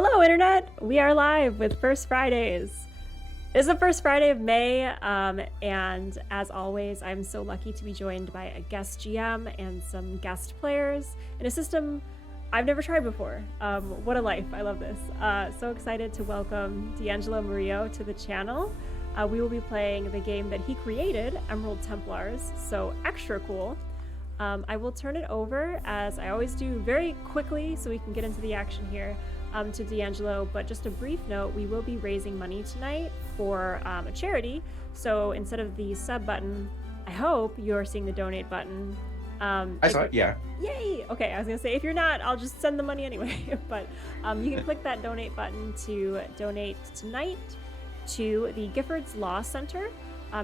Hello, Internet! We are live with First Fridays. It is the first Friday of May, and as always, I'm so lucky to be joined by a guest GM and some guest players in a system I've never tried before. What a life. I love this. So excited to welcome DeAngelo Murillo to the channel. We will be playing the game that he created, Emerald Templars, so extra cool. I will turn it over, as I always do, very quickly so we can get into the action here, to DeAngelo. But just a brief note, we will be raising money tonight for a charity. So instead of the sub button, I hope you're seeing the donate button. I saw it, yeah. Yay! Okay, I was gonna say, if you're not, I'll just send the money anyway. But you can click that donate button to donate tonight to the Giffords Law Center.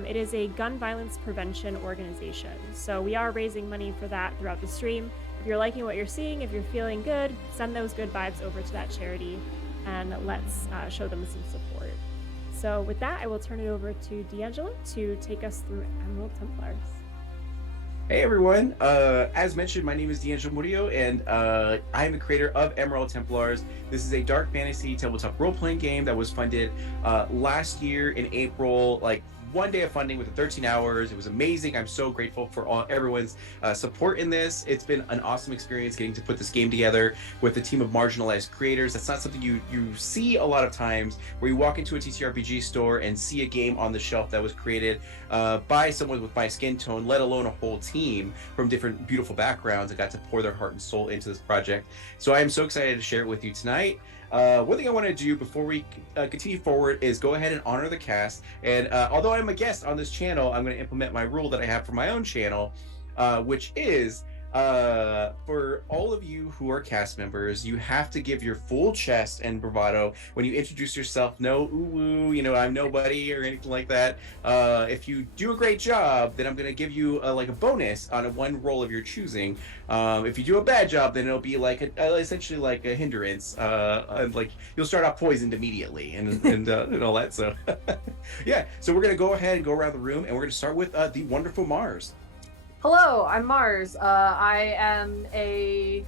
It is a gun violence prevention organization. So we are raising money for that throughout the stream. If you're liking what you're seeing, if you're feeling good, send those good vibes over to that charity and let's show them some support. So with that, I will turn it over to DeAngelo to take us through Emerald Templars. Hey everyone, as mentioned, my name is DeAngelo Murillo, and I am the creator of Emerald Templars. This is a dark fantasy tabletop role-playing game that was funded last year in April, like one day of funding with 13 hours. It was amazing. I'm so grateful for everyone's support in this. It's been an awesome experience getting to put this game together with a team of marginalized creators. That's not something you see a lot of times, where you walk into a TTRPG store and see a game on the shelf that was created by someone with my skin tone, let alone a whole team from different beautiful backgrounds that got to pour their heart and soul into this project. So I am so excited to share it with you tonight. One thing I want to do before we continue forward is go ahead and honor the cast. And although I'm a guest on this channel, I'm going to implement my rule that I have for my own channel, which is for all of you who are cast members, you have to give your full chest and bravado when you introduce yourself. No ooh, I'm nobody or anything like that. If you do a great job, then I'm going to give you like a bonus on one roll of your choosing. If you do a bad job, then it'll be like essentially like a hindrance, and like you'll start off poisoned immediately and all that. So yeah, so we're going to go ahead and go around the room, and we're going to start with the wonderful Mars. Hello, I'm Mars. I am a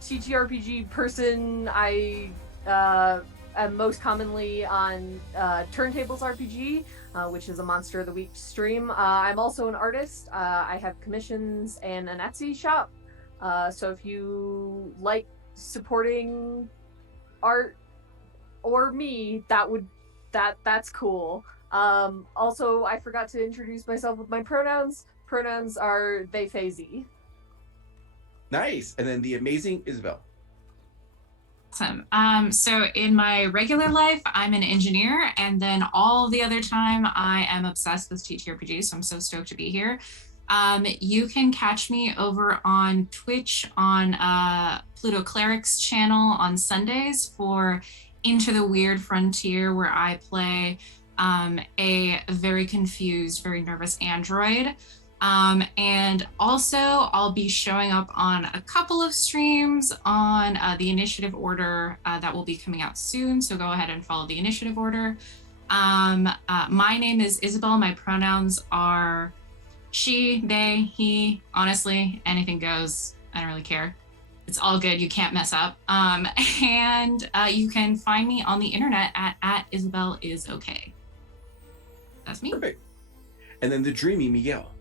TTRPG person. I am most commonly on Turntables RPG, which is a Monster of the Week stream. I'm also an artist. I have commissions and an Etsy shop. So if you like supporting art or me, that's cool. Also, I forgot to introduce myself with my pronouns. Pronouns are they, they. Nice. And then the amazing Isabel. Awesome. So in my regular life, I'm an engineer, and then all the other time I am obsessed with TTRPG, so I'm so stoked to be here. You can catch me over on Twitch on Pluto Cleric's channel on Sundays for Into the Weird Frontier, where I play a very confused, very nervous android. And also I'll be showing up on a couple of streams on the initiative order that will be coming out soon. So go ahead and follow the initiative order. My name is Isabel. My pronouns are she, they, he. Honestly, anything goes. I don't really care. It's all good. You can't mess up. And you can find me on the internet at Isabel is okay. That's me. Perfect. And then the dreamy Miguel.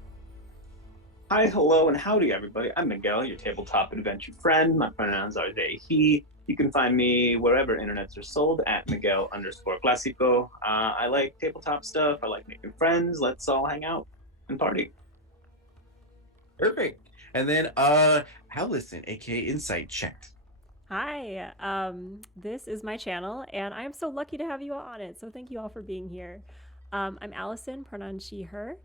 Hi, hello, and howdy, everybody. I'm Miguel, your tabletop adventure friend. My pronouns are they, he. You can find me wherever internets are sold at Miguel_Clasico. I like tabletop stuff. I like making friends. Let's all hang out and party. Perfect. And then Allison, aka Insight Checked. Hi, this is my channel, and I'm so lucky to have you all on it. So thank you all for being here. I'm Allison, pronoun she, her.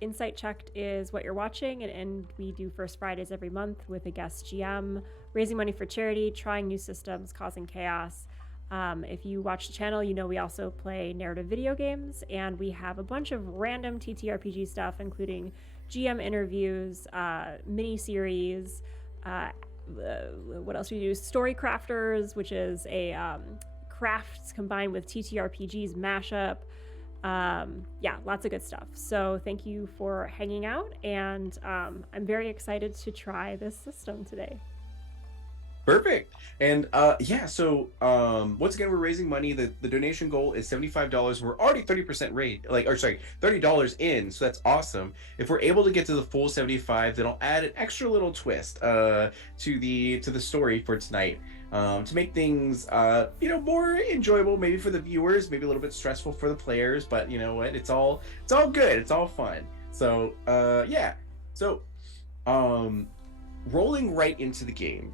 Insight Checked is what you're watching, and we do First Fridays every month with a guest GM, raising money for charity, trying new systems, causing chaos. If you watch the channel, you know we also play narrative video games, and we have a bunch of random TTRPG stuff, including GM interviews, mini-series, what else do we do? Story Crafters, which is a crafts combined with TTRPGs mashup. Yeah, lots of good stuff. So thank you for hanging out, and I'm very excited to try this system today. Perfect. And yeah, so once again we're raising money. The donation goal is $75. We're already 30% rate, like, or sorry, $30 in, so that's awesome. If we're able to get to the full 75, then I'll add an extra little twist to the story for tonight. To make things more enjoyable, maybe for the viewers, maybe a little bit stressful for the players, but you know what? It's all good. It's all fun. So yeah. So rolling right into the game.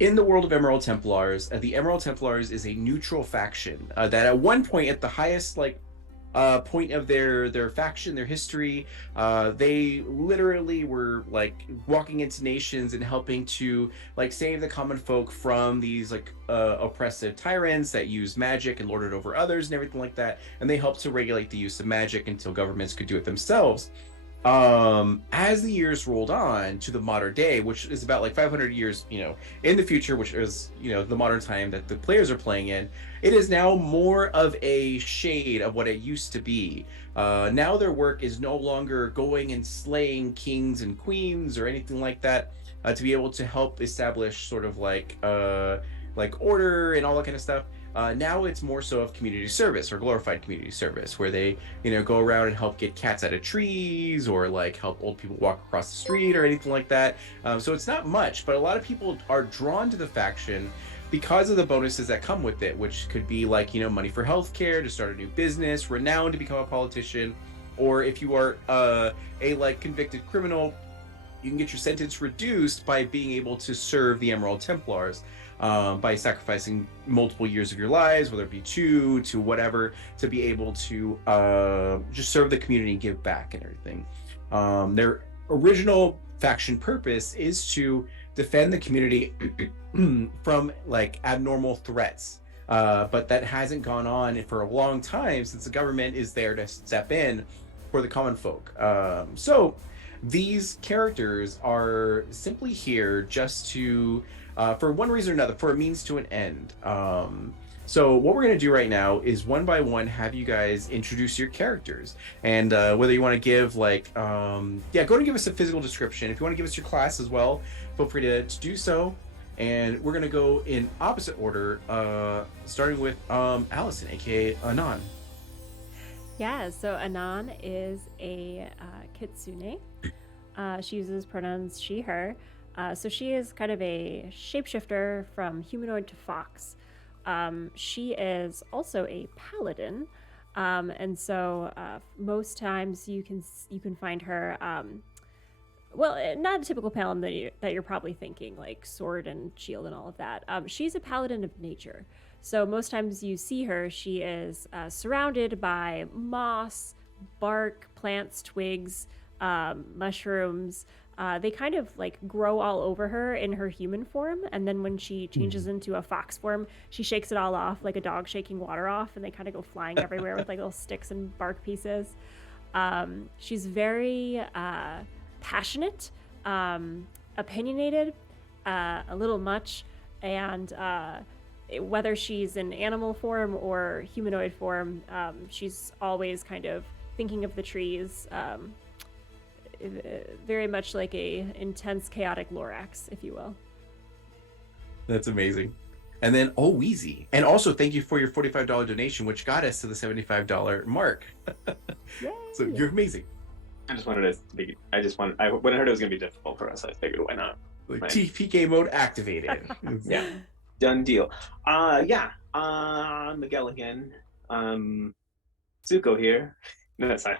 In the world of Emerald Templars, the Emerald Templars is a neutral faction that at one point, at the highest point of their faction, their history, they literally were like walking into nations and helping to like save the common folk from these oppressive tyrants that use magic and lord it over others and everything like that. And they helped to regulate the use of magic until governments could do it themselves. As the years rolled on to the modern day, which is about like 500 years in the future, which is the modern time that the players are playing in, it is now more of a shade of what it used to be. Now their work is no longer going and slaying kings and queens or anything like that, to be able to help establish sort of like order and all that kind of stuff. Now it's more so of community service or glorified community service, where they, go around and help get cats out of trees or like help old people walk across the street or anything like that. So it's not much, but a lot of people are drawn to the faction because of the bonuses that come with it, which could be like, money for healthcare, to start a new business, renown to become a politician, or if you are a convicted criminal, you can get your sentence reduced by being able to serve the Emerald Templars. By sacrificing multiple years of your lives, whether it be two to whatever, to be able to just serve the community and give back and everything. Their original faction purpose is to defend the community from like abnormal threats, but that hasn't gone on for a long time, since the government is there to step in for the common folk. So these characters are simply here just to for one reason or another, for a means to an end. So what we're going to do right now is one by one have you guys introduce your characters, and whether you want to give go and give us a physical description. If you want to give us your class as well, feel free to do so. And we're going to go in opposite order, starting with Allison, aka Anan. Yeah, so Anan is a kitsune. She uses pronouns she, her. So she is kind of a shapeshifter from humanoid to fox. She is also a paladin, and so most times you can find her. Not a typical paladin that you're probably thinking, like sword and shield and all of that. She's a paladin of nature. So most times you see her, she is surrounded by moss, bark, plants, twigs, mushrooms. They kind of like grow all over her in her human form, and then when she changes into a fox form, she shakes it all off like a dog shaking water off, and they kind of go flying everywhere with like little sticks and bark pieces. She's very passionate, opinionated, a little much, and whether she's in animal form or humanoid form, she's always kind of thinking of the trees. Very much like a intense, chaotic Lorax, if you will. That's amazing. And then Weezy. And also thank you for your $45 donation, which got us to the $75 mark. So you're amazing. I just wanted it to be. When I heard it was going to be difficult for us, I figured why not. Like TPK mode activated. Yeah, done deal. Miguel again. Zuko here. No, that's fine.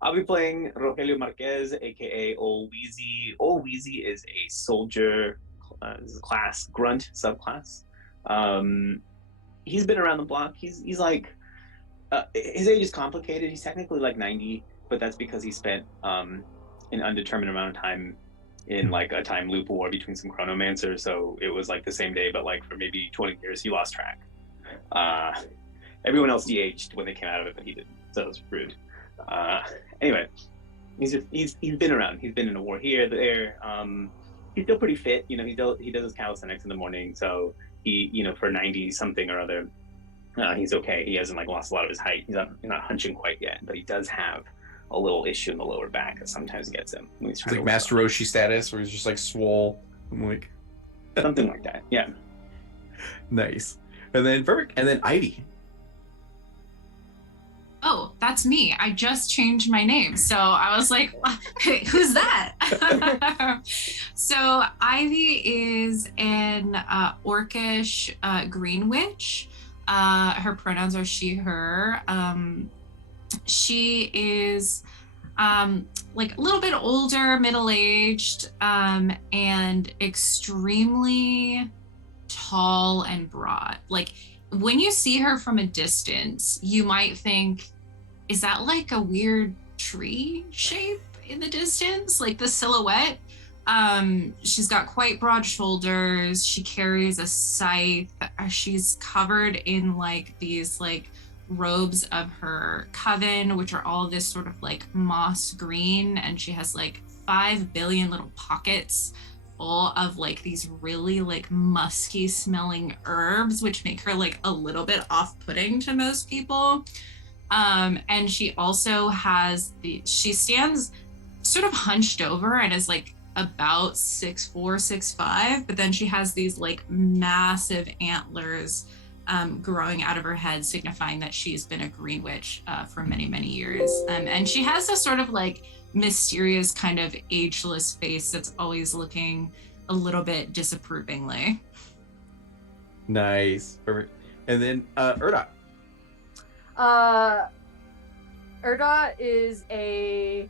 I'll be playing Rogelio Marquez, aka Ol Weezy. Ol Weezy is a soldier class, grunt subclass. He's been around the block. He's like, his age is complicated. He's technically like 90, but that's because he spent an undetermined amount of time in like a time loop war between some chronomancers. So it was like the same day, but like for maybe 20 years, he lost track. Everyone else de-aged when they came out of it, but he didn't. So it was rude. Anyway, he's been around. He's been in a war here, there. He's still pretty fit. He does his calisthenics in the morning. So he, for 90 something or other, he's okay. He hasn't like lost a lot of his height. He's not hunching quite yet, but he does have a little issue in the lower back that sometimes gets him. When he's trying it's like Master Roshi status, where he's just like swole. I'm like, Something like that. Yeah. Nice. And then perfect. And then Ivy. Oh, that's me. I just changed my name. So I was like, hey, who's that? So Ivy is an orcish green witch. Her pronouns are she, her. She is like a little bit older, middle-aged, and extremely tall and broad. Like when you see her from a distance, you might think, is that like a weird tree shape in the distance? Like the silhouette. She's got quite broad shoulders. She carries a scythe. She's covered in like these like robes of her coven, which are all this sort of like moss green, and she has like 5 billion little pockets full of like these really like musky smelling herbs, which make her like a little bit off-putting to most people. And she also has she stands sort of hunched over and is like about 6'4", 6'5", but then she has these like massive antlers growing out of her head, signifying that she's been a green witch for many, many years. And she has this sort of like mysterious kind of ageless face that's always looking a little bit disapprovingly. Nice. Perfect. And then Erda. Erda is a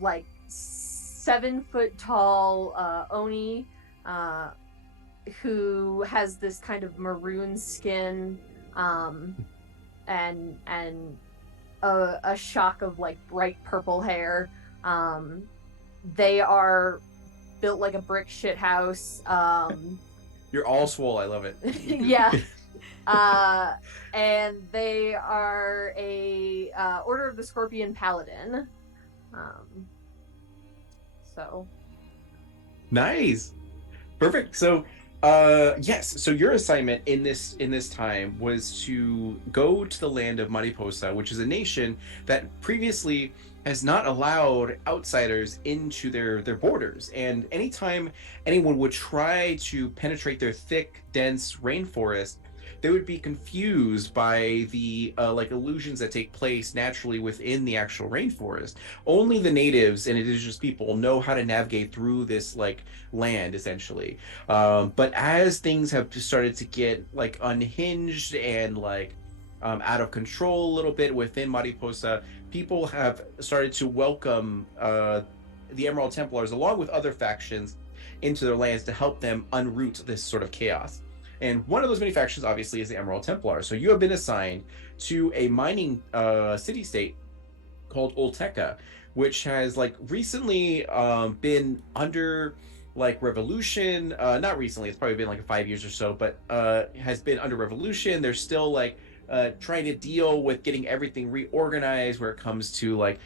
like 7 foot tall Oni who has this kind of maroon skin and a shock of like bright purple hair. They are built like a brick shit house. You're all swole. I love it. Yeah. And they are a Order of the Scorpion Paladin. So Nice. Perfect. So yes, so your assignment in this time was to go to the land of Mariposa, which is a nation that previously has not allowed outsiders into their borders. And anytime anyone would try to penetrate their thick, dense rainforest, they would be confused by the like illusions that take place naturally within the actual rainforest. Only the natives and indigenous people know how to navigate through this like land essentially. But as things have started to get like unhinged and like out of control a little bit within Mariposa, people have started to welcome the Emerald Templars along with other factions into their lands to help them unroot this sort of chaos. And one of those many factions, obviously, is the Emerald Templars. So you have been assigned to a mining city-state called Olteca, which has like recently been under like revolution. Not recently, it's probably been like 5 years or so, but has been under revolution. They're still like trying to deal with getting everything reorganized where it comes to like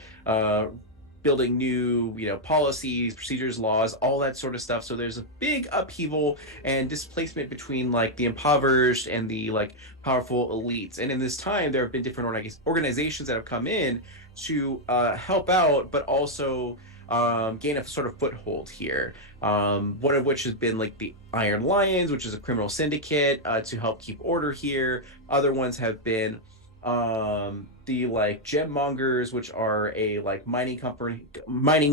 building new, policies, procedures, laws, all that sort of stuff. So there's a big upheaval and displacement between like the impoverished and the like powerful elites. And in this time, there have been different organizations that have come in to help out, but also gain a sort of foothold here. One of which has been like the Iron Lions, which is a criminal syndicate to help keep order here. Other ones have been the like gem mongers, which are a like mining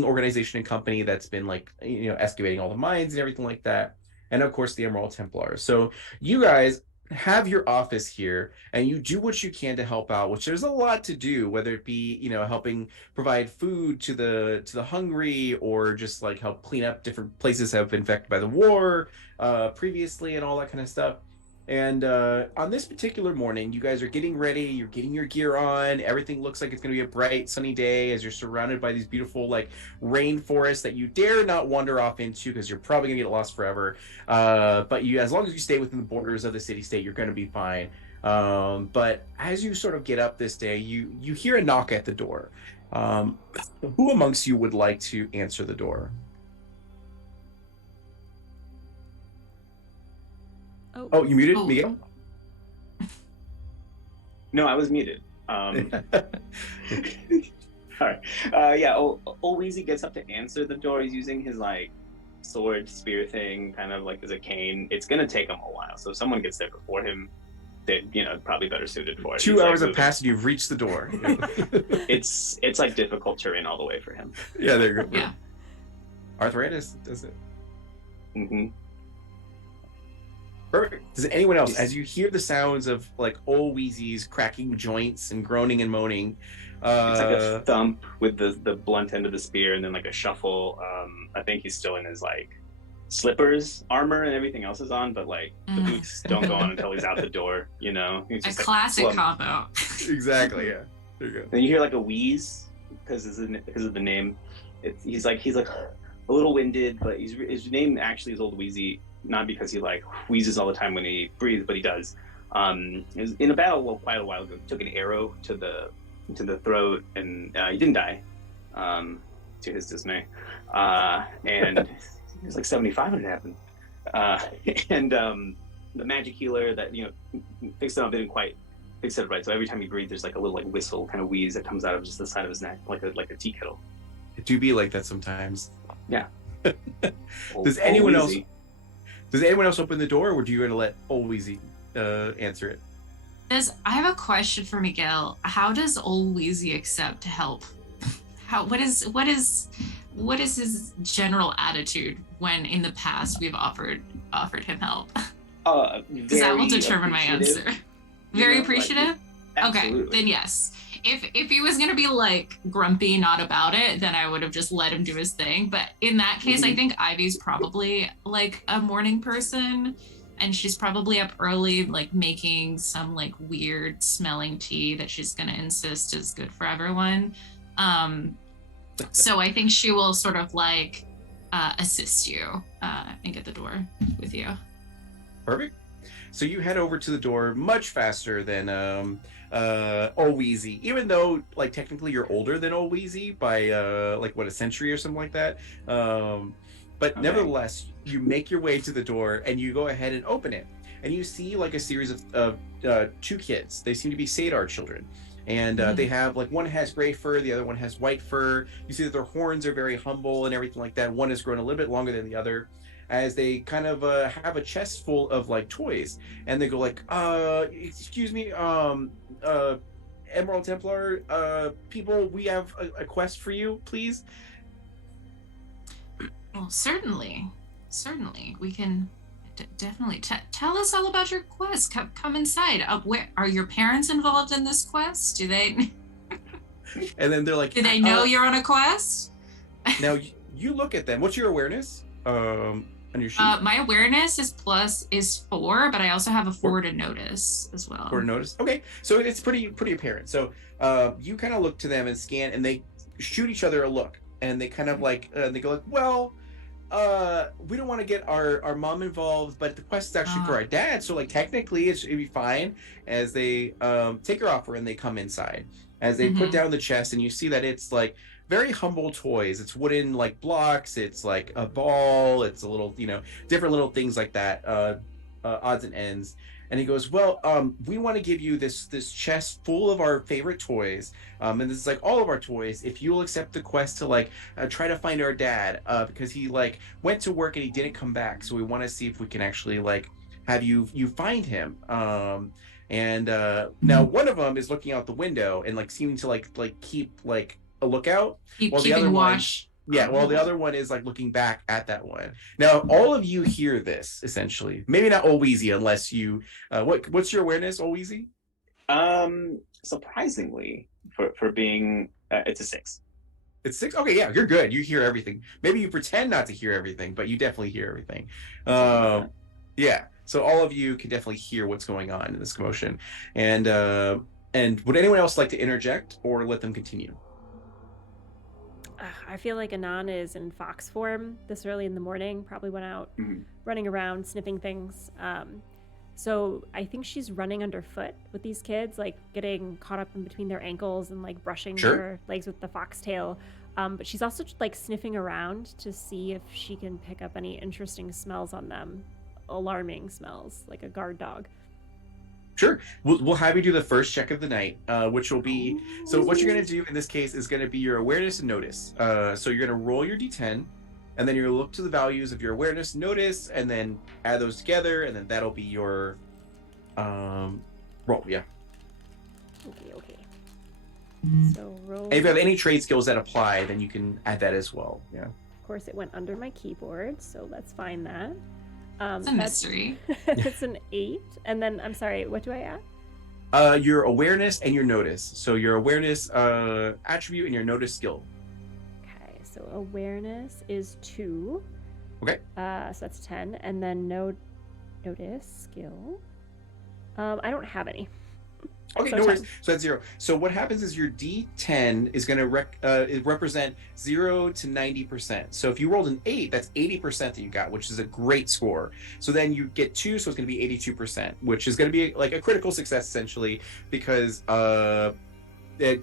organization and company that's been like excavating all the mines and everything like that. And of course the Emerald Templars. So you guys have your office here and you do what you can to help out, which there's a lot to do, whether it be helping provide food to the hungry, or just like help clean up different places that have been affected by the war previously and all that kind of stuff. And on this particular morning, you guys are getting ready, you're getting your gear on, everything looks like it's going to be a bright, sunny day as you're surrounded by these beautiful, like, rainforests that you dare not wander off into because you're probably going to get lost forever. But as long as you stay within the borders of the city-state, you're going to be fine. But as you sort of get up this day, you hear a knock at the door. Who amongst you would like to answer the door? Oh, you muted, Miguel? No, I was muted. All right. Yeah, Oweezy gets up to answer the door. He's using his like sword spear thing, kind of like as a cane. It's gonna take him a while. So if someone gets there before him, they probably better suited for it. 2 hours have passed and you've reached the door. It's like difficult terrain all the way for him. Yeah, there you go. Yeah. Arthritis does it. Mm-hmm. Perfect. Does anyone else, as you hear the sounds of like old Wheezy's cracking joints and groaning and moaning, It's like a thump with the blunt end of the spear, and then like a shuffle. I think he's still in his like slippers, armor, and everything else is on, but like the boots don't go on until he's out the door. He's A just, like, classic plump. combo. exactly, yeah. There you go. Then you hear like a wheeze because of the name. He's like a little winded, but his name actually is Old Wheezy, not because he like wheezes all the time when he breathes, but he does. It was in a battle quite a while ago. He took an arrow to the throat, and he didn't die, to his dismay. And he was like 75 when it happened. And the magic healer that fixed it up didn't quite fix it right. So every time he breathes, there's like a little like whistle kind of wheeze that comes out of just the side of his neck, like a tea kettle. It do be like that sometimes. Yeah. Does anyone else open the door, or do you going to let Old Wheezy answer it? I have a question for Miguel. How does Old Wheezy accept help? What is his general attitude when in the past we've offered him help? Because that will determine my answer. Very appreciative? Absolutely. Okay, then yes. If he was gonna be like grumpy, not about it, then I would have just let him do his thing. But in that case, I think Ivy's probably like a morning person, and she's probably up early, like making some like weird smelling tea that she's gonna insist is good for everyone. So I think she will sort of like assist you and get the door with you. Perfect. So you head over to the door much faster than Old Wheezy, even though like technically you're older than Old Wheezy by like what, a century or something like that. But nevertheless, you make your way to the door and you go ahead and open it, and you see like a series of 2 kids. They seem to be Sadar children, and they have like, one has gray fur, the other one has white fur. You see that their horns are very humble and everything like that. One has grown a little bit longer than the other, as they kind of have a chest full of like toys, and they go like, excuse me, Emerald Templar people, we have a quest for you, please. Well, certainly we can definitely tell us all about your quest. Come inside. Where are your parents involved in this quest? Do they? And then they're like, Do they know you're on a quest? Now you look at them. What's your awareness? On your sheet. My awareness is 4, but I also have a 4 to notice as well. 4 to notice. Okay, so it's pretty apparent. So you kind of look to them and scan, and they shoot each other a look, and they kind of like they go like, well, we don't want to get our mom involved, but the quest is actually for our dad, so like technically it'd be fine. As they take your offer and they come inside, as they put down the chest, and you see that it's like very humble toys. It's wooden like blocks, it's like a ball, it's a little different little things like that, odds and ends. And he goes, well, we want to give you this chest full of our favorite toys, and this is like all of our toys, if you'll accept the quest to like try to find our dad, because he like went to work and he didn't come back, so we want to see if we can actually like have you find him. And now one of them is looking out the window and like seeming to like keep like a lookout, while the other watch. While the other one is like looking back at that one. Now all of you hear this essentially. Maybe not Old Wheezy, unless you what's your awareness, Old Wheezy? Surprisingly, for being it's a 6. It's 6. Okay, yeah, you're good. You hear everything. Maybe you pretend not to hear everything, but you definitely hear everything. Yeah, so all of you can definitely hear what's going on in this commotion. And would anyone else like to interject or let them continue? I feel like Anan is in fox form this early in the morning, probably went out running around, sniffing things. So I think she's running underfoot with these kids, like getting caught up in between their ankles and like brushing their legs with the foxtail. But she's also like sniffing around to see if she can pick up any interesting smells on them, alarming smells, like a guard dog. Sure. We'll have you do the first check of the night, which will be, so what you're going to do in this case is going to be your awareness and notice. So you're going to roll your d10, and then you look to the values of your awareness, notice, and then add those together, and then that'll be your roll. Yeah. Okay. So roll. And if you have any trade skills that apply, then you can add that as well. Yeah. Of course, it went under my keyboard, so let's find that. It's a mystery. It's an 8, and then I'm sorry. What do I add? Your awareness and your notice. So your awareness attribute and your notice skill. Okay, so awareness is 2. Okay. So that's 10, and then notice skill. I don't have any. Okay, So no worries. 10. So that's 0. So what happens is your D10 is going to represent 0 to 90%. So if you rolled an 8, that's 80% that you got, which is a great score. So then you get 2, so it's going to be 82%, which is going to be like a critical success essentially, because that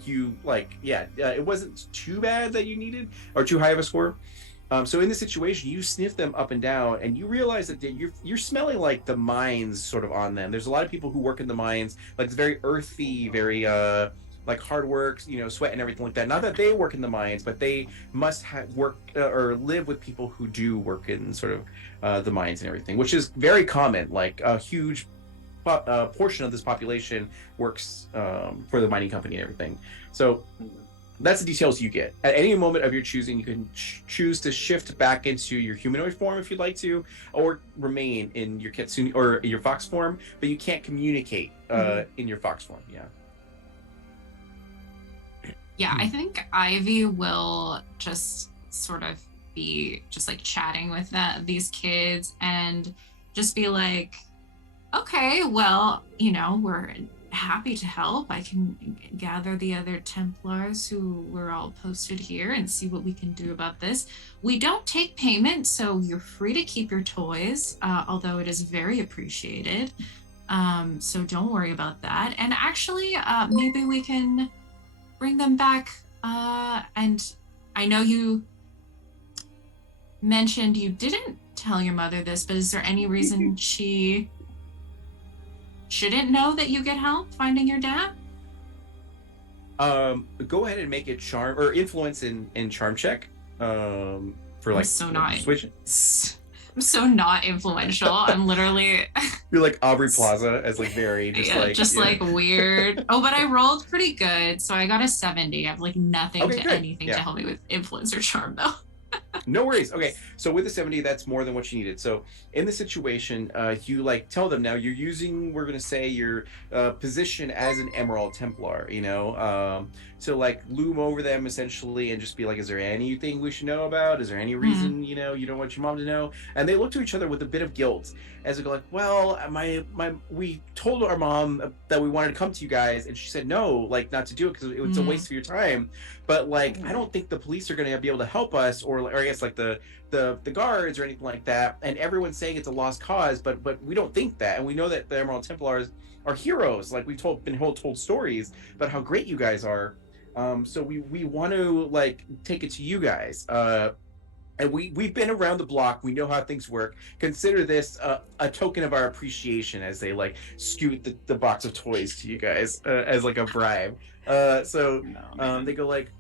you it wasn't too bad that you needed or too high of a score. So in this situation, you sniff them up and down, and you realize that you're smelling like the mines sort of on them. There's a lot of people who work in the mines, like it's very earthy, very like hard work, sweat and everything like that. Not that they work in the mines, but they must work or live with people who do work in sort of the mines and everything, which is very common. Like a huge portion of this population works for the mining company and everything. So that's the details you get. At any moment of your choosing, you can choose to shift back into your humanoid form if you'd like to, or remain in your kitsune or your fox form, but you can't communicate in your fox form. Yeah. Yeah, I think Ivy will just sort of be just like chatting with these kids and just be like, okay, well, we're happy to help. I can gather the other Templars who were all posted here and see what we can do about this. We don't take payment, so you're free to keep your toys, although it is very appreciated. So don't worry about that. And actually, maybe we can bring them back. And I know you mentioned you didn't tell your mother this, but is there any reason she shouldn't know that you get help finding your dad? Go ahead and make a charm or influence in charm check. For like switch. I'm so not influential. I'm literally You're like Aubrey Plaza as like very like weird. Oh, but I rolled pretty good, so I got a 70. I have like nothing to help me with influence or charm though. No worries. Okay, so with the 70, that's more than what you needed. So in the situation, you like tell them now you're using, we're gonna say, your position as an Emerald Templar, to like loom over them essentially and just be like, is there anything we should know about? Is there any reason you don't want your mom to know? And they look to each other with a bit of guilt as they go like, well, we told our mom that we wanted to come to you guys, and she said no, like not to do it because it was a waste of your time. But like, I don't think the police are gonna be able to help us, or I guess like the guards or anything like that. And everyone's saying it's a lost cause, but we don't think that, and we know that the Emerald Templars are heroes. Like we've been told stories about how great you guys are. So we want to like take it to you guys. And we've been around the block. We know how things work. Consider this a token of our appreciation as they like scoot the box of toys to you guys as like a bribe. They go like,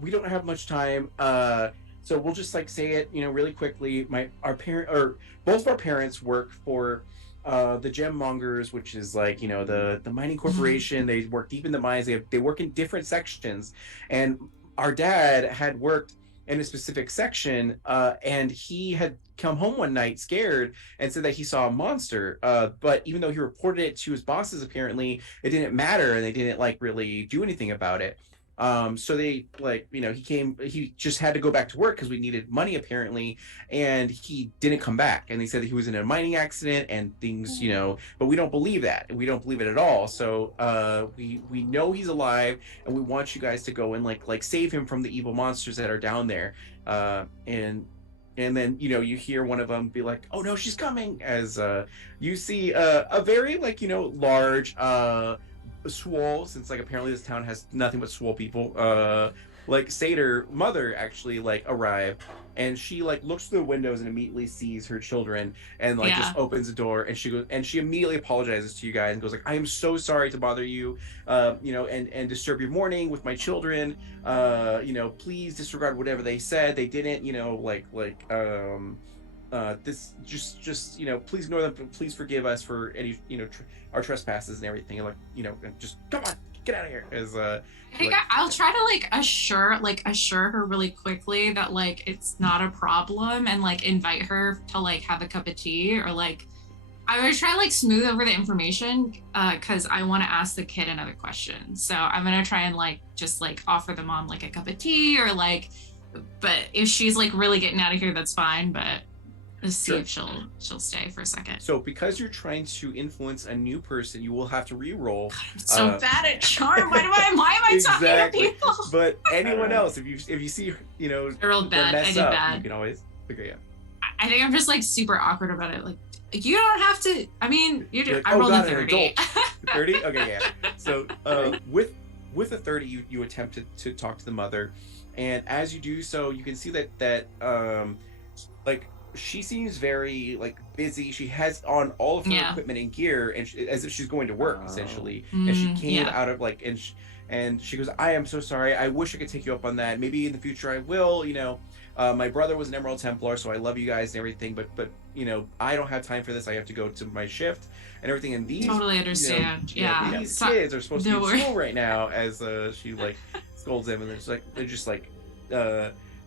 we don't have much time. So we'll just like say it, really quickly. Both of our parents work for the gem mongers, which is like, the mining corporation. They work deep in the mines. They work in different sections, and our dad had worked in a specific section, and he had come home one night scared and said that he saw a monster, but even though he reported it to his bosses, apparently it didn't matter, and they didn't like really do anything about it. So they like, he just had to go back to work because we needed money apparently, and he didn't come back, and they said that he was in a mining accident and things, but we don't believe that. We don't believe it at all. So we know he's alive, and we want you guys to go and like save him from the evil monsters that are down there. And then you hear one of them be like, oh no, she's coming, as you see a very like large Swole, since like apparently this town has nothing but Swole people, like Satyr mother actually like arrive, and she like looks through the windows and immediately sees her children, and like Yeah. just opens the door, and she goes, and she immediately apologizes to you guys and goes like, I am so sorry to bother you, you know, and disturb your morning with my children. You know, please disregard whatever they said. They didn't, you know, this just you know, please ignore them, please forgive us for any, you know, our trespasses and everything, and like, you know, and just come on, get out of here. As I think like, I'll try to like assure her really quickly that like it's not a problem, and like invite her to like have a cup of tea, or like I'm gonna try to like smooth over the information because I want to ask the kid another question. So I'm gonna try and like just like offer the mom like a cup of tea, or like, but if she's like really getting out of here, that's fine. But let's see Sure. if she'll stay for a second. so because you're trying to influence a new person, you will have to re-roll. I'm so bad at charm. Why am I talking to Exactly. people? But anyone else, if you see, you know, I rolled them bad. I mess did up, bad. you can always figure it out. I think I'm just like super awkward about it. Like you don't have to. I mean, you do. You're like, I oh rolled god, a an 30. adult. 30? Okay, yeah. So with a 30, you attempt to talk to the mother, and as you do so, you can see that like she seems very like busy. She has on all of her Yeah. equipment and gear, and as if she's going to work essentially. And she came Yeah. out of like, and she goes, I am so sorry. I wish I could take you up on that. Maybe in the future I will. You know, my brother was an Emerald Templar, so I love you guys and everything. But you know, I don't have time for this. I have to go to my shift and everything. And these Totally understand. you know, Yeah. these So- kids are supposed to don't be in worry. school right now. As she like scolds them, and they're just like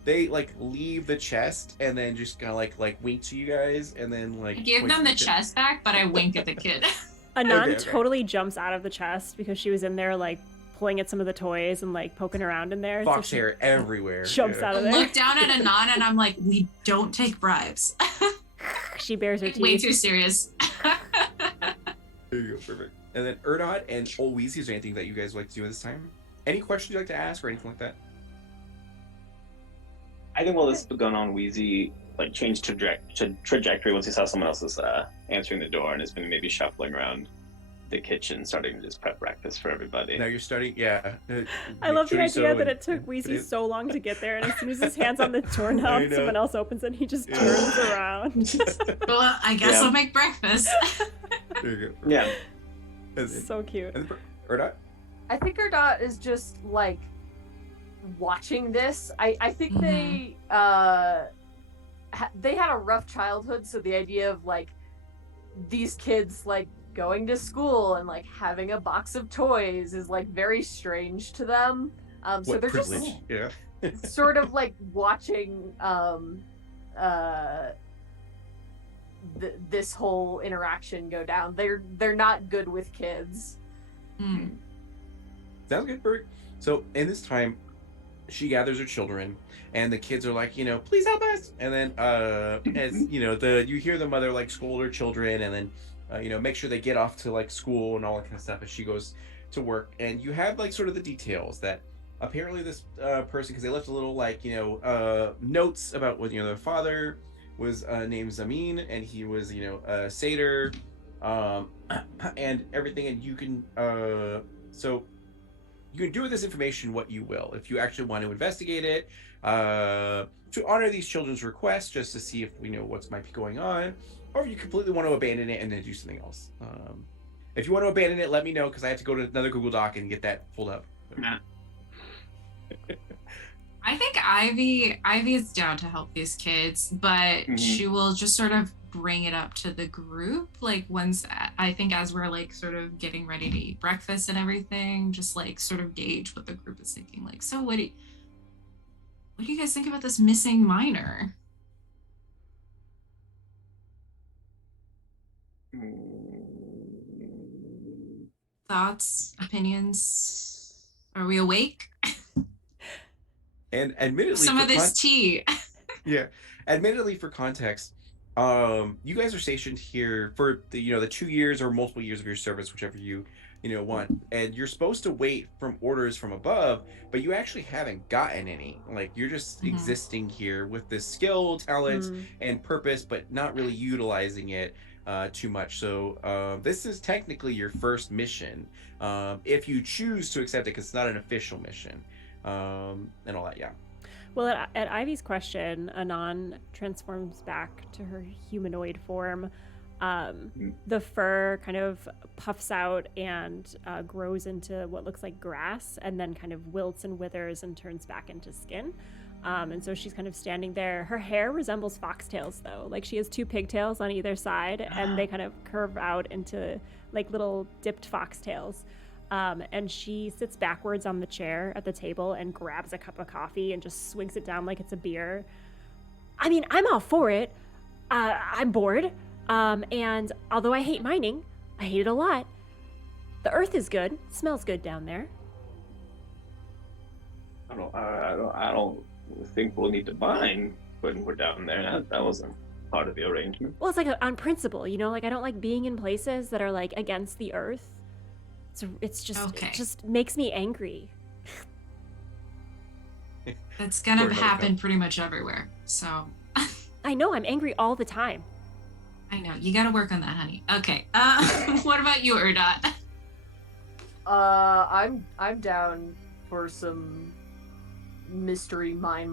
they like leave the chest and then just kind of like wink to you guys, and then like I gave point them to the chest back, but I wink at the kid. Anon Okay. totally jumps out of the chest because she was in there like pulling at some of the toys and like poking around in there. Fox she hair everywhere. jumps out I of there. look down at Anon and I'm like, we don't take bribes. She bares her Way teeth. too serious. There you go, perfect. And then Erdod and Old Weezy, is there anything that you guys would like to do at this time? Any questions you'd like to ask or anything like that? I think while this is going on, Wheezy like changed trajectory once he saw someone else is answering the door and has been maybe shuffling around the kitchen, starting to just prep breakfast for everybody. Now you're starting, yeah. I love the chorizo idea that and- it took Wheezy and- so long to get there, and as soon as his hand's on the I doorknob, know. someone else opens it and he just Yeah. turns around. Well, I guess Yeah. I'll make breakfast. There you go. Yeah. And then, So cute. and then Erdod? I think Erdot is just like watching this. I think they had a rough childhood, so the idea of like these kids like going to school and like having a box of toys is like very strange to them. So What they're privilege? Yeah. just sort of like watching this whole interaction go down. They're not good with kids. Mm. Sounds good, perfect. So in this time, she gathers her children, and the kids are like, you know, please help us. And then, as you know, you hear the mother like scold her children, and then, you know, make sure they get off to like school and all that kind of stuff as she goes to work. And you have like sort of the details that apparently this person, because they left a little like, you know, notes about what, you know, their father was named Zamin, and he was, you know, a satyr, and everything. And you can, so you can do with this information what you will. If you actually want to investigate it, to honor these children's requests, just to see if we know what might be going on, or you completely want to abandon it and then do something else. If you want to abandon it, let me know, because I have to go to another Google Doc and get that pulled up. I think Ivy is down to help these kids, but she will just sort of bring it up to the group, like once I think as we're like sort of getting ready to eat breakfast and everything, just like sort of gauge what the group is thinking. Like, so what do you guys think about this missing minor? Thoughts, opinions? Are we awake? And admittedly, Some for of this tea. yeah, admittedly, for context, you guys are stationed here for the, you know, the 2 years or multiple years of your service, whichever you know want, and you're supposed to wait from orders from above, but you actually haven't gotten any. Like, you're just existing here with this skill, talent, and purpose, but not really utilizing it too much. So this is technically your first mission, if you choose to accept it, because it's not an official mission. and all that. Yeah. Well, at Ivy's question, Anon transforms back to her humanoid form. The fur kind of puffs out and grows into what looks like grass, and then kind of wilts and withers and turns back into skin. And so she's kind of standing there. Her hair resembles foxtails, though. Like, she has two pigtails on either side, and they kind of curve out into like little dipped foxtails. And she sits backwards on the chair at the table and grabs a cup of coffee and just swings it down like it's a beer. I mean, I'm all for it. I'm bored. And although I hate mining, I hate it a lot. The earth is good. It smells good down there. I don't think we'll need to mine when we're down there. That wasn't part of the arrangement. Well, it's like on principle, you know? Like, I don't like being in places that are like against the earth. It's just, Okay. It just makes me angry. That's gonna happen pretty much everywhere. So I know, I'm angry all the time. I know you got to work on that, honey. Okay. What about you, Erdot? I'm down for some mystery mine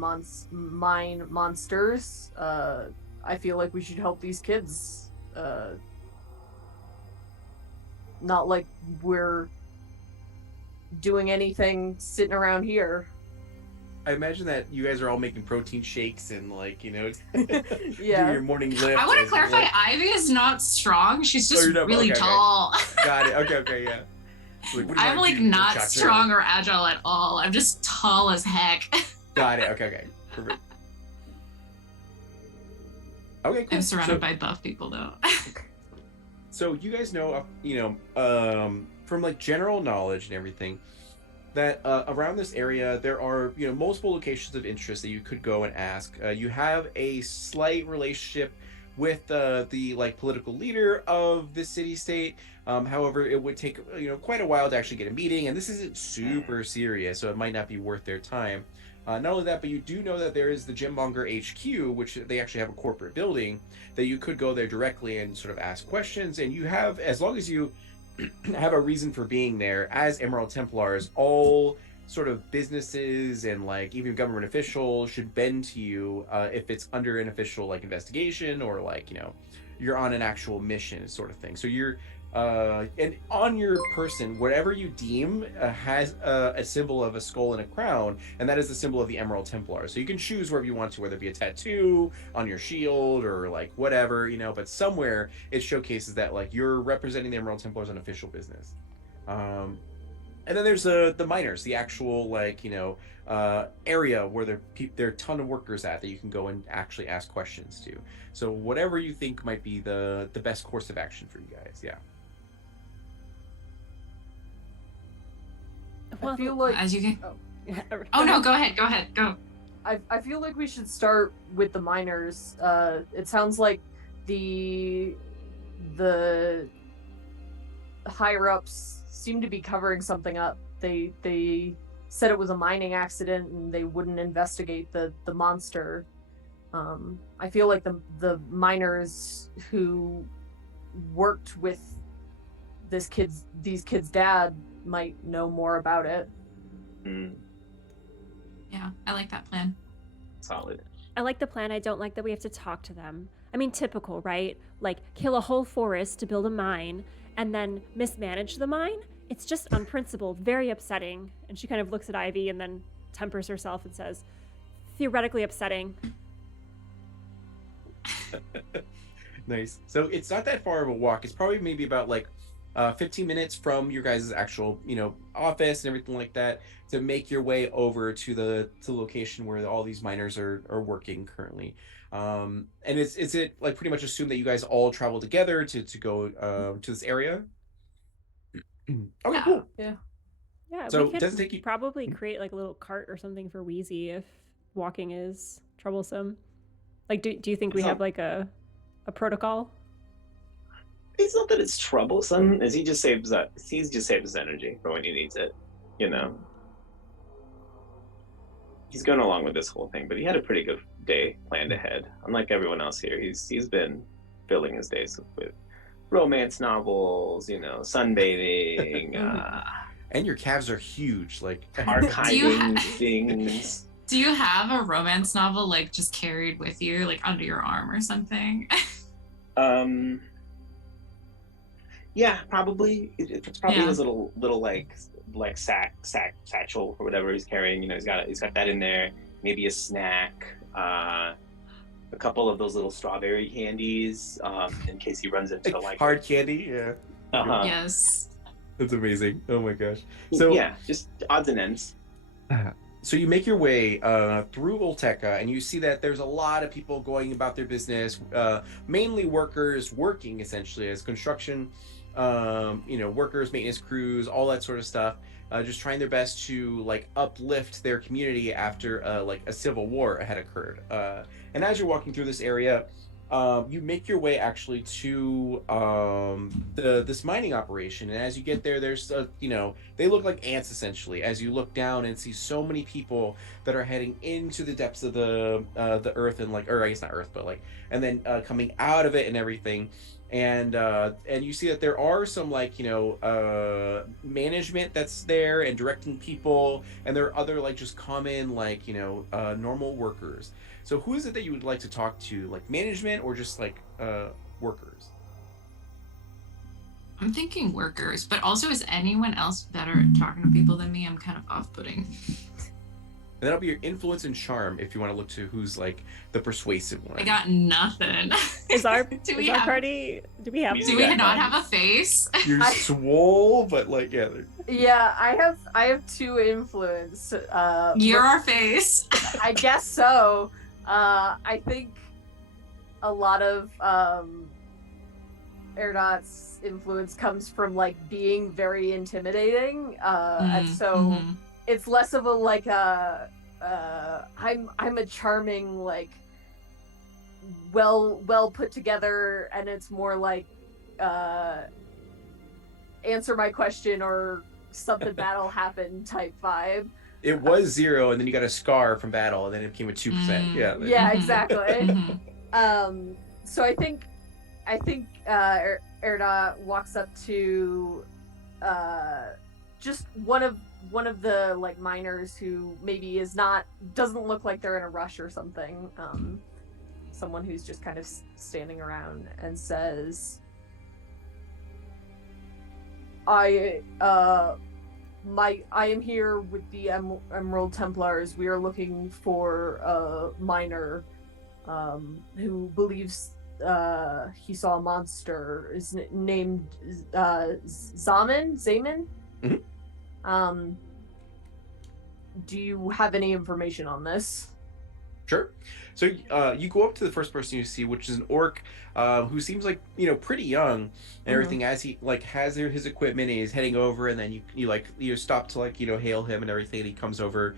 monsters. I feel like we should help these kids. Not like we're doing anything sitting around here. I imagine that you guys are all making protein shakes and, like, you know, Yeah. do your morning lift. I want to and, clarify. like, Ivy is not strong. She's just you're not- really okay. tall. Got it. Okay, yeah. Like, what do you I'm wanna like do? not Shock her? strong or agile at all. I'm just tall as heck. Got it. Okay. Perfect. Okay, cool. I'm surrounded by buff people though. So you guys know, from like general knowledge and everything, that around this area there are, you know, multiple locations of interest that you could go and ask. You have a slight relationship with the like political leader of the city-state. However, it would take, you know, quite a while to actually get a meeting, and this isn't super serious, so it might not be worth their time. Not only that, but you do know that there is the Gymmonger HQ, which they actually have a corporate building that you could go there directly and sort of ask questions. And you have, as long as you have a reason for being there, as Emerald Templars, all sort of businesses and like even government officials should bend to you if it's under an official like investigation or like, you know, you're on an actual mission sort of thing. So you're and on your person, whatever you deem has a symbol of a skull and a crown, and that is the symbol of the Emerald Templar. So you can choose wherever you want to, whether it be a tattoo on your shield or like whatever, you know, but somewhere it showcases that like you're representing the Emerald Templars on official business. And then there's the miners, the actual like, you know, area where there are a ton of workers at that you can go and actually ask questions to. So whatever you think might be the best course of action for you guys. Yeah. I feel like As you can. Oh. Oh no, go ahead. Go. I feel like we should start with the miners. It sounds like the higher ups seem to be covering something up. They said it was a mining accident and they wouldn't investigate the monster. I feel like the miners who worked with these kids' dad might know more about it. Yeah, I like that plan. Solid. I like the plan. I don't like that we have to talk to them. I mean, typical, right? Like, kill a whole forest to build a mine and then mismanage the mine? It's just unprincipled, very upsetting. And she kind of looks at Ivy and then tempers herself and says, theoretically upsetting. Nice. So it's not that far of a walk. It's probably maybe about like 15 minutes from your guys' actual, you know, office and everything like that to make your way over to the location where all these miners are working currently. And is it like pretty much assumed that you guys all travel together to go to this area? Okay, cool. Yeah. Yeah, So we could doesn't take you probably create like a little cart or something for Wheezy if walking is troublesome. Like, do you think we have like a protocol? It's not that it's troublesome, as he just saves his energy for when he needs it, you know. He's going along with this whole thing, but he had a pretty good day planned ahead. Unlike everyone else here, he's been filling his days with romance novels, you know, sunbathing, And your calves are huge, like Archiving things. Do you have a romance novel like just carried with you, like under your arm or something? Yeah, probably. It's probably Yeah. his little like satchel or whatever he's carrying. You know, he's got that in there. Maybe a snack. A couple of those little strawberry candies, in case he runs into like hard candy. Yeah, Yes. that's amazing. Oh my gosh. So yeah, just odds and ends. So you make your way through Olteca, and you see that there's a lot of people going about their business, mainly workers working essentially as construction, workers, maintenance crews, all that sort of stuff, just trying their best to like uplift their community after like a civil war had occurred. And as you're walking through this area, you make your way actually to this mining operation, and as you get there, there's they look like ants essentially. As you look down and see so many people that are heading into the depths of the earth, and like, or I guess not earth, but like, and then coming out of it and everything. And you see that there are some like management that's there and directing people, and there are other like just common like normal workers. So who is it that you would like to talk to, like management or just like workers? I'm thinking workers, but also is anyone else better at talking to people than me? I'm kind of off-putting. And that'll be your influence and charm if you want to look to who's like the persuasive one. I got nothing. Is our have party? Do we have? We Do we not have a face? You're swole, but like Yeah, I have 2 influence. You're our face. I guess so. I think a lot of Erdot's influence comes from like being very intimidating, and so it's less of a like I'm a charming, like well put together, and it's more like answer my question or something bad'll happen type vibe. it was 0, and then you got a scar from battle, and then it became a 2%. Yeah, exactly. So I think Erdot walks up to just one of the like miners who maybe doesn't look like they're in a rush or something. Someone who's just kind of standing around, and says, I am here with the Emerald Templars. We are looking for a miner who believes he saw a monster. Is named Zaman. Mm-hmm. Do you have any information on this? Sure. So you go up to the first person you see, which is an orc who seems like pretty young and everything. As he like has his equipment and he's heading over, and then you stop to like hail him and everything. And he comes over,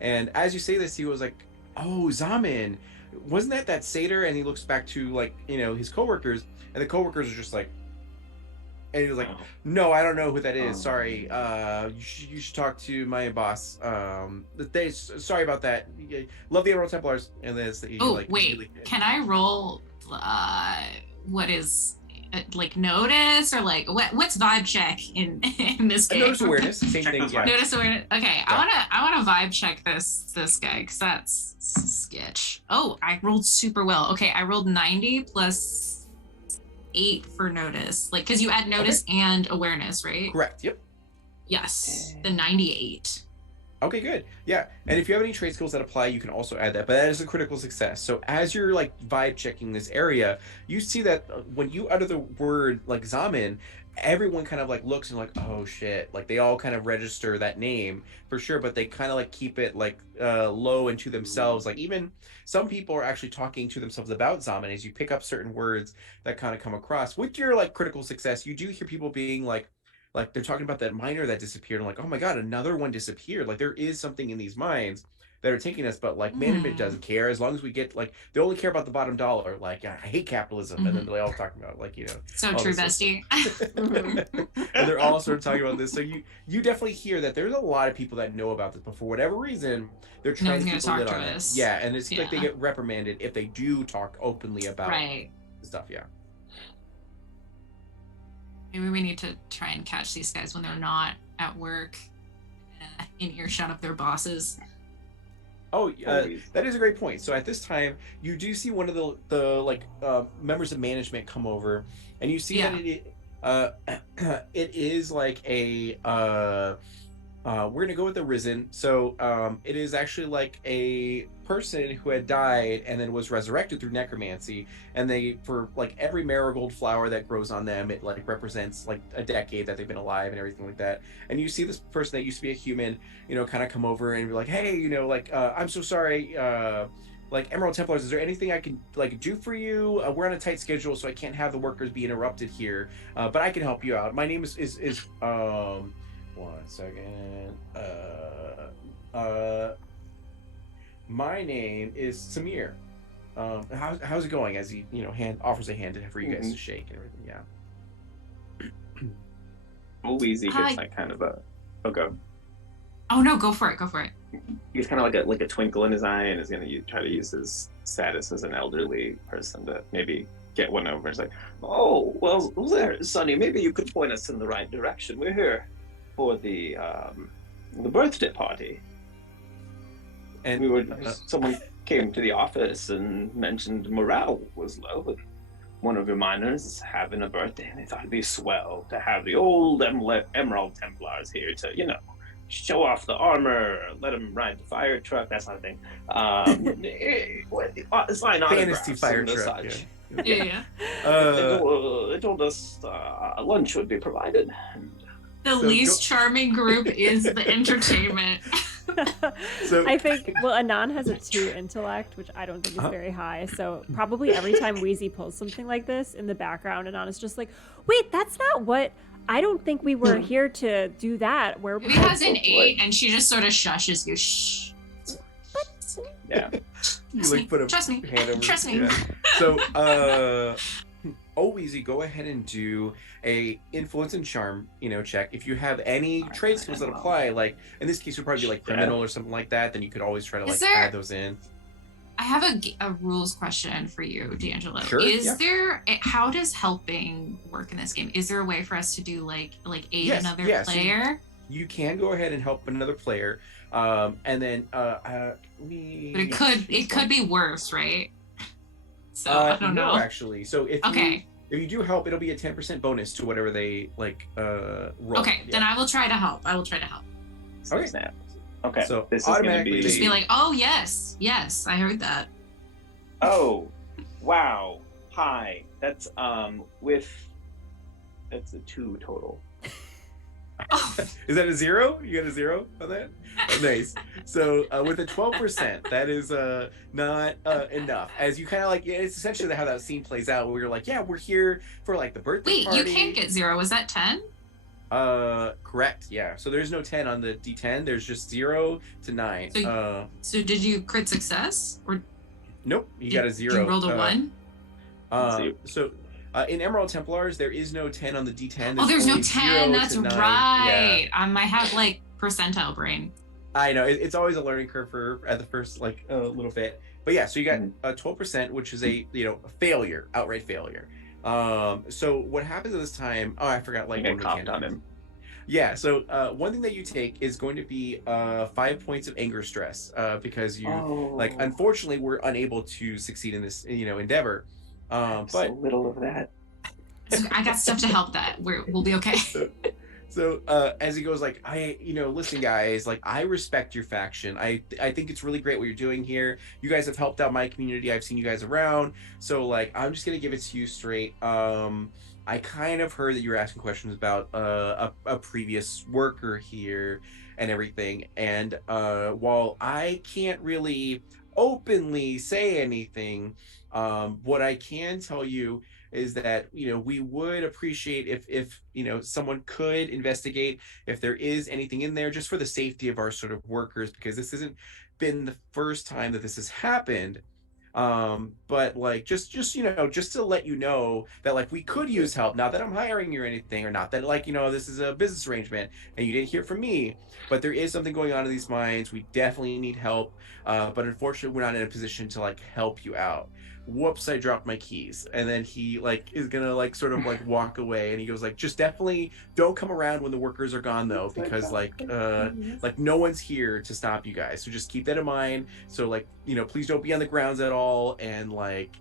and as you say this, he was like, "Oh, Zaman, wasn't that satyr?" And he looks back to like his coworkers, and the coworkers are just like, and he was like, "No, I don't know who that is. Sorry. You should talk to my boss. Sorry about that. Love the Emerald Templars." And then wait, can I roll? What is like notice, or like what's vibe check in this game? Notice awareness, same thing. Yeah. Notice awareness. Okay, yeah. I wanna vibe check this guy, because that's sketch. Oh, I rolled super well. Okay, I rolled 90 plus 8 for notice, like because you add notice and awareness, right? Correct. Yep. Yes, the 98. Okay, good. Yeah, and if you have any trade skills that apply, you can also add that, but that is a critical success. So as you're like vibe checking this area, you see that when you utter the word like Zaman, everyone kind of like looks and like, oh shit, like they all kind of register that name for sure, but they kind of like keep it like low and to themselves. Like even some people are actually talking to themselves about Zaman as you pick up certain words that kind of come across. With your like critical success, you do hear people being like they're talking about that miner that disappeared. I'm like, oh my god, another one disappeared. Like there is something in these mines that are taking us, but like management doesn't care as long as we get like they only care about the bottom dollar. Like I hate capitalism, and then they all talking about like so true, bestie. And they're all sort of talking about this. So you definitely hear that there's a lot of people that know about this, but for whatever reason they're trying to keep a lid on it. Yeah, and it's like they get reprimanded if they do talk openly about stuff. Yeah. Maybe we need to try and catch these guys when they're not at work, in earshot of their bosses. Oh, that is a great point. So at this time, you do see one of the members of management come over, and you see that it is like a we're gonna go with the risen. So it is actually like a person who had died and then was resurrected through necromancy, and they, for like every marigold flower that grows on them, it like represents like a decade that they've been alive and everything like that. And you see this person that used to be a human, kind of come over and be like, hey, I'm so sorry, like Emerald Templars, is there anything I can like do for you? We're on a tight schedule, so I can't have the workers be interrupted here, but I can help you out. My name is 1 second. My name is Samir. How's it going? As he, offers a hand for you guys to shake and everything. Yeah. Weezy gets like kind of a. Oh, go. Oh no, go for it. Go for it. He's kind of like a twinkle in his eye, and is going to try to use his status as an elderly person to maybe get one over. It's like, oh well, there, Sonny. Maybe you could point us in the right direction. We're here for the birthday party, and someone came to the office and mentioned morale was low, and one of your miners is having a birthday, and they thought it'd be swell to have the old Emerald Templars here to, show off the armor, let them ride the fire truck, that sort of thing. Sign fantasy fire truck. Yeah. They told us lunch would be provided. The least charming group is the entertainment. So I think, Anon has a 2 intellect, which I don't think is very high. So probably every time Wheezy pulls something like this in the background, Anon is just like, wait, that's not what, I don't think we were here to do that. Where he has an 8 and she just sort of shushes you. Shh. Yeah. You like put a hand over. Trust me. Yeah. So, Wheezy, go ahead and do a influence and charm, check. If you have any trade skills that apply, like in this case, it would probably be like criminal or something like that. Then you could always try to add those in. I have a rules question for you, DeAngelo. Sure, How does helping work in this game? Is there a way for us to do like aid another player? So you can go ahead and help another player, and then but it could be worse, right? So I don't know. Actually. So if you do help, it'll be a 10% bonus to whatever they roll. Okay, then I will try to help. Okay. Snap. Okay. So this is automatically gonna just be like, oh yes, I heard that. Oh, wow. Hi. That's that's a 2 total. Oh. Is that a 0? You got a 0 on that? Oh, nice. So with a 12%, that is not enough. As you kind of it's essentially how that scene plays out, where you're like, yeah, we're here for the birthday party. Wait, you can't get 0. Was that 10? Correct. Yeah. So there's no 10 on the D10. There's just 0 to 9. So did you crit success or? Nope. You got a 0. You rolled a 1. So. In Emerald Templars, there is no 10 on the D10. There's no 10. That's right. Yeah. I have percentile brain. I know it's always a learning curve for at the first a little bit, but yeah. So you got a 12%, which is a failure, outright failure. So what happens at this time? Oh, I forgot. I copped on him. Yeah. So one thing that you take is going to be 5 points of anger stress because you unfortunately were unable to succeed in this endeavor. But so little of that. I got stuff to help that. We'll be okay. So as he goes listen guys, I respect your faction. I think it's really great what you're doing here. You guys have helped out my community. I've seen you guys around. So I'm just gonna give it to you straight. I kind of heard that you were asking questions about a previous worker here and everything. And while I can't really openly say anything, what I can tell you is that we would appreciate if someone could investigate if there is anything in there, just for the safety of our sort of workers, because this hasn't been the first time that this has happened. But just to let you know that we could use help, not that I'm hiring you or anything, or not that this is a business arrangement and you didn't hear from me, but there is something going on in these mines. We definitely need help, but unfortunately we're not in a position to help you out. whoops, I dropped my keys. And then he like is gonna like sort of like walk away, and he goes like, just definitely don't come around when the workers are gone though, because like no one's here to stop you guys, so just keep that in mind. So like, you know, please don't be on the grounds at all, and like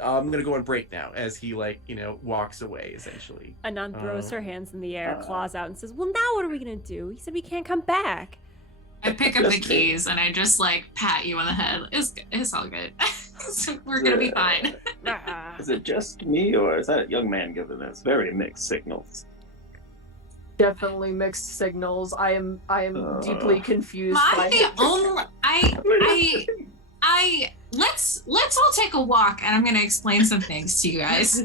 I'm gonna go on break now, as he like, you know, walks away essentially. Anand throws her hands in the air, claws out, and says, "Well, now what are we gonna do? He said we can't come back." I pick up the keys and I just like pat you on the head. It's all good. We're gonna be fine. Is it just me, or is that young man giving us very mixed signals? Definitely mixed signals. I am deeply confused. Let's all take a walk, and I'm gonna explain some things to you guys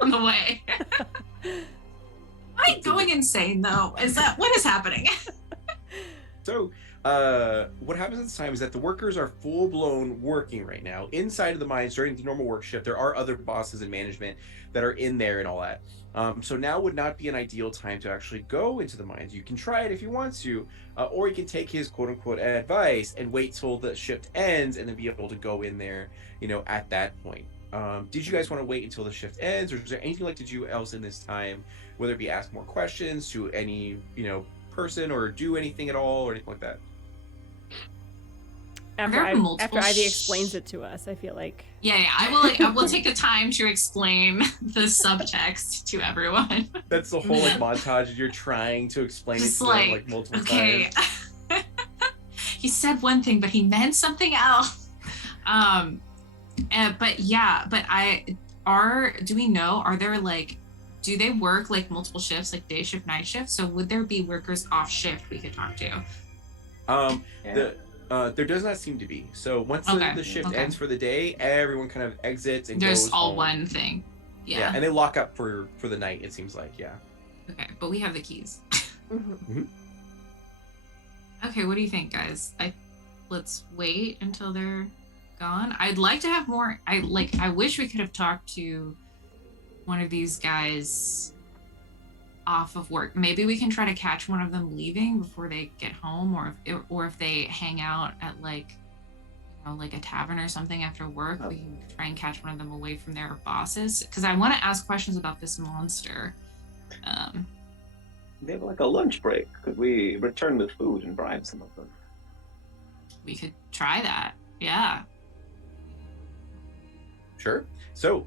on the way. Am I going insane though? Is that what is happening? So what happens at this time is that the workers are full-blown working right now inside of the mines during the normal work shift. There are other bosses and management that are in there and all that. So now would not be an ideal time to actually go into the mines. You can try it if you want to, or you can take his quote-unquote advice and wait till the shift ends and then be able to go in there, you know, at that point. Did you guys want to wait until the shift ends, or is there anything you'd like to do else in this time, whether it be ask more questions to any, you know, person, or do anything at all, or anything like that? After Ivy explains it to us, I feel like. Yeah, I will take the time to explain the subtext to everyone. That's the whole like montage. You're trying to explain it to them like multiple times. He said one thing, but he meant something else. But do we know? Are there like, do they work like multiple shifts, like day shift, night shift? So would there be workers off shift we could talk to? There does not seem to be. So once the shift ends for the day, everyone kind of exits and there's goes all home. One thing. Yeah, and they lock up for the night, it seems like. Yeah. Okay, but we have the keys. Mm-hmm. Okay, what do you think, guys? Let's wait until they're gone. I'd like to have more. I wish we could have talked to one of these guys off of work. Maybe we can try to catch one of them leaving before they get home, or if they hang out at like, you know, like a tavern or something after work, we can try and catch one of them away from their bosses, because I want to ask questions about this monster. They have like a lunch break. Could we return with food and bribe some of them? We could try that. Yeah. Sure. So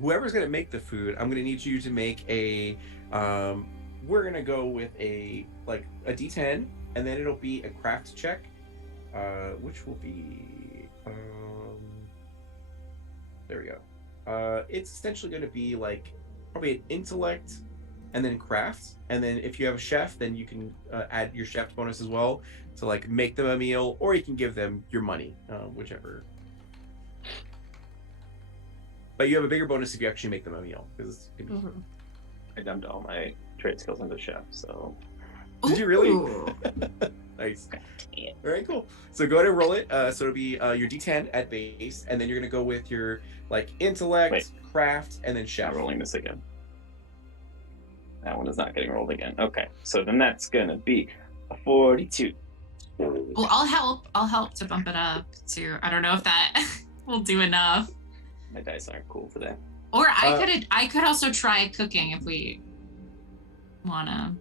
whoever's gonna make the food, I'm gonna need you to make a we're gonna go with a D10, and then it'll be a craft check, which will be there we go. It's essentially gonna be like probably an intellect and then craft, and then if you have a chef, then you can add your chef bonus as well to like make them a meal, or you can give them your money, whichever. But you have a bigger bonus if you actually make them a meal, because I dumped all my trade skills into chef, so. Did you really? Nice. All right, cool. So go ahead and roll it. So it'll be your D10 at base, and then you're gonna go with your like intellect, craft, and then chef. I'm rolling this again. That one is not getting rolled again. Okay, so then that's gonna be a 42. Well, I'll help to bump it up to. I don't know if that will do enough. My dice aren't cool today. Or I could also try cooking if we wanna.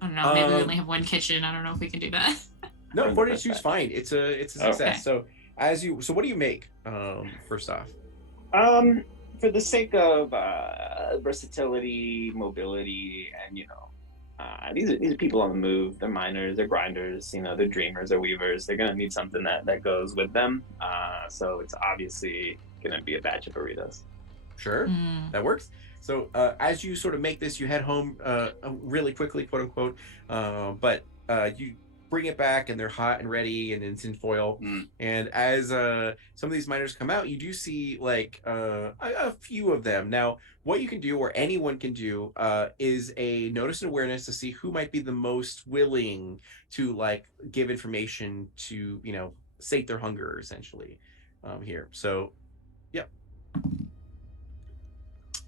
I don't know. Maybe we only have one kitchen. I don't know if we can do that. No, 42 is fine. It's a success. Okay. So what do you make? First off. For the sake of versatility, mobility, and these are people on the move. They're miners, they're grinders, they're dreamers, they're weavers. They're gonna need something that goes with them. So it's obviously gonna be a batch of burritos. Sure, that works. So as you sort of make this, you head home really quickly, quote unquote. But you bring it back, and they're hot and ready, and it's in foil. And as some of these miners come out, you do see like a few of them. Now, what you can do, or anyone can do, is a notice and awareness to see who might be the most willing to like give information to sate their hunger, essentially. Here, so yeah.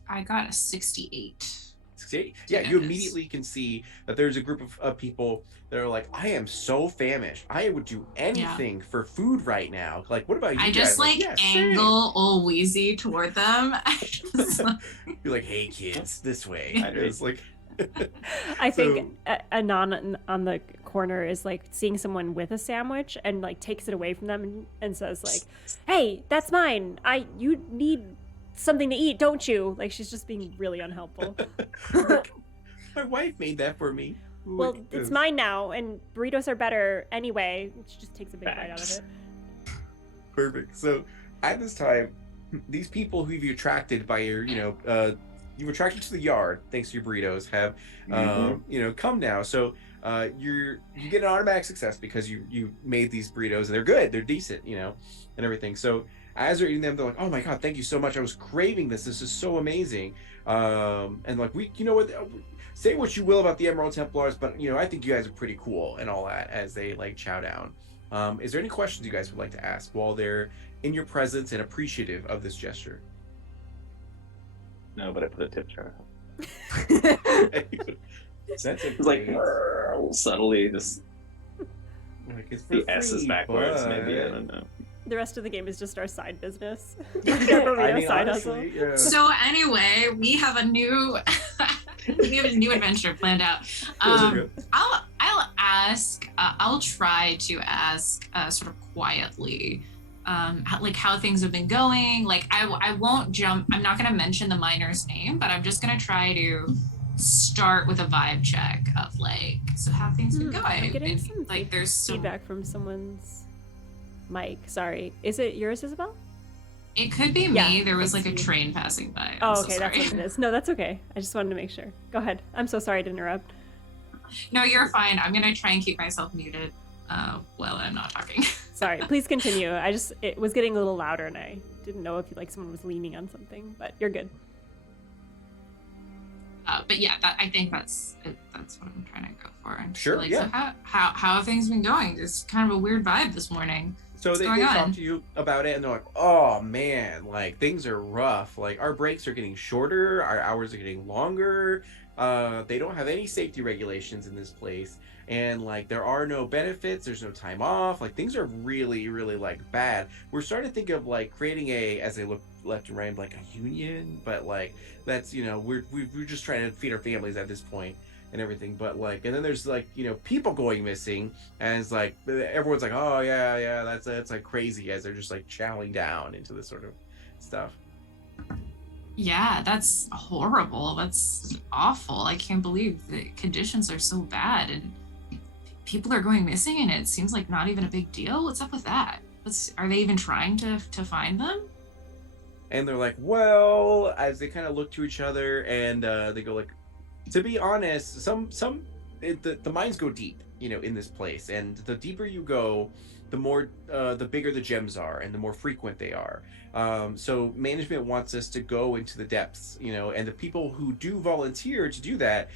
I got a 68. Yeah, you Yes. immediately can see that there's a group of people that are like, I am so famished. I would do anything for food right now. Like, what about I you just guys? Like, like yeah, same. angle old Wheezy toward them. You're like, hey kids, this way. Yeah. It's like I think so Anon on the corner is like seeing someone with a sandwich and like takes it away from them and says like, "Hey, that's mine. You need something to eat, don't you?" Like she's just being really unhelpful. my wife made that for me. Well, Like, it's mine now, and burritos are better anyway. She just takes a big bite out of it. Perfect. So at this time, these people who you've attracted by your, you've attracted to the yard thanks to your burritos have, come now. So you get an automatic success because you made these burritos and they're good, they're decent, and everything. So as they're eating them, they're like, "Oh my god, thank you so much! I was craving this. This is so amazing." And like say what you will about the Emerald Templars, but I think you guys are pretty cool and all that as they like chow down. Is there any questions you guys would like to ask while they're in your presence and appreciative of this gesture? No, but I put a tip jar. It's like subtly just like it's the S is backwards. but... Maybe I don't know. The rest of the game is just our side business. Our I burrito mean, side honestly, hustle. yeah. So anyway, we have a new adventure planned out. I'll ask. I'll try to ask sort of quietly, how things have been going. Like I won't jump. I'm not going to mention the miner's name, but I'm just going to try to start with a vibe check of like, so how things been going. I'm getting some like there's some feedback from someone's mic. Sorry, is it yours, Isabel? It could be Yeah, me. There was like a it's you. train passing by. I'm Oh, so okay, that's sorry. what it is. No, that's okay. I just wanted to make sure. Go ahead. I'm so sorry to interrupt. No, you're fine. I'm gonna try and keep myself muted while I'm not talking. Sorry. Please continue. It was getting a little louder, and I didn't know if like someone was leaning on something, but you're good. But yeah, I think that's what I'm trying to go for. And Sure, like, yeah. So how have things been going? It's kind of a weird vibe this morning. So What's they going talk on? to you about it and they're like, "Oh man, like things are rough. Like our breaks are getting shorter, our hours are getting longer. They don't have any safety regulations in this place, and like there are no benefits, there's no time off. Like things are really, really like bad. We're starting to think of like creating as they look left and right, like a union, but like that's we're just trying to feed our families at this point and everything. But like, and then there's like people going missing, and it's like everyone's like, oh yeah, that's like crazy as they're just like chowing down into this sort of stuff. Yeah, that's horrible. That's awful. I can't believe the conditions are so bad and people are going missing and it seems like not even a big deal. What's up with that? Are they even trying to find them? And they're like, well, as they kind of look to each other and they go like, to be honest, the mines go deep, in this place, and the deeper you go, the more the bigger the gems are and the more frequent they are. So management wants us to go into the depths, and the people who do volunteer to do that,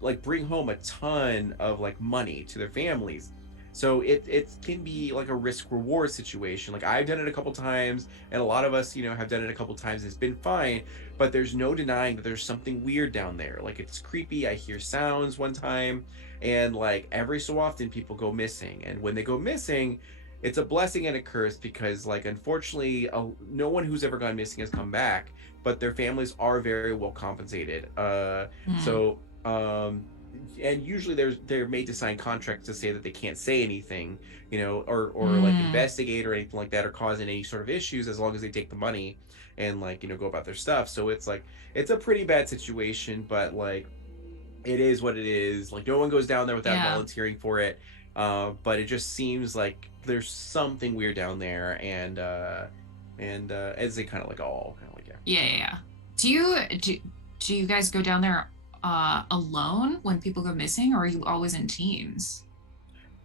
like bring home a ton of like money to their families. So it can be like a risk reward situation. Like I've done it a couple times, and a lot of us, have done it a couple times. It's been fine, but there's no denying that there's something weird down there. Like it's creepy. I hear sounds one time, and like every so often people go missing. And when they go missing, it's a blessing and a curse because like unfortunately, no one who's ever gone missing has come back, but their families are very well compensated. So. And usually they're made to sign contracts to say that they can't say anything, or like investigate or anything like that, or cause any sort of issues as long as they take the money and like go about their stuff. So it's like it's a pretty bad situation, but like it is what it is. Like no one goes down there without volunteering for it, but it just seems like there's something weird down there, and as they kind of like all kind of like Yeah. Do you guys go down there alone when people go missing, or are you always in teams?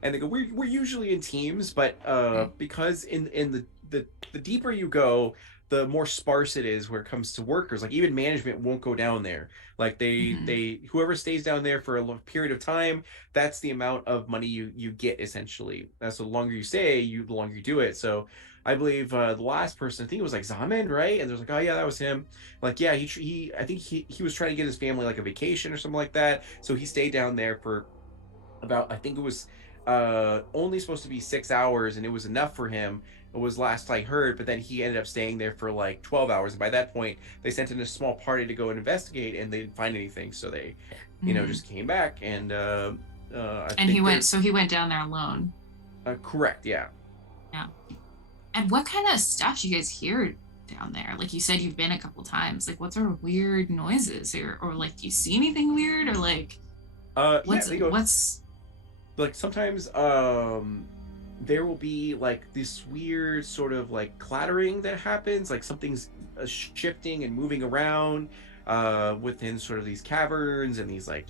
And they go, we're usually in teams, but because in the deeper you go, the more sparse it is where it comes to workers. Like even management won't go down there. Like they whoever stays down there for a long period of time, that's the amount of money you get essentially. So the longer you stay, the longer you do it. So I believe the last person, I think it was like Zaman, right? And there's like, oh yeah, that was him. Like yeah, he I think he was trying to get his family like a vacation or something like that. So he stayed down there for about, I think it was only supposed to be 6 hours, and it was enough for him. It was last I heard, but then he ended up staying there for like 12 hours. And by that point, they sent in a small party to go and investigate, and they didn't find anything. So they, just came back. And he went down there alone. Correct. Yeah. Yeah. And what kind of stuff do you guys hear down there? Like you said, you've been a couple times. Like, what sort of weird noises here, or like, do you see anything weird, or like, what's like sometimes there will be like this weird sort of like clattering that happens, like something's shifting and moving around within sort of these caverns and these like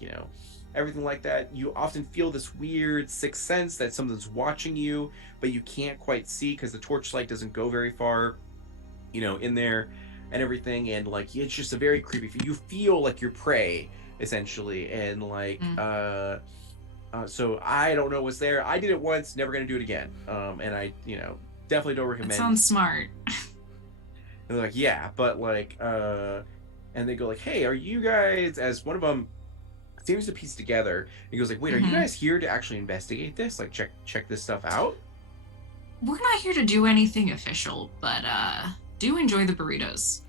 everything like that. You often feel this weird sixth sense that something's watching you, but you can't quite see because the torchlight doesn't go very far in there and everything. And like it's just a very creepy, you feel like you're prey essentially. And like so I don't know what's there. I did it once, never gonna do it again. And I definitely don't recommend. That sounds smart. And they're like, yeah, but like and they go like, hey, are you guys, as one of them seems to piece together, he goes like, wait, are you guys here to actually investigate this, like check this stuff out? We're not here to do anything official, but do enjoy the burritos.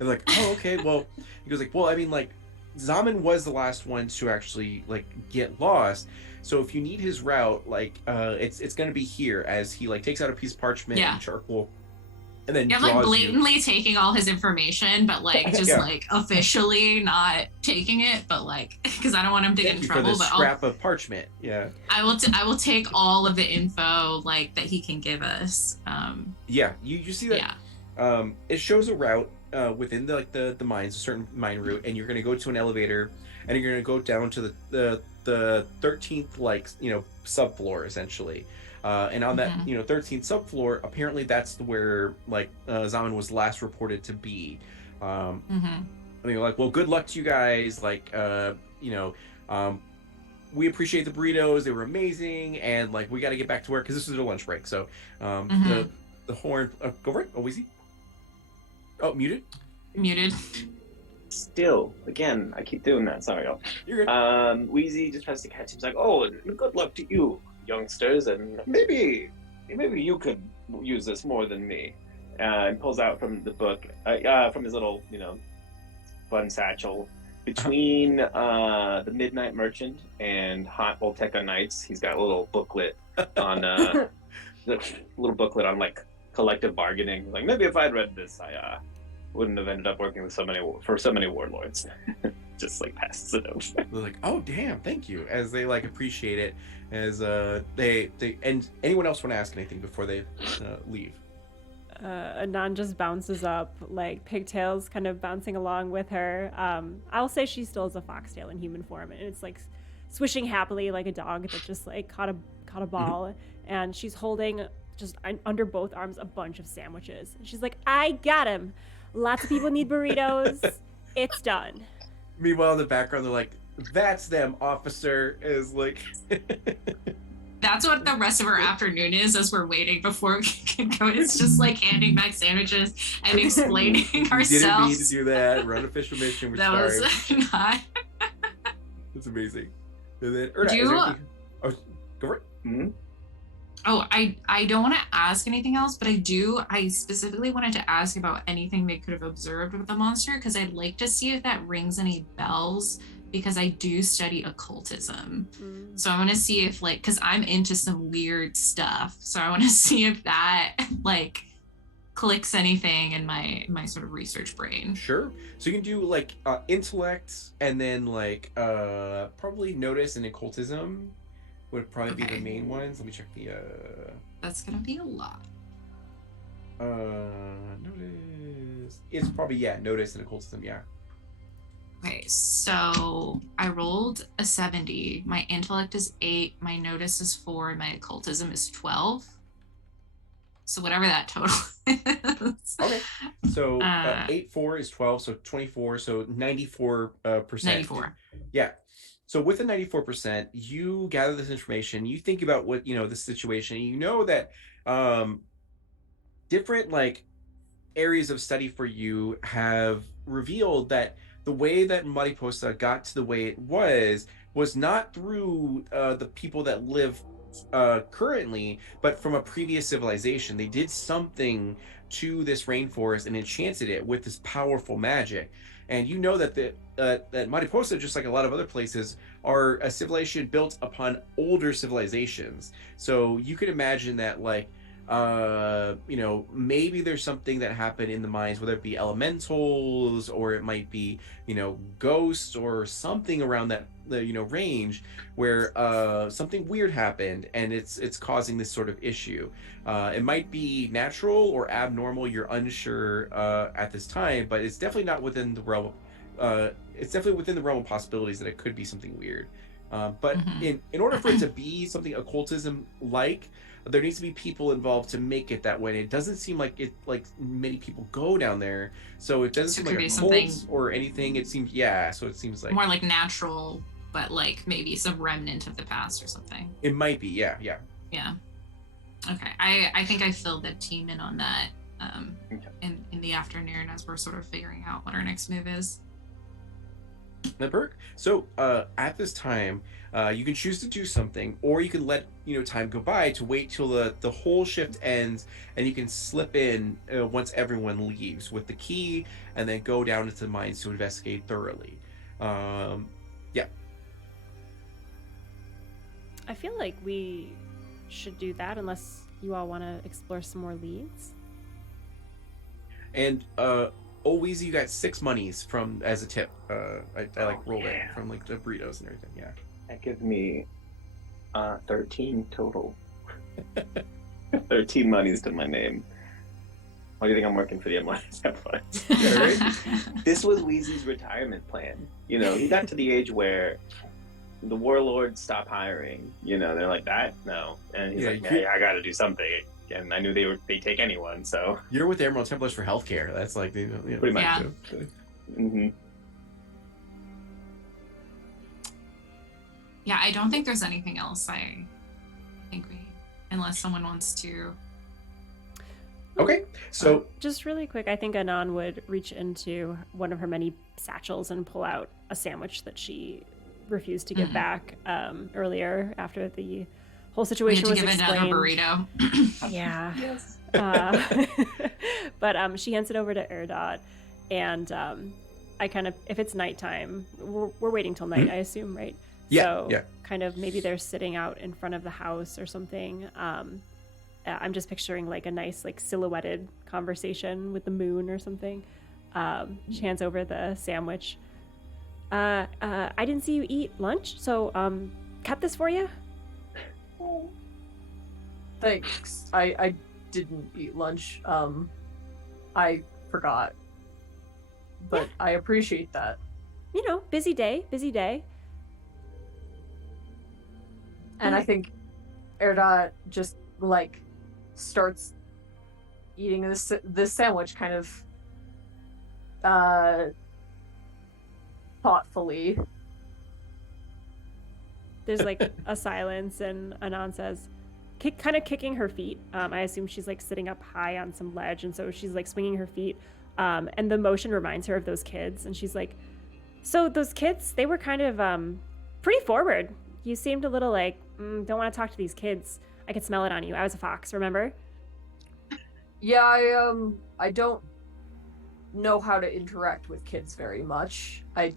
And like, oh, okay. Well, he goes like, well, I mean, like Zaman was the last one to actually like get lost, so if you need his route, like it's gonna be here, as he like takes out a piece of parchment and charcoal and then like blatantly taking all his information, but like just like officially not taking it, but like because I don't want him to get in trouble. For the scrap of parchment, I will take all of the info like that he can give us. You see that it shows a route within the mines, a certain mine route, and you're going to go to an elevator, and you're going to go down to the 13th like subfloor essentially. And on that 13th subfloor, apparently that's where like Zaman was last reported to be. I mean, like, well, good luck to you guys. Like, we appreciate the burritos; they were amazing, and like we got to get back to work because this is their lunch break. So the horn, go for it. Oh, easy. Oh, muted. Still, again, I keep doing that. Sorry, y'all. You're good. Wheezy just tries to catch him. He's like, "Oh, good luck to you, youngsters, and maybe you could use this more than me." And pulls out from the book, from his little, fun satchel. Between the Midnight Merchant and Hot Volteca Nights, he's got a little booklet on like collective bargaining. Like, maybe if I'd read this, I wouldn't have ended up working with so many warlords. Just like passes it over. They're like, oh damn, thank you, as they like appreciate it, as they and anyone else want to ask anything before they leave? Anan just bounces up, like pigtails kind of bouncing along with her. I'll say she still has a foxtail in human form, and it's like swishing happily like a dog that just like caught a ball. And she's holding just under both arms a bunch of sandwiches. And she's like, I got him. Lots of people need burritos. It's done. Meanwhile, in the background, they're like, that's them, officer. Is like... That's what the rest of our afternoon is as we're waiting before we can go. It's just like handing back sandwiches and explaining ourselves. Didn't mean to do that. We're on official mission. We're sorry. That was not. It's amazing. And then, Erna, go for it. Mm-hmm. Oh, I don't want to ask anything else, but I specifically wanted to ask about anything they could have observed with the monster, because I'd like to see if that rings any bells, because I do study occultism. So I want to see if like, because I'm into some weird stuff, so I want to see if that like clicks anything in my sort of research brain. Sure. So you can do like intellect, and then like probably notice and occultism would probably be the main ones. Let me check the That's gonna be a lot. Notice. It's probably notice and occultism, Okay, so I rolled a 70. My intellect is 8, my notice is 4, and my occultism is 12. So whatever that total is. Okay. So Uh, 8 4 is 12, so 24, so 94%. 94. Yeah. So with the 94%, you gather this information, you think about what, the situation, and you know that different like areas of study for you have revealed that the way that Mariposa got to the way it was not through the people that live currently, but from a previous civilization. They did something to this rainforest and enchanted it with this powerful magic. And you know that that Mariposa, just like a lot of other places, are a civilization built upon older civilizations. So you could imagine that, like, maybe there's something that happened in the mines, whether it be elementals or it might be, ghosts or something around that range, where something weird happened and it's causing this sort of issue. It might be natural or abnormal, you're unsure at this time, but it's definitely not within the realm. It's definitely within the realm of possibilities that it could be something weird. But in order for it to be something occultism like, there needs to be people involved to make it that way. And it doesn't seem like many people go down there, so it doesn't seem like a cult or anything. It seems so it seems like more like natural, but like maybe some remnant of the past or something. It might be, yeah. Okay, I think I filled the team in on that in the afternoon as we're sort of figuring out what our next move is. Burke. So at this time, you can choose to do something, or you can let time go by to wait till the whole shift ends, and you can slip in once everyone leaves with the key, and then go down into the mines to investigate thoroughly. Yeah. I feel like we should do that unless you all want to explore some more leads. And always you got 6 monies from as a tip. I rolled it from like the burritos and everything. Yeah. That gives me 13 total. 13 monies to my name. Why do you think I'm working for the M1 Templars? Yeah, right? This was Wheezy's retirement plan. He got to the age where the warlords stopped hiring. They're like, that? No. And he's I got to do something. And I knew they take anyone, so. You're with the Emerald Templars for healthcare. That's like, pretty much. Yeah. Mm-hmm. Yeah, I don't think there's anything else. I think unless someone wants to. Okay, so just really quick, I think Anon would reach into one of her many satchels and pull out a sandwich that she refused to give back earlier after the whole situation was explained. We had to give it a burrito. Yeah. Yes. But she hands it over to Erdot, and I kind of, if it's nighttime, we're waiting till night, I assume, right? Yeah, so yeah. Kind of maybe they're sitting out in front of the house or something. I'm just picturing like a nice like silhouetted conversation with the moon or something. She hands over the sandwich. I didn't see you eat lunch, so cut this for you. Thanks. I didn't eat lunch. I forgot. But I appreciate that. Busy day. And I think Erdot just like starts eating this sandwich kind of thoughtfully. There's like a silence, and Anon says, kind of kicking her feet. I assume she's like sitting up high on some ledge, and so she's like swinging her feet. And the motion reminds her of those kids, and she's like, so those kids, they were kind of pretty forward. You seemed a little like, don't want to talk to these kids. I could smell it on you. I was a fox, remember? Yeah, I don't know how to interact with kids very much. I'm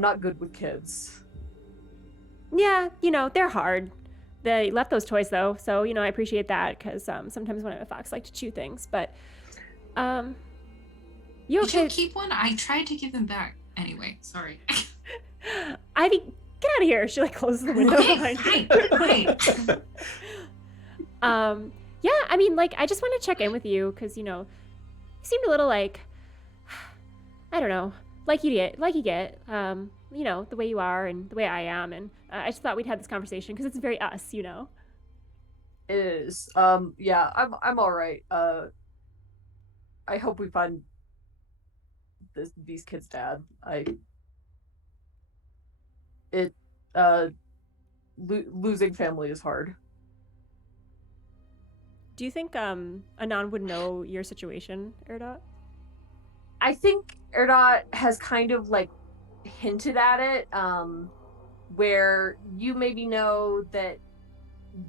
not good with kids. Yeah, they're hard. They left those toys though, so I appreciate that, because sometimes when I'm a fox, I like to chew things. But you okay? Did you keep one? I tried to give them back. Anyway, sorry. Ivy, get out of here! She like closes the window behind her. Yeah, I mean, like, I just want to check in with you because you seemed a little like, I don't know, like you get, you know, the way you are and the way I am, and I just thought we'd have this conversation because it's very us, you know. It is. Yeah, I'm all right. I hope we find these kids' dad. It uh losing family is hard. Do you think Anon would know your situation, Erdot? I think Erdot has kind of like hinted at it, where you maybe know that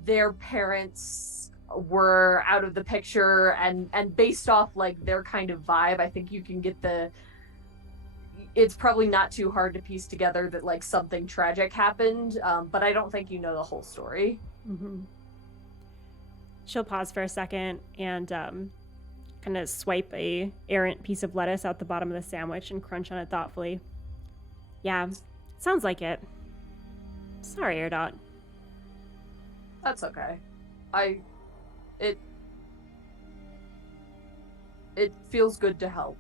their parents were out of the picture, and based off like their kind of vibe, I think you can get it's probably not too hard to piece together that like something tragic happened, but I don't think you know the whole story. Mm-hmm. She'll pause for a second and kind of swipe a errant piece of lettuce out the bottom of the sandwich and crunch on it thoughtfully. Yeah, sounds like it. Sorry, Erdot. That's okay. It feels good to help.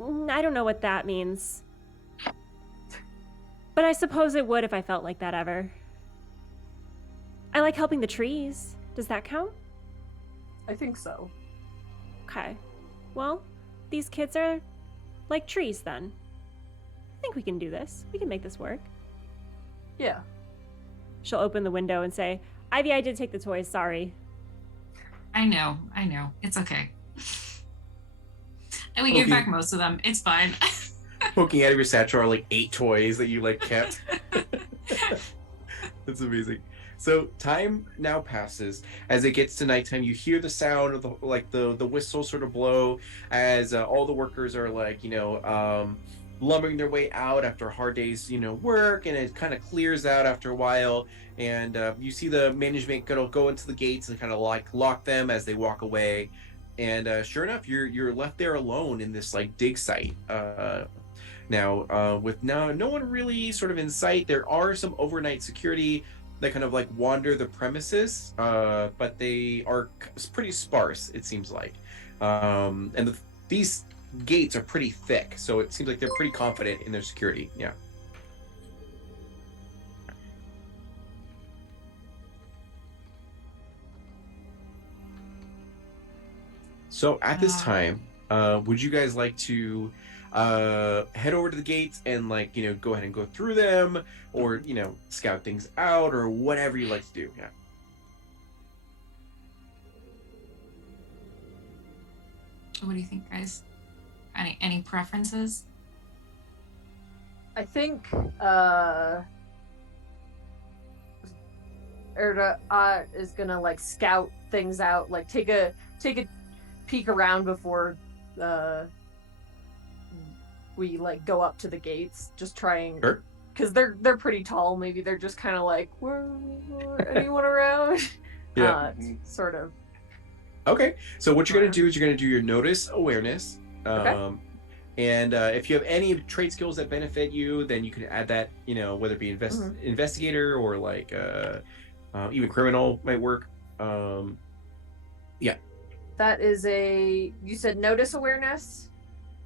I don't know what that means. But I suppose it would if I felt like that ever. I like helping the trees. Does that count? I think so. Okay. Well, these kids are like trees then. I think we can do this. We can make this work. Yeah. She'll open the window and say, Ivy, I did take the toys, sorry. I know. It's okay. And we gave back most of them. It's fine. Poking out of your satchel are like 8 toys that you like kept. That's amazing. So time now passes. As it gets to nighttime, you hear the sound of the whistle sort of blow as all the workers are like, lumbering their way out after a hard day's, work, and it kind of clears out after a while. And you see the management go into the gates and kind of like lock them as they walk away. And sure enough, you're left there alone in this like dig site. Now, with no one really sort of in sight, there are some overnight security that kind of like wander the premises, but they are pretty sparse, it seems like. And these gates are pretty thick, so it seems like they're pretty confident in their security. Yeah. So at this time, would you guys like to head over to the gates and like go ahead and go through them, or scout things out, or whatever you like to do? Yeah. What do you think, guys? Any preferences? I think Erda is gonna like scout things out, like take a peek around before we like go up to the gates, just trying, Sure. because they're pretty tall. Maybe they're just kind of like, where anyone around? Yeah. Sort of. Okay, so what you're going to do is you're going to do your notice awareness. Okay. And if you have any trait skills that benefit you, then you can add that, whether it be investigator or like even criminal might work. Yeah. That is you said notice awareness?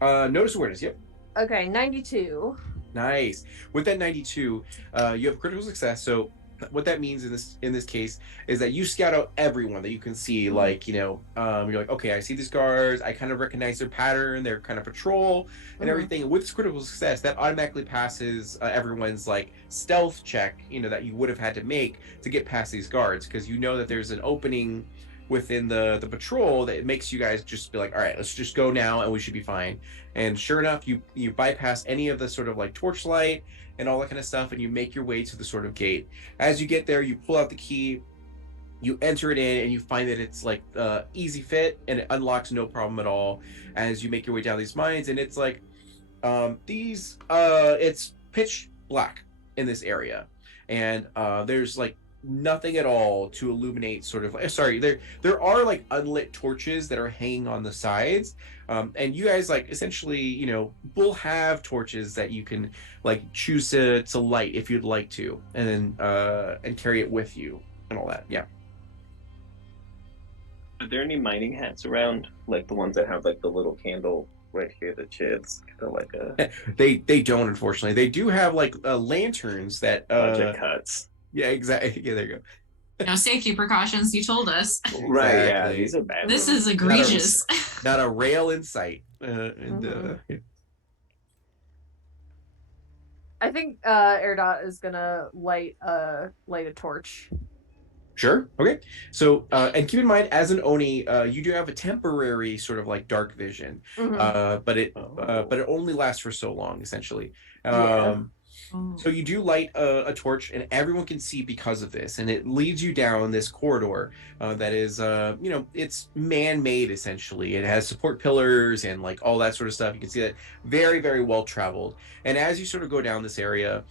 Notice awareness, yep. Okay, 92. Nice. With that 92, you have critical success. So what that means in this case is that you scout out everyone that you can see. Like you're like, okay, I see these guards, I kind of recognize their pattern, their kind of patrol and everything. And with this critical success, that automatically passes everyone's like stealth check that you would have had to make to get past these guards, because that there's an opening within the patrol that makes you guys just be like, all right, let's just go now and we should be fine. And sure enough, you bypass any of the sort of like torchlight and all that kind of stuff, and you make your way to the sort of gate. As you get there, you pull out the key, you enter it in, and you find that it's like easy fit, and it unlocks no problem at all as you make your way down these mines. And it's like it's pitch black in this area, and there's like nothing at all to illuminate sort of there are like unlit torches that are hanging on the sides, and you guys like essentially will have torches that you can like choose to light if you'd like to, and then and carry it with you and all that. Yeah. Are there any mining hats around, like the ones that have like the little candle right here, the kids. Kind of like a They don't, unfortunately. They do have like lanterns that budget cuts. yeah, exactly. Yeah, there you go. No safety precautions, you told us. Right, yeah, Exactly. these are bad. This Mhm. is egregious. Not a rail in sight. Yeah. I think Erdot is gonna light a torch. Sure. Okay. So, and keep in mind, as an Oni, you do have a temporary sort of like dark vision, Mhm. but it only lasts for so long, essentially. Yeah. So you do light a torch, and everyone can see because of this, and it leads you down this corridor that is, it's man-made essentially. It has support pillars and like all that sort of stuff. You can see that very, very well traveled. And as you sort of go down this area,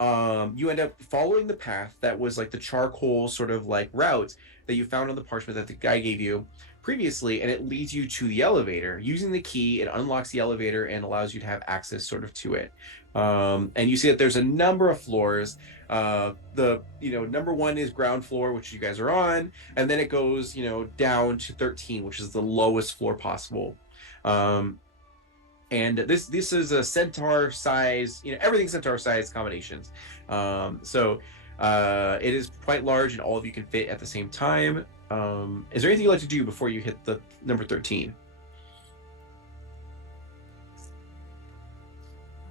you end up following the path that was like the charcoal sort of like route that you found on the parchment that the guy gave you previously, and it leads you to the elevator. Using the key, it unlocks the elevator and allows you to have access sort of to it. And you see that there's a number of floors. Number 1 is ground floor, which you guys are on, and then it goes, down to 13, which is the lowest floor possible. And this is a centaur size, everything centaur size combinations. So it is quite large, and all of you can fit at the same time. Is there anything you'd like to do before you hit the number 13?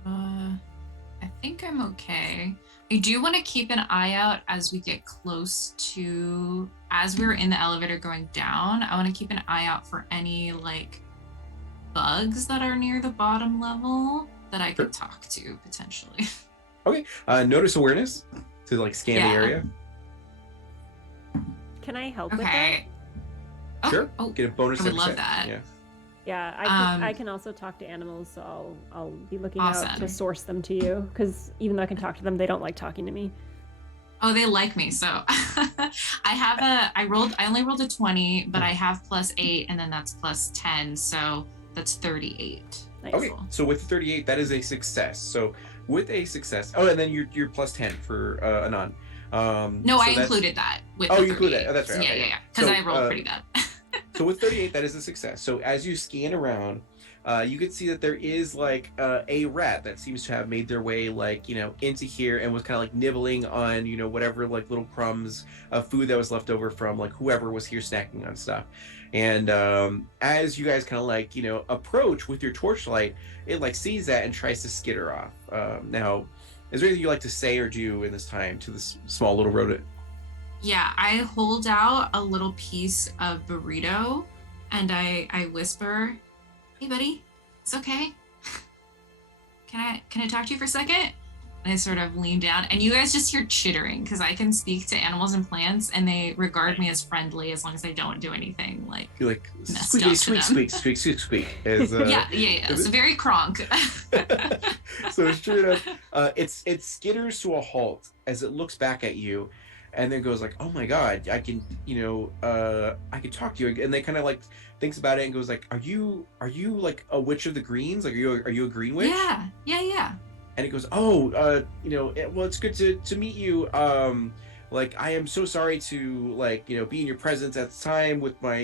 I think I'm okay. I do want to keep an eye out as we get close to, as we're in the elevator going down, I want to keep an eye out for any like bugs that are near the bottom level that I could talk to potentially. Okay. Notice awareness to like scan the area. Can I help with that? Okay. Sure. Oh, Get a bonus. I would 10%. love that. Yeah. Yeah, I can also talk to animals, so I'll be looking out to Awesome. source them to you. Because even though I can talk to them, they don't like talking to me. Oh, they like me. So I only rolled a 20, but I have +8, and then that's +10, so that's 38. Nice. Okay. So with the 38, that is a success. So with a success, and then you're +10 for Anon. No, so I included that with Oh, the you included 38. that. Oh, that's right. Yeah, Okay. yeah. Because So, I rolled pretty bad. So with 38, that is a success. So as you scan around, you can see that there is like a rat that seems to have made their way like, into here and was kind of like nibbling on, whatever like little crumbs of food that was left over from like whoever was here snacking on stuff. And as you guys kind of like, approach with your torchlight, it like sees that and tries to skitter off. Now, is there anything you'd like to say or do in this time to this small little rodent? Yeah, I hold out a little piece of burrito and I whisper, "Hey buddy, it's okay. Can I talk to you for a second?" And I sort of lean down, and you guys just hear chittering because I can speak to animals and plants, and they regard me as friendly as long as I don't do anything like You're like messed squeaky, up to squeak, them. squeak, squeak, squeak, squeak. yeah. It's very Kronk. So sure enough, it skitters to a halt as it looks back at you, and then goes like, "Oh my god, I can, I can talk to you." And they kind of like thinks about it and goes like, "Are you like a witch of the greens? Like, are you a green witch?" Yeah. And it goes, "Oh, well, it's good to meet you. Like, I am so sorry to like, be in your presence at the time with my,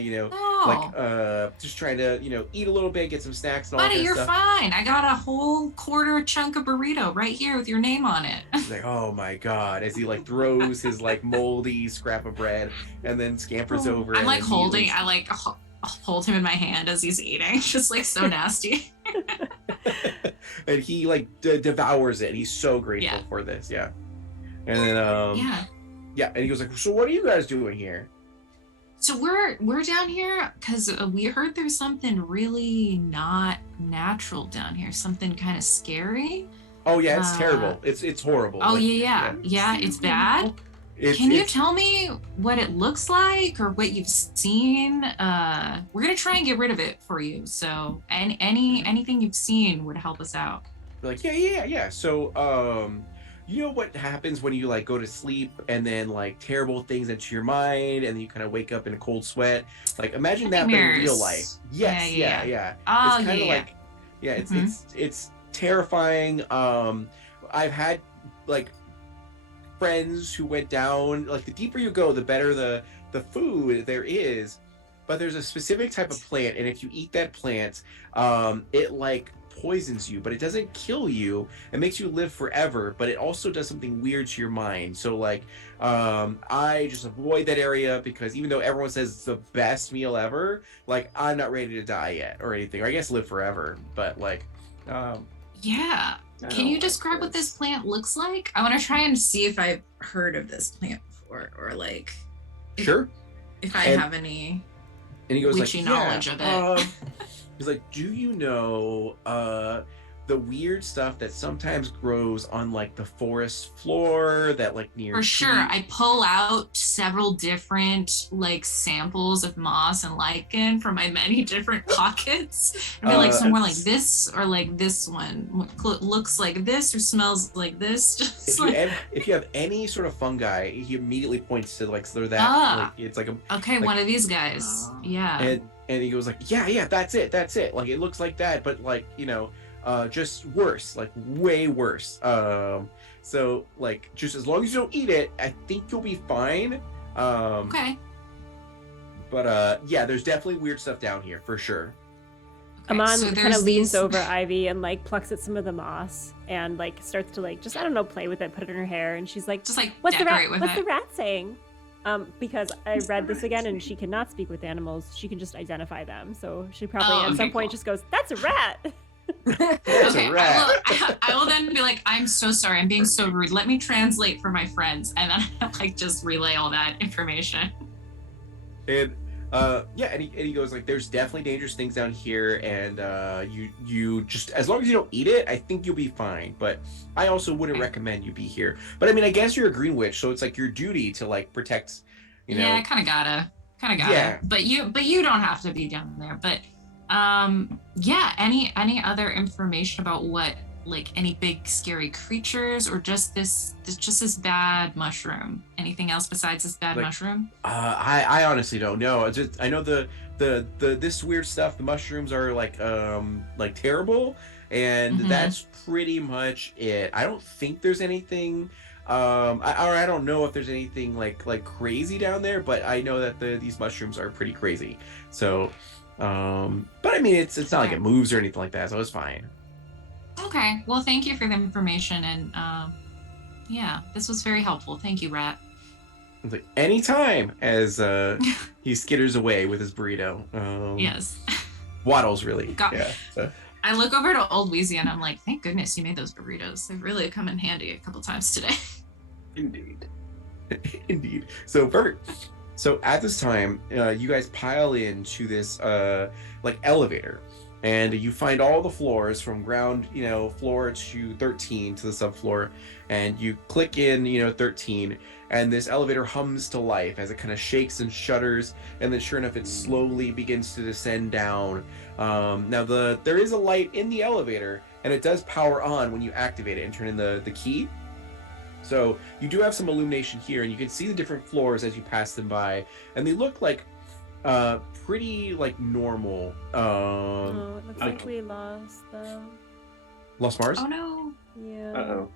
just trying to, eat a little bit, get some snacks and all that Buddy, kind of you're stuff." fine. I got a whole quarter chunk of burrito right here with your name on it. He's like, "Oh my god!" As he like throws his like moldy scrap of bread and then scampers over. I'm and like immediately- hold him in my hand as he's eating, just like so nasty. and he like devours it. He's so grateful for this. Yeah. And then and he goes like, "So what are you guys doing here?" So we're down here because we heard there's something really not natural down here. Something kind of scary. Oh yeah, it's terrible. It's horrible. Oh Like, yeah, it's bad. Can you tell me what it looks like or what you've seen? We're gonna try and get rid of it for you. So anything you've seen would help us out. Like, yeah. So you know what happens when you like go to sleep and then like terrible things enter your mind and then you kind of wake up in a cold sweat? Like, imagine that but in real life. Yes, yeah. Oh, it's kind of like it's terrifying. I've had like friends who went down, like the deeper you go, the better the food there is, but there's a specific type of plant, and if you eat that plant, it like poisons you, but it doesn't kill you. It makes you live forever, but it also does something weird to your mind. So like, I just avoid that area because even though everyone says it's the best meal ever, like I'm not ready to die yet or anything. Or I guess live forever, but like, Yeah. Can you describe what this plant looks like? I want to try and see if I've heard of this plant before, or like, sure. If I have any and he goes witchy like, knowledge of it. He's like, do you know the weird stuff that sometimes grows on like the forest floor that like near For sure. I pull out several different like samples of moss and lichen from my many different pockets. And be like somewhere like this or like this one looks like this or smells like this. Just if you have any sort of fungi, he immediately points to like so that like, it's like a okay, like, one of these guys. Yeah. And he goes like, yeah, that's it. Like it looks like that, but like, you know, just worse, like way worse. So like just as long as you don't eat it, I think you'll be fine. Okay. But yeah, there's definitely weird stuff down here for sure. Okay, Amon so kind of leans over Ivy and like plucks at some of the moss and like starts to like just I don't know play with it, put it in her hair, and she's like, just like what's the rat saying? Because I read this again and she cannot speak with animals. She can just identify them. So she probably at some point just goes, that's a rat. That's a rat. I will then be like, I'm so sorry. I'm being so rude. Let me translate for my friends. And then like just relay all that information. And yeah, and he goes like, there's definitely dangerous things down here. And you just, as long as you don't eat it, I think you'll be fine. But I also wouldn't recommend you be here. But I mean, I guess you're a green witch, so it's like your duty to like protect, you know. Yeah, I kind of gotta. Yeah. But you don't have to be down there. But yeah, any other information about what, like any big scary creatures or just this bad mushroom? Anything else besides this bad mushroom? I honestly don't know. I know the this weird stuff, the mushrooms are like terrible, and that's pretty much it. I don't think there's anything I don't know if there's anything like crazy down there, but I know that these mushrooms are pretty crazy. So but I mean it's not like it moves or anything like that, so it's fine. Okay, well thank you for the information, and yeah, this was very helpful. Thank you, Rat. It's like anytime, as he skitters away with his burrito. Yes. Waddles really. Yeah. So. I look over to Old Wheezy and I'm like, thank goodness you made those burritos. They've really come in handy a couple times today. Indeed. Indeed. So perfect. So at this time, you guys pile into this like elevator, and you find all the floors from ground, floor to 13 to the subfloor, and you click in, 13, and this elevator hums to life as it kind of shakes and shudders, and then sure enough, it slowly begins to descend down. Now there is a light in the elevator, and it does power on when you activate it and turn in the key. So you do have some illumination here, and you can see the different floors as you pass them by, and they look like pretty like normal. It looks like we lost them. Lost Mars? Oh no. Yeah. Uh-oh.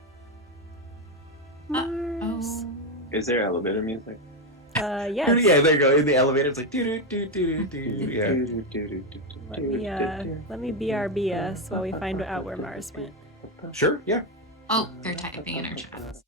Mars. Is there elevator music? Yes. Yeah, there you go. In the elevator, it's like do do do do do. Yeah. Let me BRB us while we find out where Mars went. Sure. Yeah. Oh, they're typing in our chat.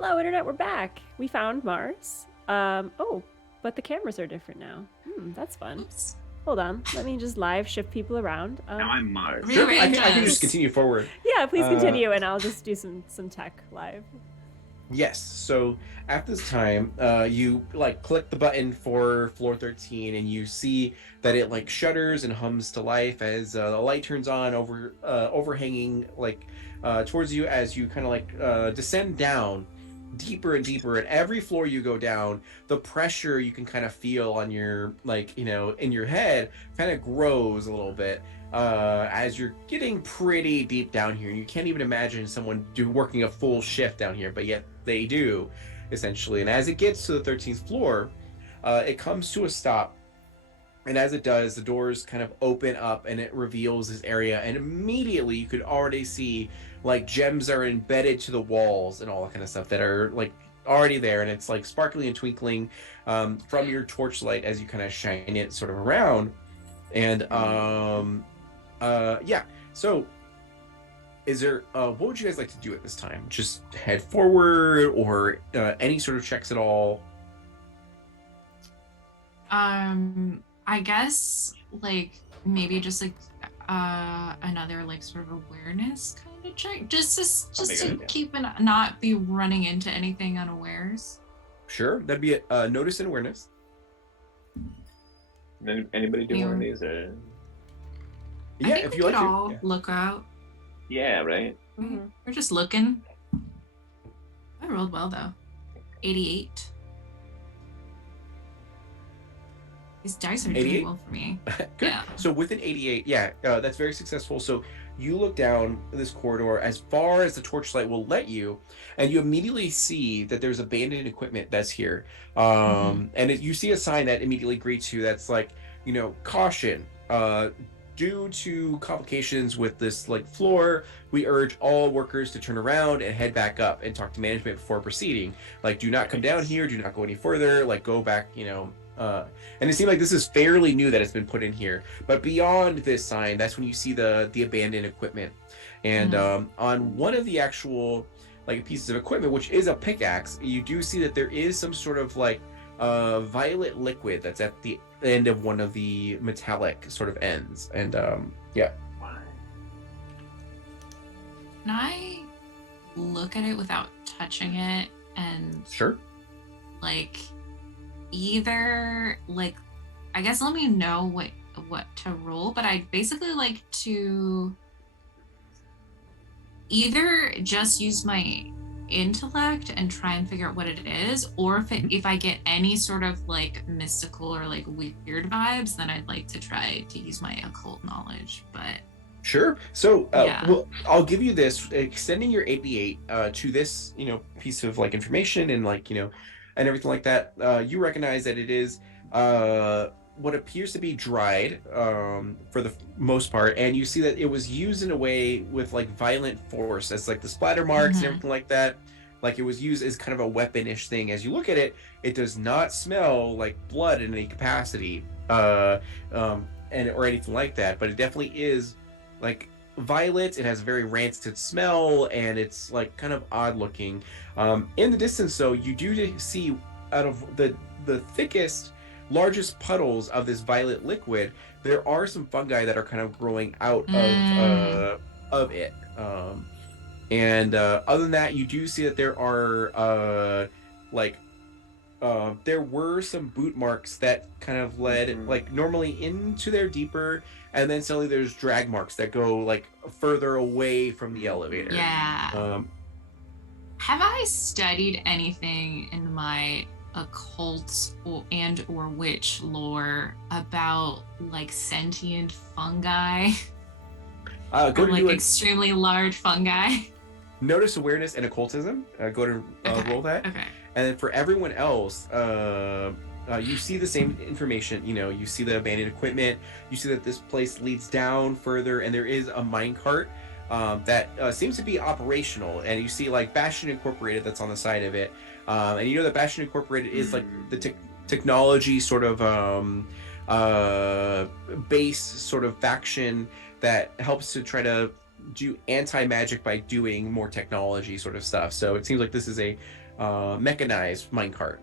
Hello, Internet, we're back. We found Mars. Oh, but the cameras are different now. That's fun. Oops. Hold on, let me just live shift people around. Now I'm Mars. Re- Sure, I can Rearranges. just continue forward. Yeah, please continue, and I'll just do some tech live. Yes. So at this time, you like click the button for floor 13, and you see that it like shudders and hums to life as the light turns on overhanging like towards you as you kind of like descend down deeper and deeper. And every floor you go down, the pressure you can kind of feel on your like in your head kind of grows a little bit. As you're getting pretty deep down here, you can't even imagine someone working a full shift down here, but yet they do, essentially. And as it gets to the 13th floor, it comes to a stop, and as it does, the doors kind of open up, and it reveals this area, and immediately you could already see like gems are embedded to the walls and all that kind of stuff that are like already there, and it's like sparkling and twinkling from your torchlight as you kind of shine it sort of around. And yeah, so is there what would you guys like to do at this time? Just head forward, or any sort of checks at all? I guess like maybe just like another like sort of awareness kind of check, just to keep not be running into anything unawares. Sure, that'd be a notice and awareness. Anybody do one of these? Or... Yeah, I think if we you could like all to. Yeah. look out. Yeah, right. We're just looking. I rolled well though. 88. These dice are 88? doing well for me. Good. Yeah. So with an 88, yeah, that's very successful. So you look down this corridor as far as the torchlight will let you, and you immediately see that there's abandoned equipment that's here. And you see a sign that immediately greets you that's like, caution. Due to complications with this like floor, we urge all workers to turn around and head back up and talk to management before proceeding. Like, do not come down here, do not go any further, like go back, and it seemed like this is fairly new that it's been put in here. But beyond this sign, that's when you see the abandoned equipment. And on one of the actual like pieces of equipment, which is a pickaxe, you do see that there is some sort of like violet liquid that's at the end of one of the metallic sort of ends. And yeah. Can I look at it without touching it and Sure. like either like I guess let me know what to roll, but I'd basically like to either just use my intellect and try and figure out what it is, or if I get any sort of like mystical or like weird vibes, then I'd like to try to use my occult knowledge. But sure. So Yeah. well, I'll give you this, extending your 88 to this piece of like information and like and everything like that. You recognize that it is what appears to be dried for the most part, and you see that it was used in a way with like violent force, as like the splatter marks and everything like that. Like it was used as kind of a weaponish thing. As you look at it, it does not smell like blood in any capacity, or anything like that. But it definitely is like violet. It has a very rancid smell, and it's like kind of odd looking. In the distance, though, you do see out of the thickest, largest puddles of this violet liquid, there are some fungi that are kind of growing out of it. And other than that, you do see that there are there were some boot marks that kind of led like normally into there deeper, and then suddenly there's drag marks that go like further away from the elevator. yeah. Have I studied anything in my occult or witch lore about like sentient fungi? Go Or, to like do extremely large fungi? notice awareness and occultism. Go to Okay. roll that. Okay. And then for everyone else, you see the same information. You see the abandoned equipment. You see that this place leads down further, and there is a minecart that seems to be operational. And you see like Bastion Incorporated that's on the side of it. And that Bastion Incorporated is like the technology sort of base sort of faction that helps to try to do anti-magic by doing more technology sort of stuff. So it seems like this is a mechanized minecart.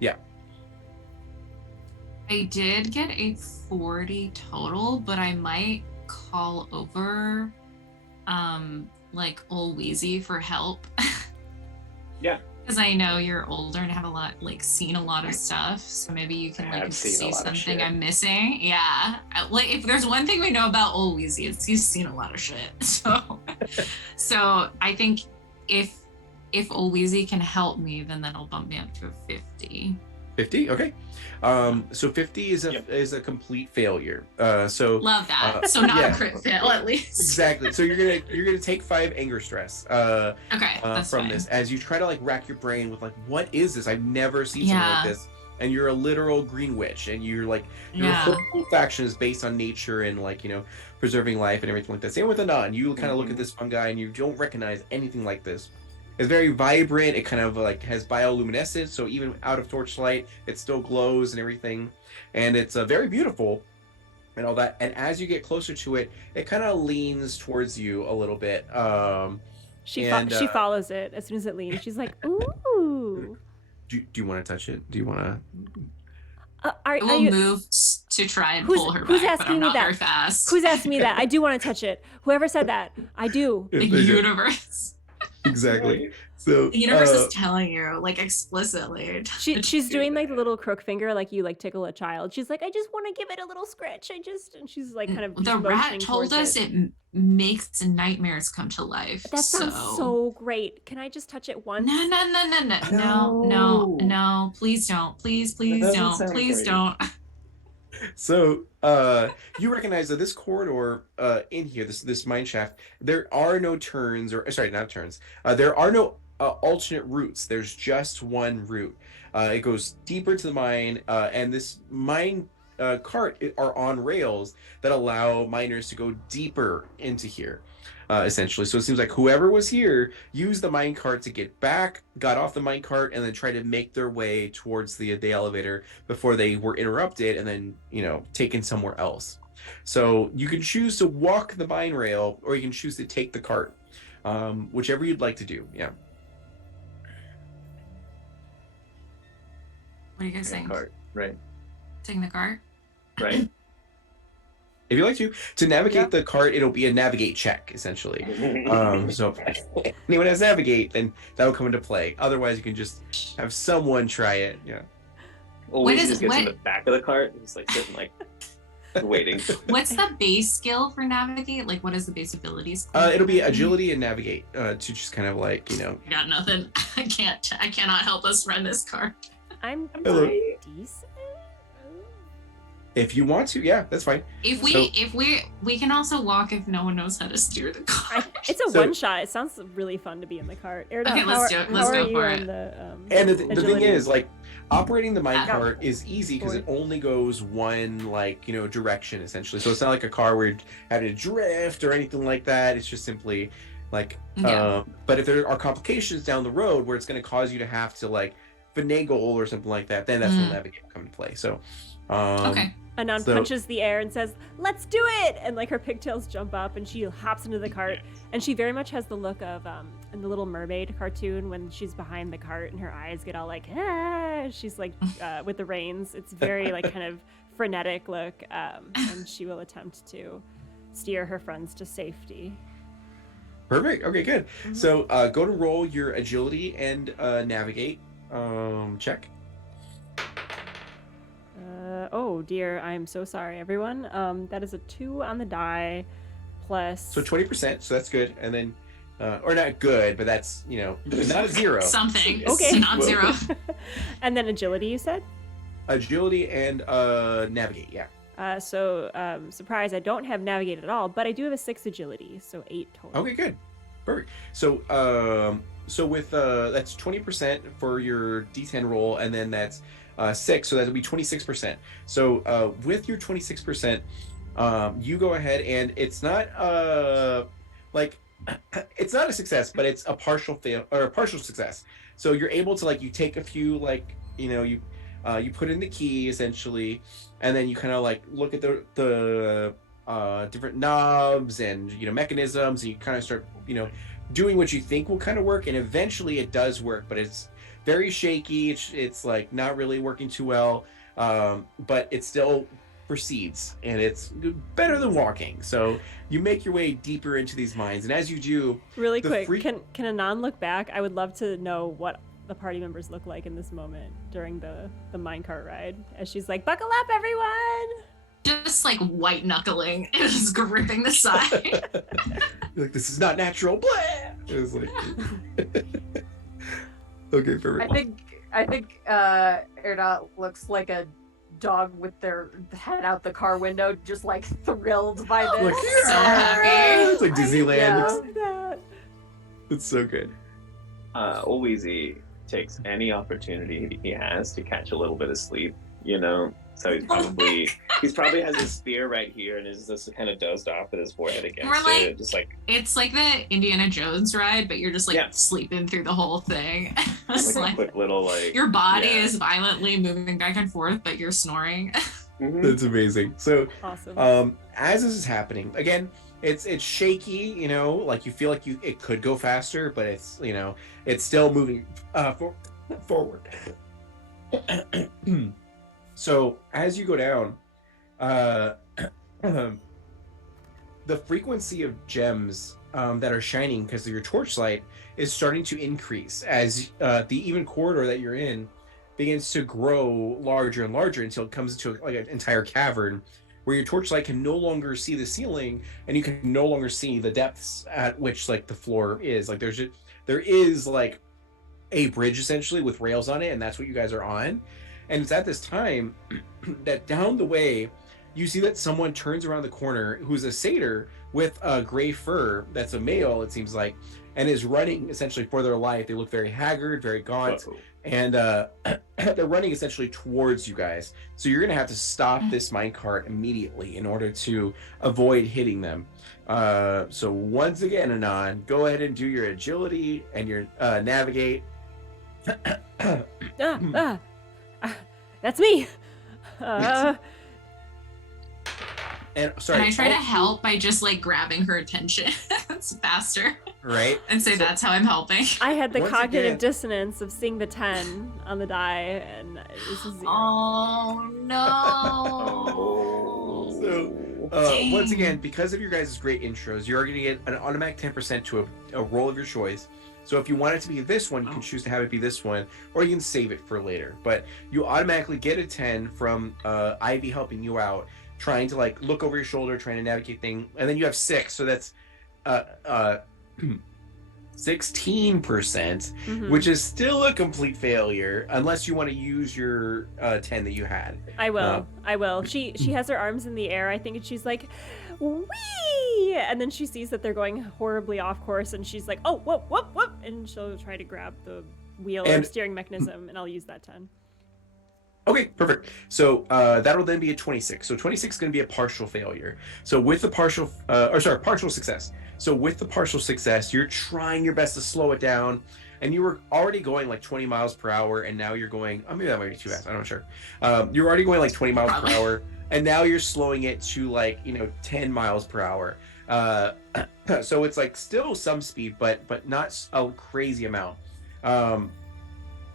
Yeah. I did get a 40 total, but I might call over like Ol Weezy for help. Yeah. Because I know you're older and have seen a lot of stuff. So maybe you can I've seen a see lot of something shit. I'm missing. Yeah. Like if there's one thing we know about Ol Weezy, it's he's seen a lot of shit. So I think if Ol Weezy can help me, then that'll bump me up to a 50. 50. Okay. So 50 is a complete failure. So Love that. So not a crit fail at least. Exactly. So you're gonna take 5 anger stress. Okay. That's from fine. this as you try to like rack your brain with like, what is this? I've never seen something like this. And you're a literal green witch, and you're like your whole faction is based on nature and like preserving life and everything like that. Same with Anon. You kind of look at this fungi and you don't recognize anything like this. It's very vibrant. It kind of like has bioluminescence, so even out of torchlight, it still glows and everything. And it's very beautiful and all that. And as you get closer to it, it kind of leans towards you a little bit. She follows it as soon as it leans. She's like, ooh. Do you want to touch it? Do you want to? I will move to try and pull her back, but I'm not very fast. Who's asking me that? I do want to touch it. Whoever said that, I do. The universe. Exactly. So the universe is telling you, like, explicitly. She's doing like the little crook finger, like you like tickle a child. She's like, I just want to give it a little scratch. And she's like kind of. The rat told us it makes nightmares come to life. That sounds so great. Can I just touch it once? No. Please don't. Please don't. So you recognize that this corridor in here, this mine shaft, there are no turns, or sorry, not turns. There are no alternate routes. There's just one route. It goes deeper to the mine, and this mine cart are on rails that allow miners to go deeper into here. Essentially. So it seems like whoever was here used the mine cart to get back, got off the mine cart, and then tried to make their way towards the elevator before they were interrupted and then, taken somewhere else. So you can choose to walk the mine rail, or you can choose to take the cart, whichever you'd like to do. Yeah. What are you guys saying? Cart, right. Taking the cart? Right. If you like to navigate the cart, it'll be a navigate check, essentially. So if anyone has navigate, then that'll come into play. Otherwise, you can just have someone try it. Yeah. Always just gets in the back of the cart. It's like sitting like waiting. What's the base skill for navigate? Like, what is the base abilities? It'll be agility and navigate to just kind of like Got nothing. I cannot help us run this cart. I'm Hello. decent. If you want to, yeah, that's fine. If we can also walk if no one knows how to steer the cart. It's a one shot. It sounds really fun to be in the cart. Erda, okay, let's do it. Let's go for it. And the thing is, like, operating the mine cart is easy because it only goes one direction essentially. So it's not like a car where you're having to drift or anything like that. It's just simply like. But if there are complications down the road where it's going to cause you to have to like finagle or something like that, then that's when navigate will come into play. So. Okay. Anon punches the air and says, "Let's do it!" And like her pigtails jump up and she hops into the cart. And she very much has the look of in the Little Mermaid cartoon when she's behind the cart and her eyes get all like, ah! She's like with the reins. It's very like kind of frenetic look. And she will attempt to steer her friends to safety. Perfect. Okay, good. Mm-hmm. So go to roll your agility and navigate check. Oh dear, I'm so sorry, everyone. That is a 2 on the die, plus. So 20%. So that's good, and then, or not good, but that's not a 0. Something. Okay. Not 0. And then agility, you said. Agility and navigate. Yeah. So surprise, I don't have navigate at all, but I do have a 6 agility, so 8 total. Okay, good, perfect. So so with that's 20% for your D10 roll, and then that's 6, so that'll be 26%. So with your 26%, you go ahead, and it's not it's not a success, but it's a partial fail or a partial success. So you're able to you take a few you put in the key essentially, and then you kind of look at the different knobs and mechanisms, and you kind of start doing what you think will kind of work, and eventually it does work, but it's very shaky. It's like not really working too well, but it still proceeds, and it's better than walking. So you make your way deeper into these mines, and as you do, Really the quick, free- can Anon look back? I would love to know what the party members look like in this moment during the minecart ride, as she's like, "Buckle up, everyone!" Just like white knuckling, just gripping the side. like, this is not natural. Blah! It was like, okay, perfect. I think Erda looks like a dog with their head out the car window, just like thrilled by this. Like, So happy. It's like Disneyland. Yeah. It's, Love that. it's so good. Oweezy takes any opportunity he has to catch a little bit of sleep, you know. So he's probably has his spear right here and is just kind of dozed off with his forehead against We're like- it, just like It's like the Indiana Jones ride, but you're just like Yeah. sleeping through the whole thing. It's a like quick little like your body yeah. is violently moving back and forth, but you're snoring. Mhm. That's amazing. So Awesome. as this is happening, again, it's shaky, you know, like you feel like it could go faster, but it's, you know, it's still moving forward. So as you go down, the frequency of gems that are shining because of your torchlight is starting to increase as the even corridor that you're in begins to grow larger and larger until it comes into like an entire cavern where your torchlight can no longer see the ceiling and you can no longer see the depths at which like the floor is. Like there is like a bridge essentially with rails on it, and that's what you guys are on. And it's at this time that down the way you see that someone turns around the corner who's a satyr with a gray fur that's a male, it seems like, and is running essentially for their life. They look very haggard, very gaunt, Whoa. and they're running essentially towards you guys. So you're gonna have to stop this minecart immediately in order to avoid hitting them. So once again, Anon, go ahead and do your agility and your navigate. That's me. And sorry, And I try to help by just like grabbing her attention. It's faster. right? And say that's how I'm helping. I had the Once cognitive again- dissonance of seeing the 10 on the die, and this is 0. Oh no. So once again, because of your guys' great intros, you're going to get an automatic 10% to a roll of your choice. So if you want it to be this one, you can choose to have it be this one, or you can save it for later. But you automatically get a 10 from Ivy helping you out, trying to like look over your shoulder, trying to navigate thing, and then you have 6, so that's 16%, Mhm. which is still a complete failure unless you want to use your 10 that you had. I will. She has her arms in the air, I think, and she's like, wee! And then she sees that they're going horribly off course, and she's like, oh, whoop, whoop, whoop! And she'll try to grab the wheel or And- steering mechanism, and I'll use that 10. Okay, perfect. So that'll then be a 26. So 26 is going to be a partial failure. So with the partial success. So with the partial success, you're trying your best to slow it down, and you were already going like 20 miles per hour, and now you're going, maybe that might be too fast, I'm not sure. You're already going like 20 miles per hour, and now you're slowing it to like, 10 miles per hour. So it's like still some speed, but not a crazy amount.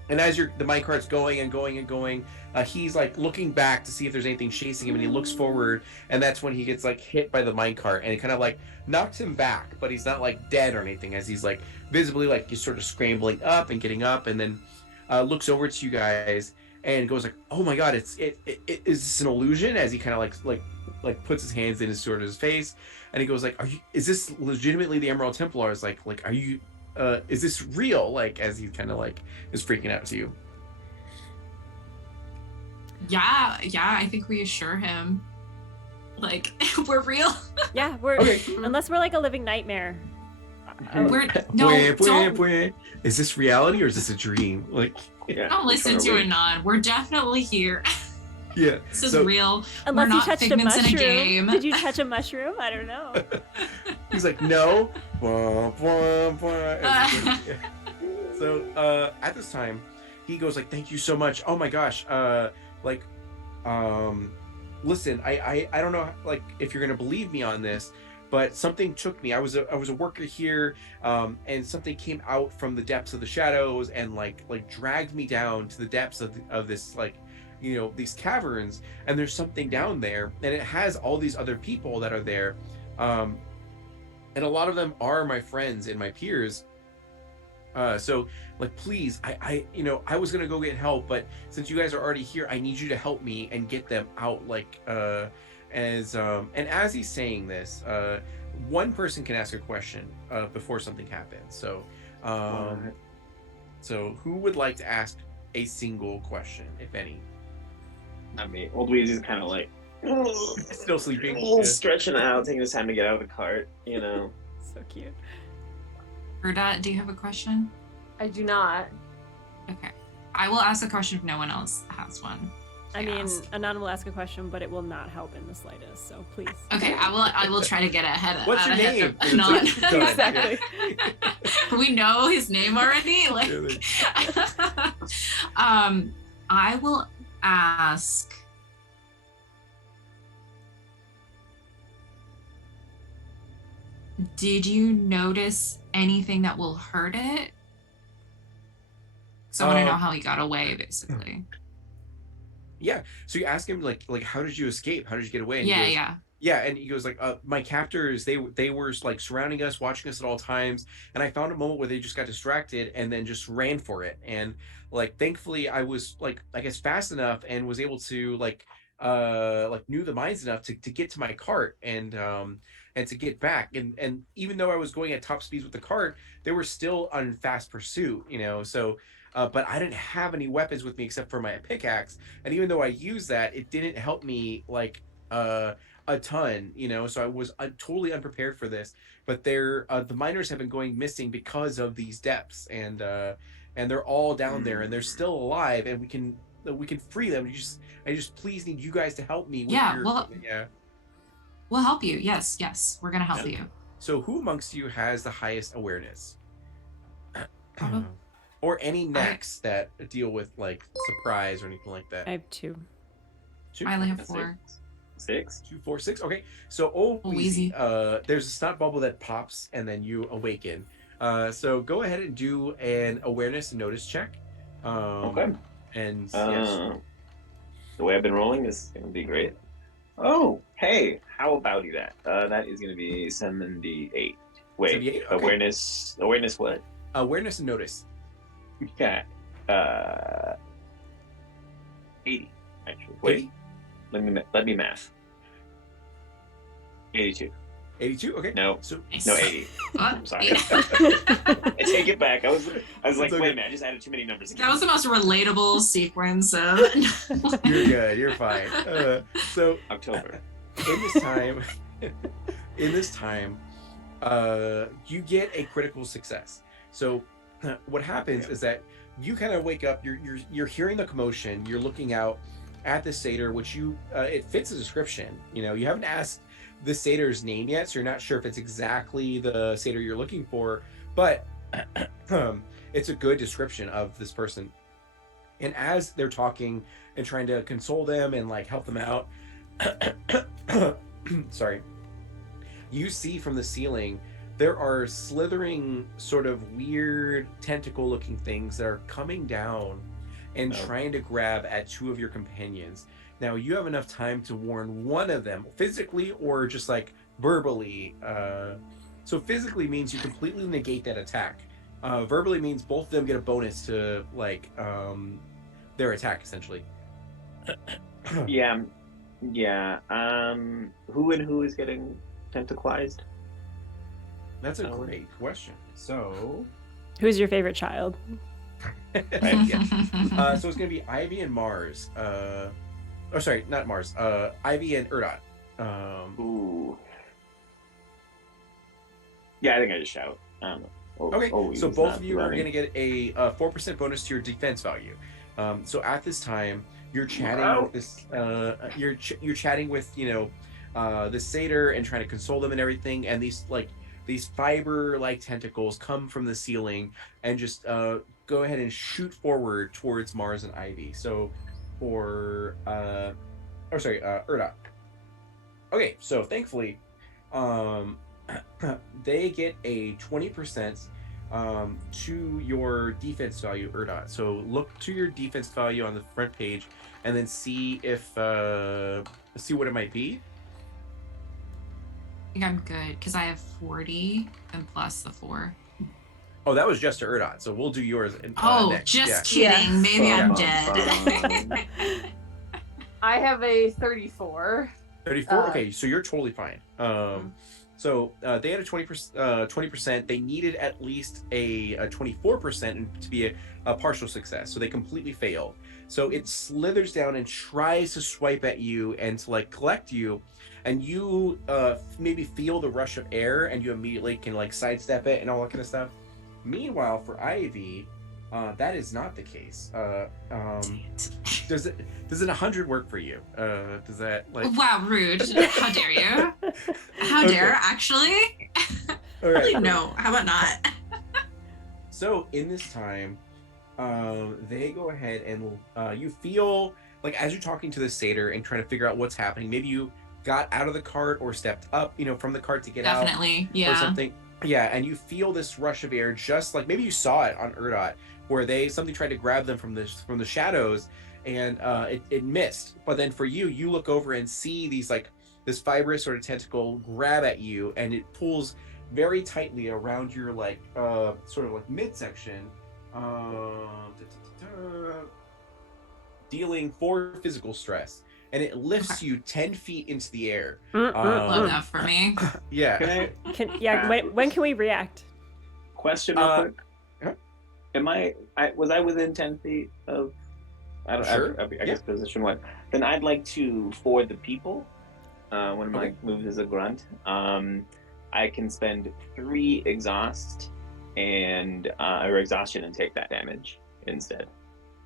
And as the minecart's going and going and going, he's like looking back to see if there's anything chasing him, and he looks forward, and that's when he gets like hit by the minecart, and it kind of like knocks him back, but he's not like dead or anything, as he's like visibly like he's sort of scrambling up and getting up, and then looks over to you guys and goes like, "Oh my God, is this an illusion?" As he kind of like puts his hands in his sort of his face, and he goes like, "Is this legitimately the Emerald Templars? Like are you?" Is this real? Like, as he kind of like is freaking out to you. Yeah, I think we assure him. Like, we're real. Yeah, we're Okay. unless we're like a living nightmare. We're no, don't Is this reality or is this a dream? Like, Yeah, don't listen to totally. Anon. We're definitely here. yeah. This is So real. Unless We're you not touched a figments in a mushroom. game. Did you touch a mushroom? I don't know. he's like, no. Bwah, bwah, bwah. So at this time, he goes like, "Thank you so much. Oh my gosh. Listen, I don't know like if you're gonna believe me on this, but something took me. I was a worker here, and something came out from the depths of the shadows and like dragged me down to the depths of this like, you know, these caverns. And there's something down there, and it has all these other people that are there, and a lot of them are my friends and my peers. So like, please, I you know, I was gonna go get help, but since you guys are already here, I need you to help me and get them out. Like, and as he's saying this, one person can ask a question before something happens. So, so who would like to ask a single question, if any? Not me. Old Weezy's kind of like Still sleeping. stretching out, taking his time to get out of the cart. You know. So cute. Erda, do you have a question? I do not. Okay. I will ask a question if no one else has one. I mean, Ask. Anon will ask a question, but it will not help in the slightest. So please. Okay, I will try to get ahead of What's your ahead name? of Anon. Exactly. We know his name already. Like, I will ask. Did you notice anything that will hurt it? So I want to know how he got away, basically. Yeah. So you ask him like how did you escape? How did you get away? And he Yeah, goes, yeah. Yeah, and he goes like, my captors, they were like surrounding us, watching us at all times, and I found a moment where they just got distracted and then just ran for it. And like, thankfully, I was like, I guess, fast enough and was able to like knew the mines enough to get to my cart and to get back. And even though I was going at top speeds with the cart, they were still on fast pursuit, you know. So. But I didn't have any weapons with me except for my pickaxe, and even though I used that, it didn't help me like a ton, you know. So I was totally unprepared for this. But they're the miners have been going missing because of these depths, and they're all down there, and they're still alive, and we can free them. I just please need you guys to help me. With Yeah, your, well, yeah. We'll help you. Yes, we're gonna help you. So who amongst you has the highest awareness? Probably. Or any knacks that deal with like surprise or anything like that? I have 2. Two? I only have 4. 6. 2, 4, 6. Okay. So Wheezy. there's a snot bubble that pops and then you awaken. So go ahead and do an awareness and notice check. Okay. And yes. The way I've been rolling is going to be great. Oh, hey, how about you that? That is going to be 78. Wait, 78? Okay. Awareness what? Awareness and notice. Okay. 80, actually. Wait, 80? let me math. 82. 82? Okay. No, So no, 80. I'm sorry. I take it back. I was like, It's okay. wait a minute, I just added too many numbers. That was the most relatable sequence of. You're good. You're fine. So October. in this time, you get a critical success. So what happens is that you kind of wake up, you're hearing the commotion, you're looking out at the satyr, which you it fits the description. You know, you haven't asked the satyr's name yet, so you're not sure if it's exactly the satyr you're looking for, but it's a good description of this person. And as they're talking and trying to console them and like help them out, sorry, you see from the ceiling there are slithering sort of weird tentacle looking things that are coming down and trying to grab at 2 of your companions. Now you have enough time to warn one of them physically or just like verbally. So physically means you completely negate that attack. Verbally means both of them get a bonus to like their attack essentially. Yeah. Who and who is getting tentaclized? That's a great question. So Who's your favorite child? yeah. So it's gonna be Ivy and Mars. Oh, sorry, not Mars. Ivy and Erdot. Ooh. Yeah, I think I just shout. Okay, so both of you are going to get a 4% bonus to your defense value. So at this time, you're chatting with this. You're chatting with the satyr and trying to console them and everything. And these fiber-like tentacles come from the ceiling and just go ahead and shoot forward towards Mars and Ivy. So for Erdot. Okay, so thankfully, um, they get a 20% to your defense value, Erdot. So look to your defense value on the front page, and then see if see what it might be. I think I'm good because I have 40 and plus the 4. Oh, that was just to Erdot. So we'll do yours. Next. Just Yeah. kidding. Maybe I'm Bum, dead. bum. I have a 34. 34. Okay, so you're totally fine. So they had a 20%. They needed at least a 24% to be a partial success. So they completely failed. So it slithers down and tries to swipe at you and to like collect you, and you maybe feel the rush of air, and you immediately can like sidestep it and all that kind of stuff. Meanwhile, for Ivy, that is not the case. Does it 100 work for you? Does that like? Wow, rude. How dare you? How dare, actually? All right. No, how about not? So in this time, they go ahead and you feel like as you're talking to the satyr and trying to figure out what's happening, maybe you got out of the cart or stepped up, from the cart to get out. Definitely, Or yeah. something. Yeah, and you feel this rush of air, just like maybe you saw it on Erdot, where something tried to grab them from the shadows, and it missed. But then for you, you look over and see this fibrous sort of tentacle grab at you, and it pulls very tightly around your sort of like midsection, dealing 4 physical stress, and it lifts you 10 feet into the air. Love that for me. Yeah. When can we react? Question real quick. yeah. Was I within 10 feet of, Sure. I guess position 1. Then I'd like to, for the people, one of my moves is a grunt. I can spend 3 exhaust or exhaustion and take that damage instead.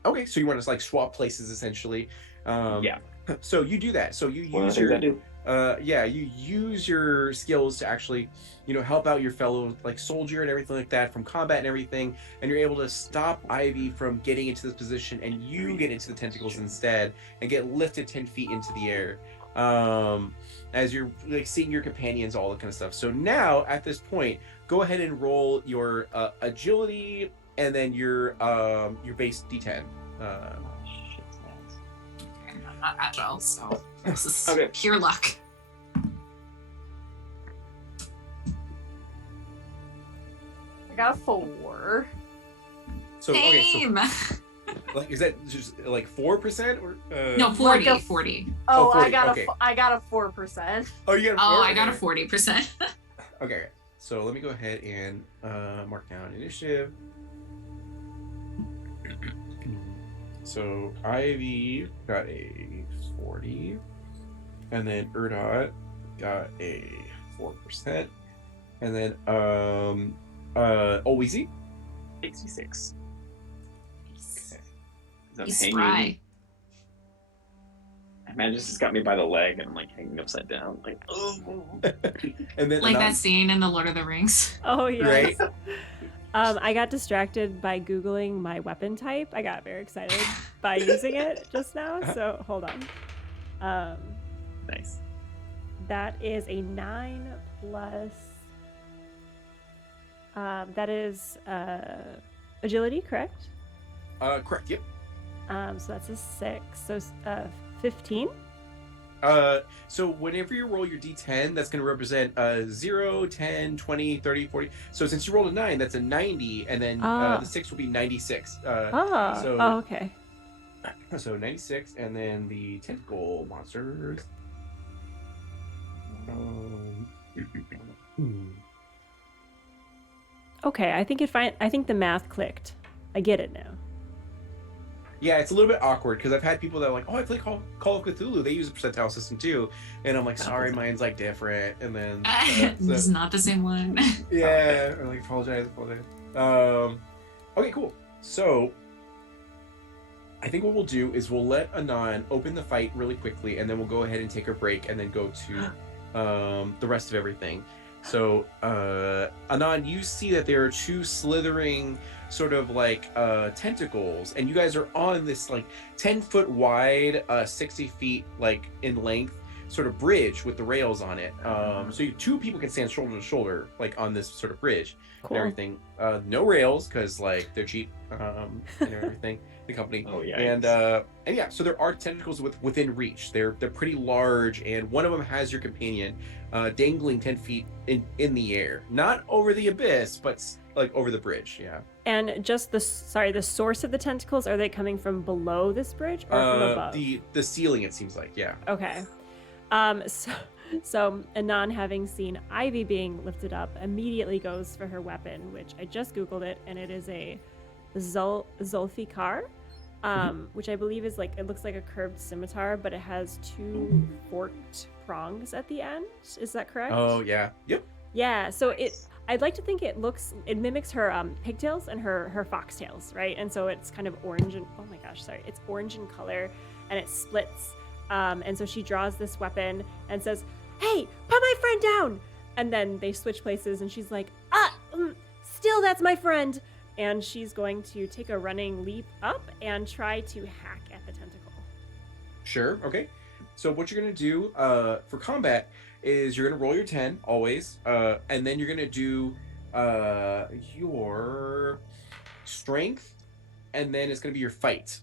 Okay, so you want to like swap places essentially. Yeah. So you do that. So you One of use the things your I do. you use your skills to actually help out your fellow like soldier and everything like that from combat and everything, and you're able to stop Ivy from getting into this position, and you get into the tentacles instead and get lifted 10 feet into the air, as you're like seeing your companions, all that kind of stuff. So now at this point, go ahead and roll your agility and then your base D10. I'm not agile, so this is Okay. pure luck. I got a 4. So Same. like is that just like 4% or No, 40. Like a- 40. Oh, 40, I got okay. I got a 4%. Oh, you got a 4? Oh, I got a Okay. 40%. Okay, so let me go ahead and mark down initiative. So Ivy got a 40, and then Erdot got a 4%, and then Oweezy. 66. Okay. I'm He's hanging. spry. Man, just got me by the leg, and I'm like hanging upside down, like. Oh. And then Like Anand. that scene in The Lord of the Rings. Oh yeah. Right. I got distracted by Googling my weapon type. I got very excited by using it just now. So hold on. Nice. That is a 9 plus. That is agility, correct? Correct. Yep. So that's a 6. So 15. So whenever you roll your d10, that's going to represent 0, 10, 20, 30, 40. So since you rolled a 9, that's a 90, and then the 6 will be 96. Okay. So 96, and then the tentacle monsters. Okay, I think the math clicked. I get it now. Yeah, it's a little bit awkward because I've had people that are like, "Oh, I play Call of Cthulhu. They use a percentile system too," and I'm like, "Sorry, mine's like different." And then This is not the same one. yeah, or like apologize. Okay, cool. So I think what we'll do is we'll let Anon open the fight really quickly, and then we'll go ahead and take a break, and then go to the rest of everything. So Anon, you see that there are 2 slithering sort of like tentacles, and you guys are on this like 10-foot wide, 60 feet like in length sort of bridge with the rails on it. So two people can stand shoulder to shoulder, like on this sort of bridge Cool. and everything. No rails because like they're cheap and everything. The company. Oh yeah. And yeah, so there are tentacles within reach. They're pretty large, and one of them has your companion dangling 10 feet in the air, not over the abyss, but like over the bridge. Yeah. And just the source of the tentacles, are they coming from below this bridge or from above? The ceiling, it seems like. Yeah. Okay. So Anon, having seen Ivy being lifted up, immediately goes for her weapon, which I just Googled it, and it is a Zulfikar, which I believe is like, it looks like a curved scimitar, but it has two forked prongs at the end. Is that correct? Oh yeah. Yep. Yeah. So I'd like to think it mimics her pigtails and her foxtails, right? And so it's kind of orange and, oh my gosh, sorry, it's orange in color, and it splits. And so she draws this weapon and says, "Hey, put my friend down!" And then they switch places, and she's like, still, that's my friend. And she's going to take a running leap up and try to hack at the tentacle. Sure. Okay. So what you're gonna do for combat is you're gonna roll your 10 always, and then you're gonna do your strength, and then it's gonna be your fight.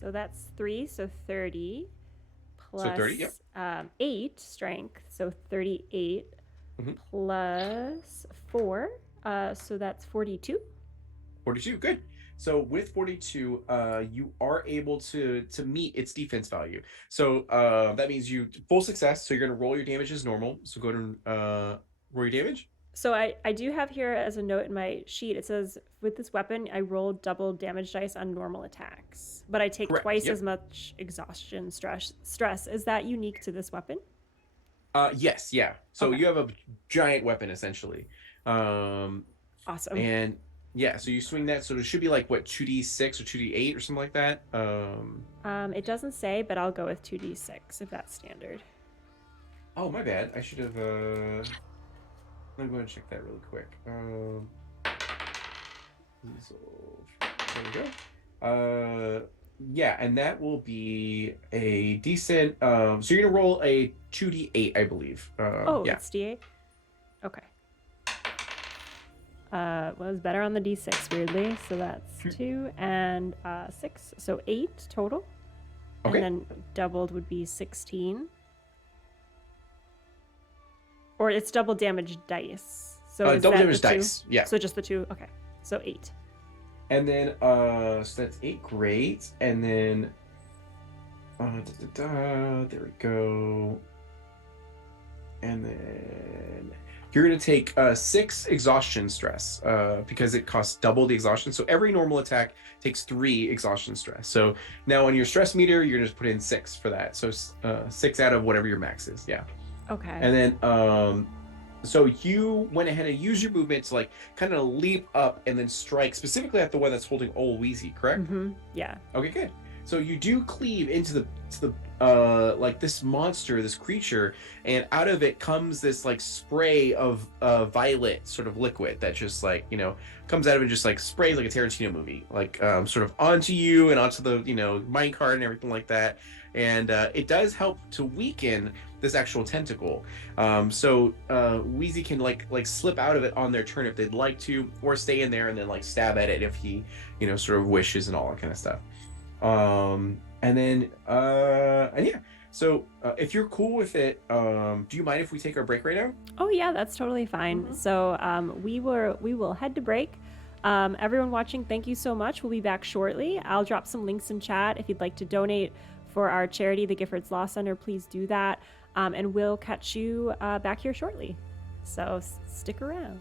So that's 3, so 30 plus So 30, yep. 8 strength, so 38 plus 4, so that's 42. 42. Good. So with 42, you are able to meet its defense value. So that means you full success. So you're gonna roll your damage as normal. So go to roll your damage. So I do have here as a note in my sheet, it says, with this weapon, I rolled double damage dice on normal attacks, but I take Correct, twice yep. as much exhaustion stress. Is that unique to this weapon? Yes, yeah. So Okay. you have a giant weapon essentially. Awesome. And yeah, so you swing that. So it should be like what, 2d6 or 2d8 or something like that. It doesn't say, but I'll go with 2d6 if that's standard. Oh, my bad. I should have. Let me go and check that really quick. There we go. Yeah, and that will be a decent. So you're gonna roll a 2d8, I believe. Oh, yeah. it's d8? Okay. Well, it was better on the d6, weirdly. So that's 2 and 6. So 8 total. Okay. And then doubled would be 16. Or it's double damage dice. So is double that damage the 2? dice. Yeah. So just the 2. Okay. So 8. And then so that's 8, great. And then there we go. And then you're gonna take 6 exhaustion stress because it costs double the exhaustion. So every normal attack takes 3 exhaustion stress. So now on your stress meter, you're gonna just put in 6 for that. So 6 out of whatever your max is. Yeah. Okay. And then so you went ahead and used your movement to like kind of leap up and then strike specifically at the one that's holding old Wheezy, correct? Mm-hmm. Yeah. Okay, good. So you do cleave into the like this monster, this creature, and out of it comes this like spray of violet sort of liquid that just like, you know, comes out of it and just like sprays like a Tarantino movie, like sort of onto you and onto the, you know, minecart and everything like that. And it does help to weaken this actual tentacle. So Wheezy can like slip out of it on their turn if they'd like to, or stay in there and then like stab at it if he, you know, sort of wishes and all that kind of stuff. And then and yeah, so if you're cool with it, do you mind if we take our break right now? Oh yeah, that's totally fine. Mhm. So we will head to break. Everyone watching, thank you so much. We'll be back shortly. I'll drop some links in chat if you'd like to donate for our charity, the Giffords Law Center. Please do that, and we'll catch you back here shortly. So stick around.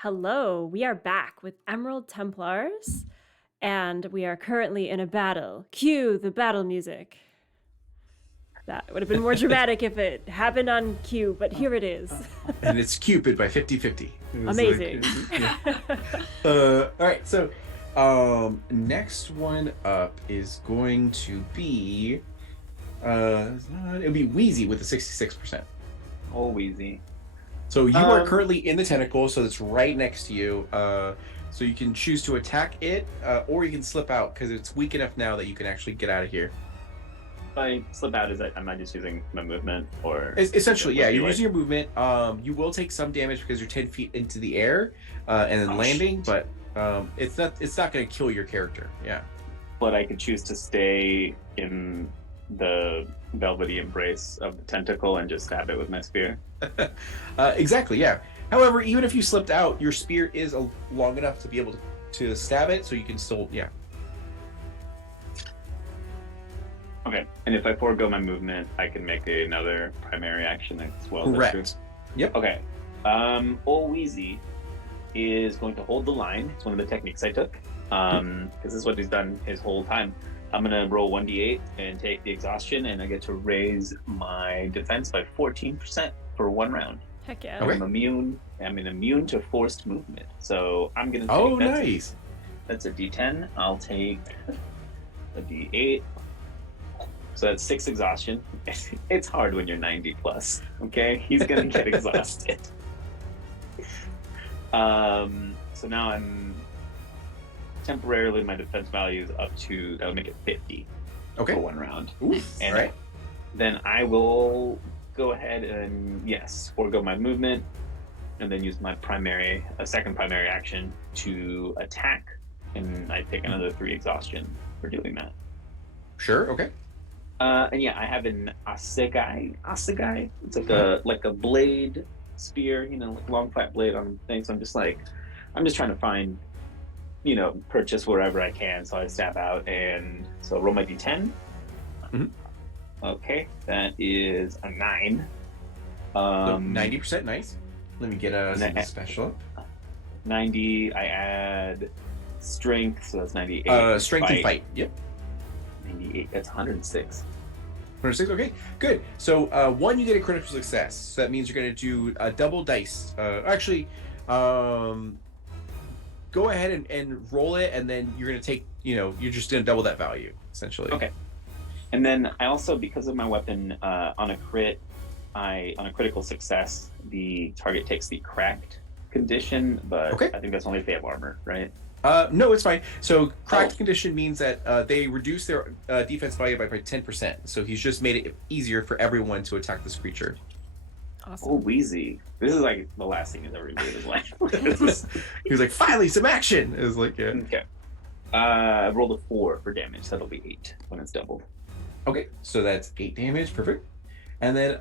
Hello, we are back with Emerald Templars, and we are currently in a battle. Cue the battle music. That would have been more dramatic if it happened on cue, but here it is. And it's Cupid by 50/50. Amazing. All right, so next one up is going to be it'll be Wheezy with a 66%. Oh, Wheezy. So you are currently in the tentacle, so it's right next to you. So you can choose to attack it, or you can slip out because it's weak enough now that you can actually get out of here. If I slip out, am I just using my movement, or Essentially, yeah, you're like... using your movement. You will take some damage because you're 10 feet into the air and then landing, but it's not going to kill your character. Yeah. But I could choose to stay in the velvety embrace of the tentacle and just stab it with my spear. Exactly, yeah. However, even if you slipped out, your spear is long enough to be able to stab it, so you can still, yeah. Okay, and if I forego my movement, I can make another primary action as well. Correct. Yep. Okay. Ol Wheezy is going to hold the line. It's one of the techniques I took. Because this is what he's done his whole time. I'm gonna roll 1d8 and take the exhaustion, and I get to raise my defense by 14% for 1 round. Heck yeah. Okay. I'm immune to forced movement. So I'm gonna take Nice. That's a d10. I'll take a d8. So that's 6 exhaustion. It's hard when you're 90 plus. Okay, he's gonna get exhausted. So now I'm temporarily, my defense value is up to, that'll make it 50 for 1 round. Ooh, and all right. then I will go ahead and forego my movement, and then use my second primary action to attack, and I take another 3 exhaustion for doing that. Sure. Okay. And yeah, I have an assegai. It's like a blade spear, like long flat blade on things. I'm just trying to find, purchase wherever I can. So I stab out, and so roll my d10. Mm-hmm. Okay, that is a 9. So 90%, nice. Let me get a special. 90. I add strength, so that's 98. Strength and fight. Yep. 98. That's 106. 106. Okay, good. So 1, you get a critical success. So that means you're going to do a double dice. Go ahead and roll it, and then you're going to take. You're just going to double that value essentially. Okay. And then I also, because of my weapon, on a critical success, the target takes the cracked condition, but okay. I think that's only if they have armor, right? No, it's fine. So cracked condition means that they reduce their defense value by 10%. So he's just made it easier for everyone to attack this creature. Awesome. Oh, Wheezy. This is like the last thing he's ever made in his life. He was like, finally, some action! It was like, yeah. Okay. I rolled a 4 for damage. So that'll be 8 when it's doubled. Okay, so that's 8 damage. Perfect. And then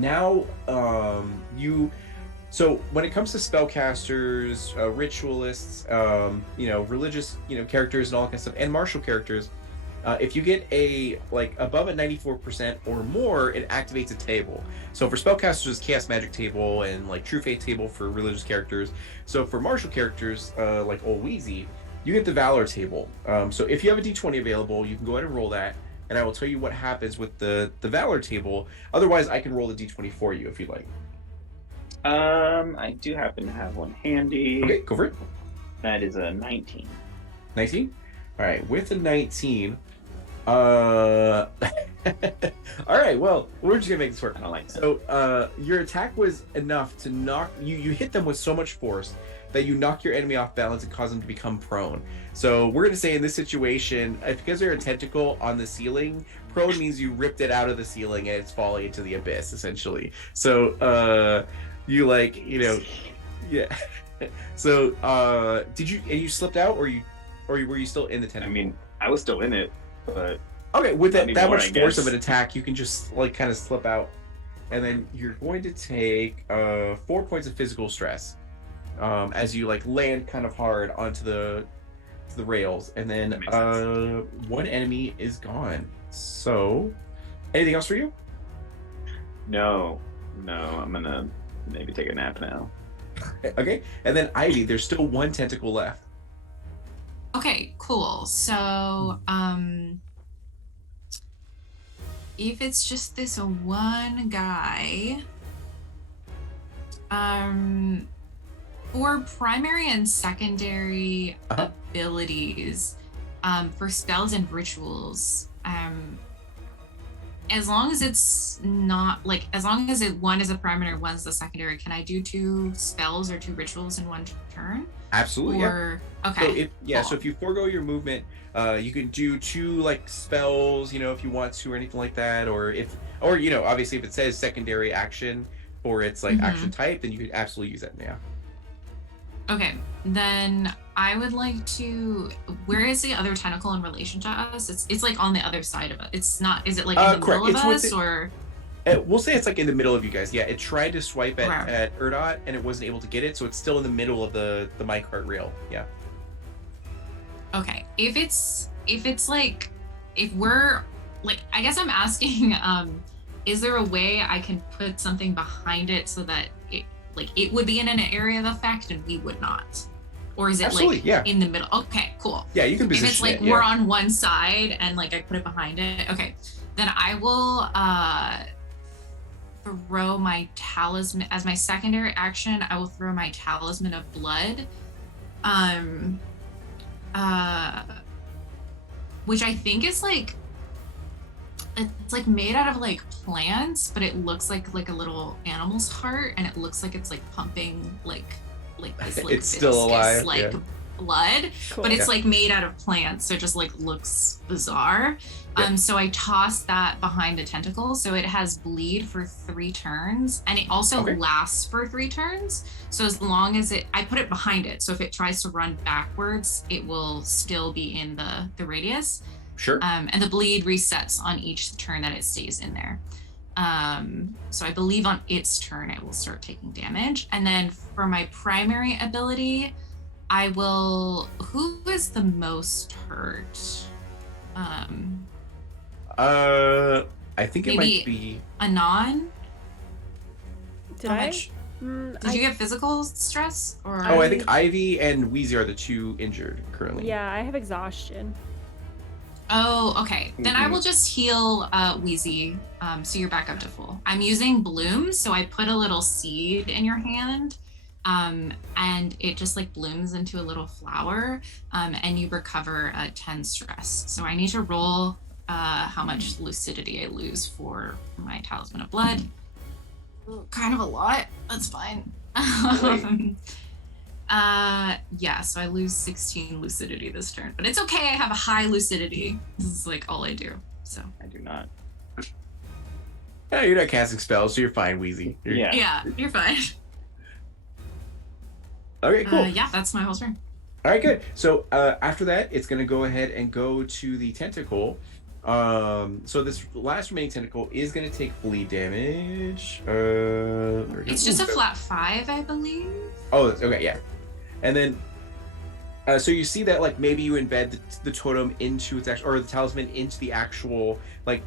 now so when it comes to spellcasters, ritualists, religious, characters and all that kind of stuff, and martial characters, if you get above a 94% or more, it activates a table. So for spellcasters, it's Chaos Magic table and True Faith table for religious characters. So for martial characters, like Ol Wheezy, you get the Valor table. So if you have a D20 available, you can go ahead and roll that, and I will tell you what happens with the Valor table. Otherwise, I can roll the D20 for you if you'd like. I do happen to have one handy. Okay, go for it. That is a 19. 19? All right, with a 19, all right, well, we're just gonna make this work. I don't like that. So your attack was enough to knock you hit them with so much force that you knock your enemy off balance and cause them to become prone. So we're gonna say in this situation, because they're a tentacle on the ceiling, prone means you ripped it out of the ceiling and it's falling into the abyss essentially. So you yeah. So, you slipped out, or were you still in the I tentacle? mean, I was still in it, but Okay, with that anymore, much I force of guess. an attack, you can just like kind of slip out, and then you're going to take 4 points of physical stress, as you like land kind of hard onto the rails, and then That makes sense. one enemy is gone. So, anything else for you? No, I'm gonna maybe take a nap now. Okay, and then Ivy, there's still one tentacle left. Okay, cool. So, if it's just this one guy, for primary and secondary Uh-huh. abilities, for spells and rituals, as long as it's not like, as long as one is a primary, one's the secondary, can I do 2 spells or 2 rituals in one turn? Absolutely, yeah. Or okay, So if you forego your movement, you can do 2 like spells, if you want to, or anything like that, or obviously if it says secondary action for its like action type, then you could absolutely use that. Yeah. Okay, then I would like to. Where is the other tentacle in relation to us? It's like on the other side of it. It's not. Is it like in the Correct. middle of It's us or? We'll say it's like in the middle of you guys. Yeah, it tried to swipe Okay. at Erdot and it wasn't able to get it, so it's still in the middle of the minecart rail. Yeah. Okay, if we're like, I guess I'm asking, is there a way I can put something behind it so that it would be in an area of effect and we would not, or is it Absolutely, like yeah. in the middle? Okay, cool. Yeah, you can If position it's like it. Yeah. we're on one side and like I put it behind it, okay, then I will throw my talisman as my secondary action. I will throw my talisman of blood, which I think is like, it's like made out of like plants, but it looks like a little animal's heart, and it looks like it's like pumping like this like It's still viscous, alive, like yeah. blood, Cool. but it's Yeah. like made out of plants, so it just like looks bizarre. Yeah. So I toss that behind a tentacle, so it has bleed for 3 turns, and it also Okay. lasts for 3 turns. So as long as I put it behind it, so if it tries to run backwards, it will still be in the radius. Sure. And the bleed resets on each turn that it stays in there. So I believe on its turn it will start taking damage. And then for my primary ability, I will. Who is the most hurt? I think it Maybe might be. Anon? Did How I? much? Mm, Did you get physical stress or? Oh, I think Ivy and Wheezy are the 2 injured currently. Yeah, I have exhaustion. Oh, okay. Then I Mhm. will just heal Wheezy, so you're back up to full. I'm using blooms, so I put a little seed in your hand, and it just like blooms into a little flower, and you recover 10 stress. So I need to roll how much lucidity I lose for my talisman of blood. Kind of a lot. That's fine. Yeah, so I lose 16 lucidity this turn, but it's okay. I have a high lucidity. This is like all I do. So I do not. Yeah, you're not casting spells, so you're fine, Wheezy. Yeah. yeah, you're fine. Okay, cool. Yeah, that's my whole turn. All right, good. So after that, it's going to go ahead and go to the tentacle. So this last remaining tentacle is going to take bleed damage. It's just a flat 5, I believe. Oh, okay, yeah. And then, so you see that like maybe you embed the totem into its actual, or the talisman into the actual like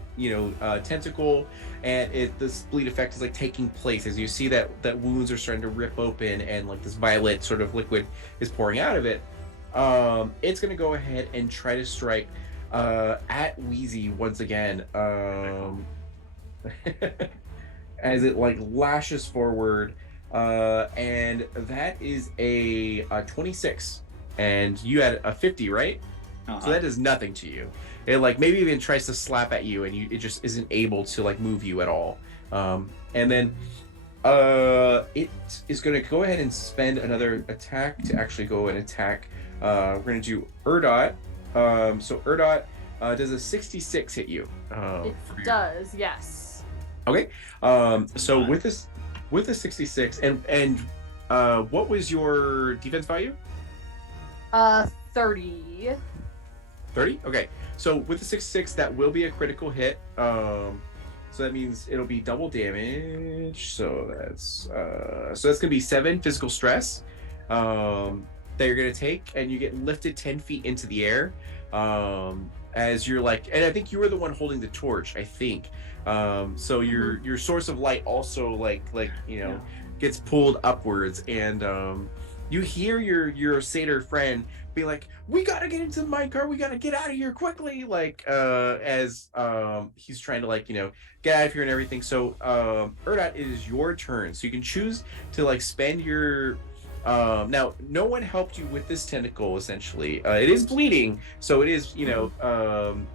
tentacle, and this bleed effect is like taking place as you see that wounds are starting to rip open and like this violet sort of liquid is pouring out of it. It's gonna go ahead and try to strike at Wheezy once again, as it like lashes forward. And that is a 26, and you had a 50, right? So that does nothing to you. It like maybe even tries to slap at you, and it just isn't able to like move you at all. And then it is going to go ahead and spend another attack to actually go and attack. We're going to do Erdot. So Erdot, does a 66 hit you? It does, yes. Okay. So with the 66, and What was your defense value? 30. 30? Okay. So with the 6/6, that will be a critical hit. So that means it'll be double damage. So that's gonna be 7 physical stress that you're gonna take, and you get lifted 10 feet into the air. As you're like, and I think you were the one holding the torch, I think. So your source of light also like gets pulled upwards, and you hear your satyr friend be like, "We gotta get into the minecart. We gotta get out of here quickly!" Like as he's trying to get out of here and everything. So Erdot, it is your turn. So you can choose to spend your now, no one helped you with this tentacle, essentially. It is bleeding, so it is,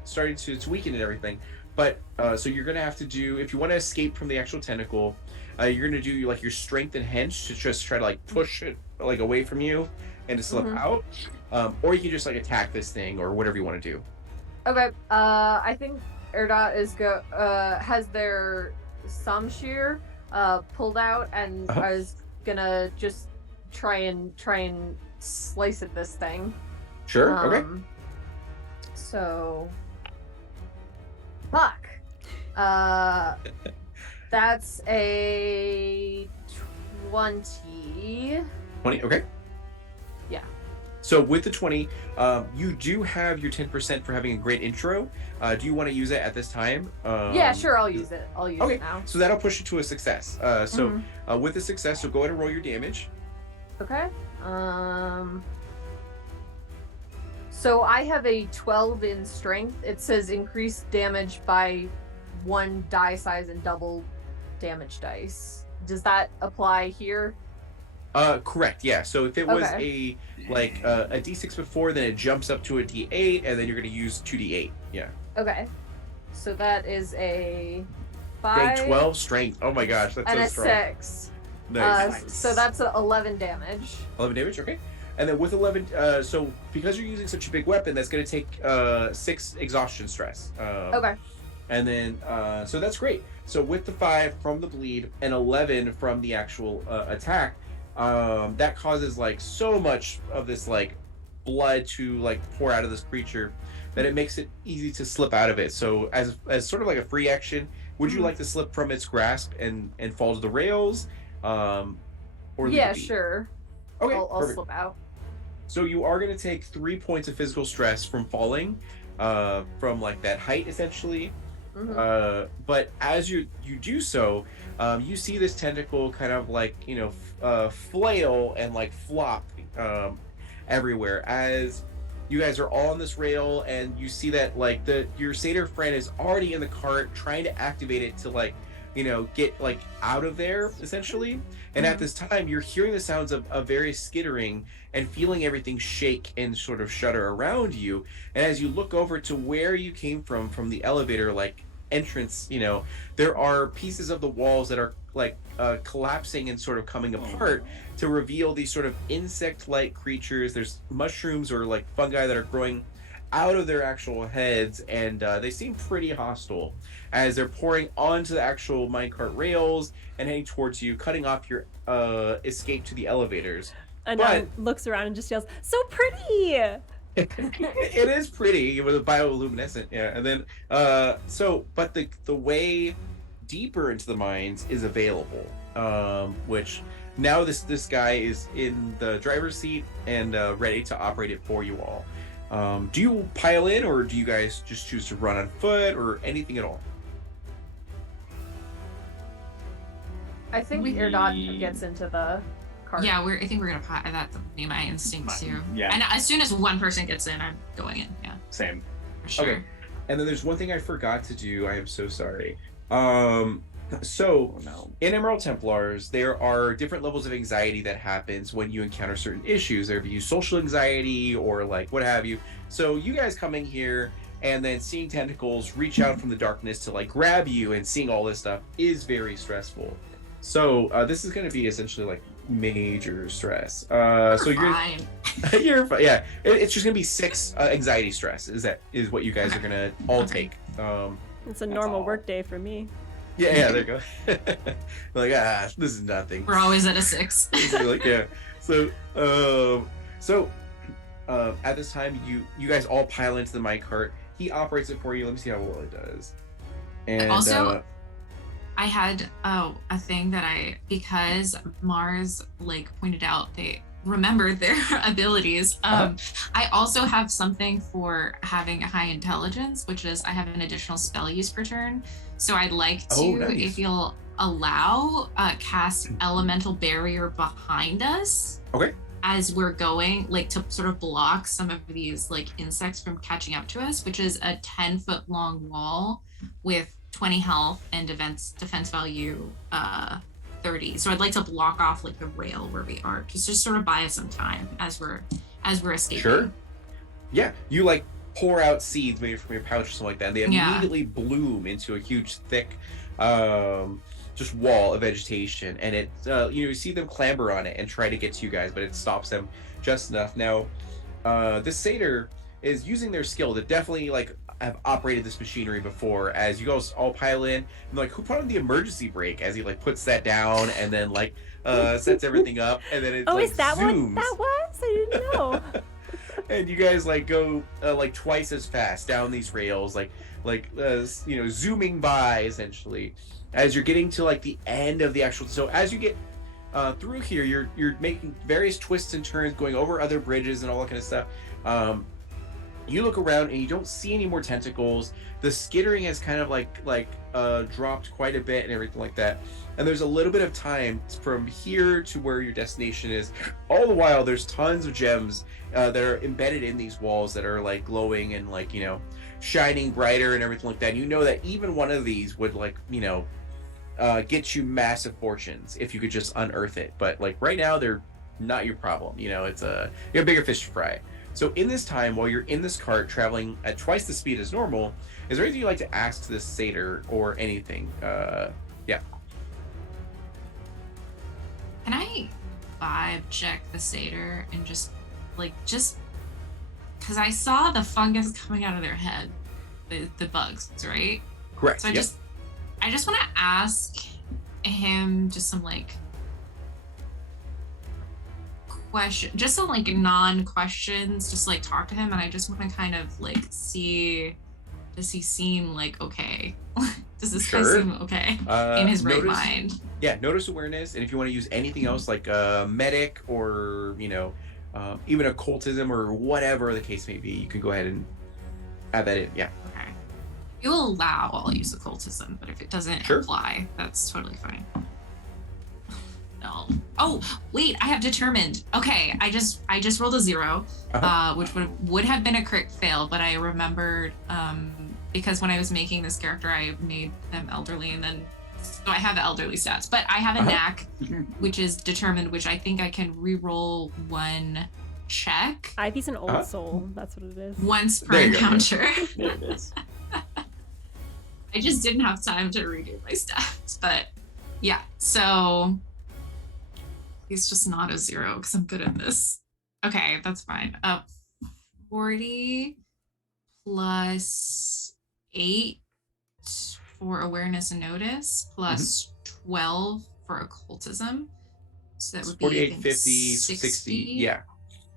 starting to weaken and everything. But, so you're going to have to do, if you want to escape from the actual tentacle, you're going to do, your strength and hench to just try to, push it, away from you and to slip out. Or you can just, attack this thing or whatever you want to do. Okay, I think Erdot has their Samshir pulled out and is gonna just try and slice at this thing. Sure. Okay. So, fuck. That's a 20. 20. Okay. Yeah. So with the 20, you do have your 10% for having a great intro. Do you want to use it at this time? Yeah, sure. I'll use it. I'll use it now. So that'll push it to a success. With the success, so go ahead and roll your damage. Okay. So I have a 12 in strength. It says increased damage by 1 die size and double damage dice. Does that apply here? Correct. Yeah. So if it was a D6 before, then it jumps up to a D8, and then you're going to use 2D8. Yeah. Okay. So that is a 5. A 12 strength. Oh my gosh, that's and so a strong. 6. Nice. So that's 11 damage. 11 damage. Okay. And then with 11, so because you're using such a big weapon, that's going to take 6 exhaustion stress. Okay. And then, so that's great. So with the 5 from the bleed and 11 from the actual attack, that causes so much of this blood to pour out of this creature that it makes it easy to slip out of it. So as sort of a free action, would you like to slip from its grasp and fall to the rails? Or yeah, sure. Okay, I'll slip out. So you are going to take 3 points of physical stress from falling, from that height essentially. But as you do so, you see this tentacle kind of flail and flop everywhere as you guys are all on this rail, and you see that your satyr friend is already in the cart trying to activate it to get out of there essentially. And at this time you're hearing the sounds of various skittering and feeling everything shake and sort of shudder around you. And as you look over to where you came from the elevator entrance, there are pieces of the walls that are collapsing and sort of coming apart to reveal these sort of insect-like creatures. There's mushrooms or fungi that are growing out of their actual heads, and they seem pretty hostile as they're pouring onto the actual minecart rails and heading towards you, cutting off your escape to the elevators. And looks around and just yells, "So pretty!" It is pretty with a bioluminescent, yeah. And then but the way deeper into the mines is available, which now this guy is in the driver's seat and ready to operate it for you all. Do you pile in, or do you guys just choose to run on foot, or anything at all? I think Erdot gets into the cart. Yeah, I think we're gonna that would be my instinct too. Yeah. And as soon as one person gets in, I'm going in. Yeah. Same. For sure. Okay. And then there's one thing I forgot to do. I am so sorry. In Emerald Templars, there are different levels of anxiety that happens when you encounter certain issues. There be social anxiety or what have you. So you guys coming here and then seeing tentacles reach out from the darkness to grab you and seeing all this stuff is very stressful. So this is going to be essentially major stress. So fine. You're fine. Yeah, it's just going to be 6 anxiety stress. Is what you guys are going to all take. It's a normal work day for me. Yeah, there you go. Like, this is nothing. We're always at a 6. Like, yeah. So, at this time, you guys all pile into the minecart. He operates it for you. Let me see how well it does. And Also, I had a thing that because Mars like pointed out they remembered their abilities. I also have something for having a high intelligence, which is I have an additional spell use per turn. So I'd like to, nice. if you'll allow, cast elemental barrier behind us. Okay. As we're going, like to sort of block some of these like insects from catching up to us, which is a 10-foot long wall with 20 health and defense value 30. So I'd like to block off like the rail where we are, just sort of buy us some time as we're escaping. Sure. Yeah, you like pour out seeds maybe from your pouch or something like that, and they immediately bloom into a huge, thick, just wall of vegetation. And it, you see them clamber on it and try to get to you guys, but it stops them just enough. Now, this satyr is using their skill to definitely like have operated this machinery before. As you guys all pile in, and like, who put on the emergency brake as he like puts that down and then like sets everything up, and then it like is that zooms. what that was? I didn't know. And you guys like go like twice as fast down these rails, like zooming by essentially as you're getting to like the end of the actual. So as you get through here, you're making various twists and turns, going over other bridges and all that kind of stuff. You look around and you don't see any more tentacles. The skittering has kind of like dropped quite a bit and everything like that. And there's a little bit of time from here to where your destination is. All the while, there's tons of gems that are embedded in these walls that are like glowing and like, shining brighter and everything like that. And you know that even one of these would like, get you massive fortunes if you could just unearth it. But like right now, they're not your problem. It's you have bigger fish to fry. So in this time, while you're in this cart traveling at twice the speed as normal, is there anything you'd like to ask this satyr or anything? Yeah. Can I vibe check the satyr and just because I saw the fungus coming out of their head, the bugs, right? Correct. So I just want to ask him just some like question, just some like non-questions, just like talk to him, and I just want to kind of like see, does he seem like okay? Does this guy seem okay in his right mind? Yeah, notice awareness, and if you want to use anything else like medic or even occultism or whatever the case may be, you can go ahead and add that in. Yeah. Okay. If you allow, I'll use occultism, but if it doesn't apply, that's totally fine. No. Oh, wait, I have determined. Okay, I just rolled a 0, which would have been a crit fail, but I remembered because when I was making this character, I made them elderly, and then so I have elderly stats. But I have a knack, which is determined, which I think I can re-roll one check. Ivy's an old soul. That's what it is. Once per encounter. There it is. I just didn't have time to redo my stats, but yeah. So he's just not a 0 because I'm good at this. Okay, that's fine. 40 plus 8 for awareness and notice, plus 12 for occultism. So that would be 48, 50, 60. Yeah.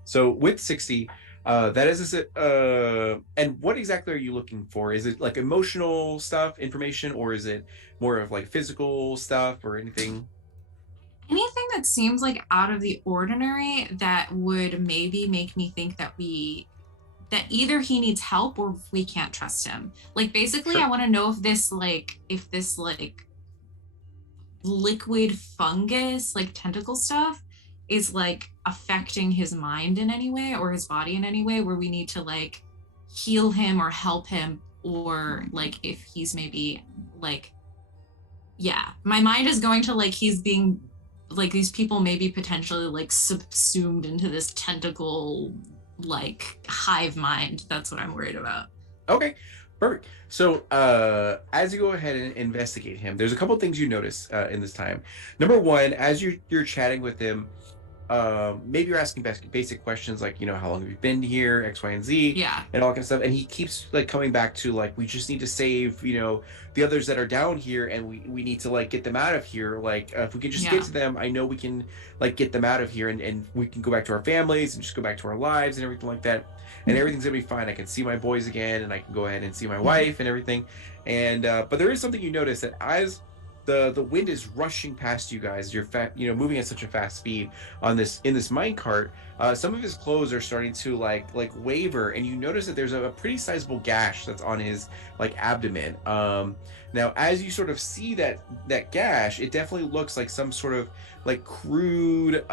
So with 60, that is and what exactly are you looking for? Is it like emotional stuff, information, or is it more of like physical stuff or anything? Anything that seems like out of the ordinary that would maybe make me think that that either he needs help or we can't trust him. Like basically, I want to know if this liquid fungus, like tentacle stuff, is like affecting his mind in any way or his body in any way where we need to like heal him or help him, or like if he's maybe like, my mind is going to like he's being like these people may be potentially like subsumed into this tentacle like hive mind. That's what I'm worried about. Okay, perfect. So as you go ahead and investigate him, there's a couple things you notice in this time. Number one, as you're chatting with him, maybe you're asking basic questions like, how long have you been here, X, Y, and Z, Yeah. and all that kind of stuff. And he keeps like coming back to like, we just need to save, the others that are down here, and we need to like get them out of here. Like, if we can just get to them, I know we can like get them out of here, and we can go back to our families and just go back to our lives and everything like that. And everything's gonna be fine. I can see my boys again, and I can go ahead and see my wife and everything. And but there is something you notice that as the wind is rushing past you guys, you're moving at such a fast speed in this mine cart. Some of his clothes are starting to like waver, and you notice that there's a pretty sizable gash that's on his like abdomen. Now as you sort of see that gash, it definitely looks like some sort of like crude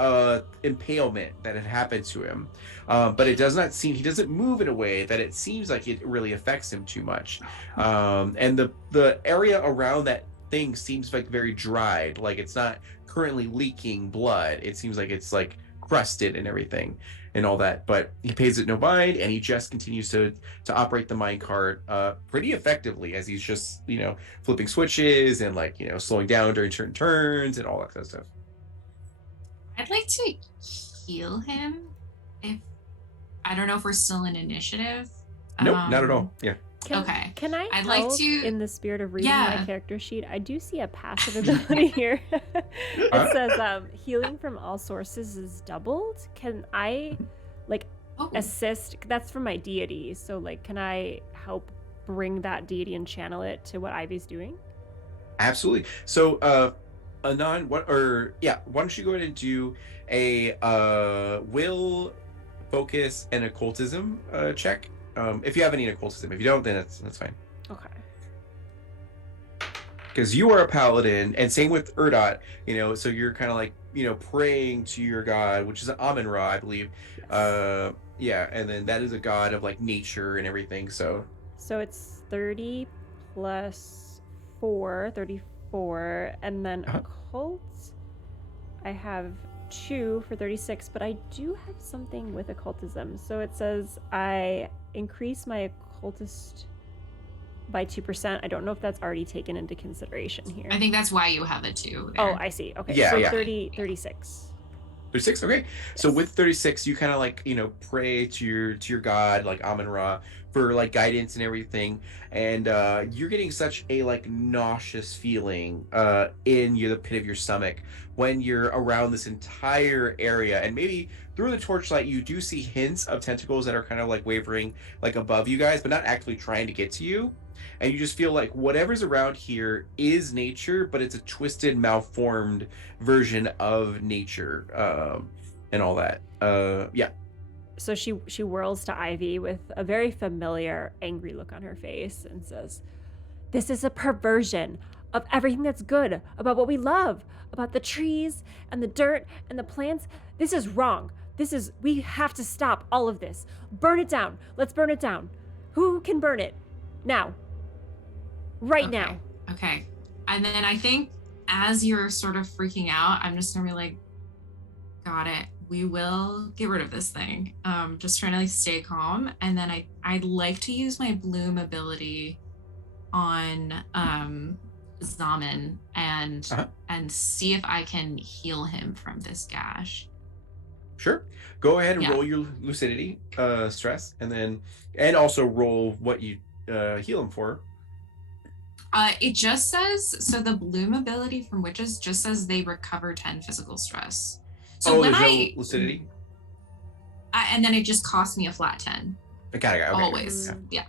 impalement that had happened to him, but it does not seem, he doesn't move in a way that it seems like it really affects him too much. And the area around that thing seems like very dried, like it's not currently leaking blood. It seems like it's like crusted and everything and all that, but he pays it no mind, and he just continues to operate the minecart pretty effectively, as he's just flipping switches and like slowing down during certain turns and all that kind of stuff. I'd like to heal him. If I don't know if we're still in initiative. Nope, not at all. Yeah. Okay. Can I I'd help like to- in the spirit of reading Yeah. my character sheet? I do see a passive ability here. It says healing from all sources is doubled. Can I assist? That's from my deity. So like, can I help bring that deity and channel it to what Ivy's doing? Absolutely. So Anon, why don't you go ahead and do a will, focus, and occultism check. If you have any in occultism. If you don't, then that's fine. Okay. Because you are a paladin, and same with Erdot, so you're kind of like, praying to your god, which is Amun-Ra, I believe. Yes. And then that is a god of like nature and everything, so it's 30 plus 4, 34, and then occult, I have 2 for 36, but I do have something with occultism. So it says I increase my occultist by 2%. I don't know if that's already taken into consideration here. I think that's why you have it too. Oh, I see. Okay. Yeah, so yeah. 36. 36. Okay. Yes. So with 36, you kind of like pray to your god, like Amun-Ra, for like guidance and everything, and you're getting such a like nauseous feeling in the pit of your stomach when you're around this entire area, and maybe through the torchlight you do see hints of tentacles that are kind of like wavering like above you guys, but not actually trying to get to you. And you just feel like whatever's around here is nature, but it's a twisted, malformed version of nature, and all that. Yeah. So she whirls to Ivy with a very familiar, angry look on her face and says, "This is a perversion of everything that's good, about what we love, about the trees and the dirt and the plants. This is wrong. We have to stop all of this. Burn it down. Let's burn it down. Who can burn it? Now. Right now." Okay. And then I think as you're sort of freaking out, I'm just gonna be like, got it. We will get rid of this thing. Just trying to like stay calm. And then I'd like to use my bloom ability on Zaman and see if I can heal him from this gash. Sure. Go ahead and roll your lucidity stress, and also roll what you heal him for. It just says, so the bloom ability from witches just says they recover 10 physical stress. So when there's no lucidity? And then it just costs me a flat 10. Got it. Okay. Always. Yeah.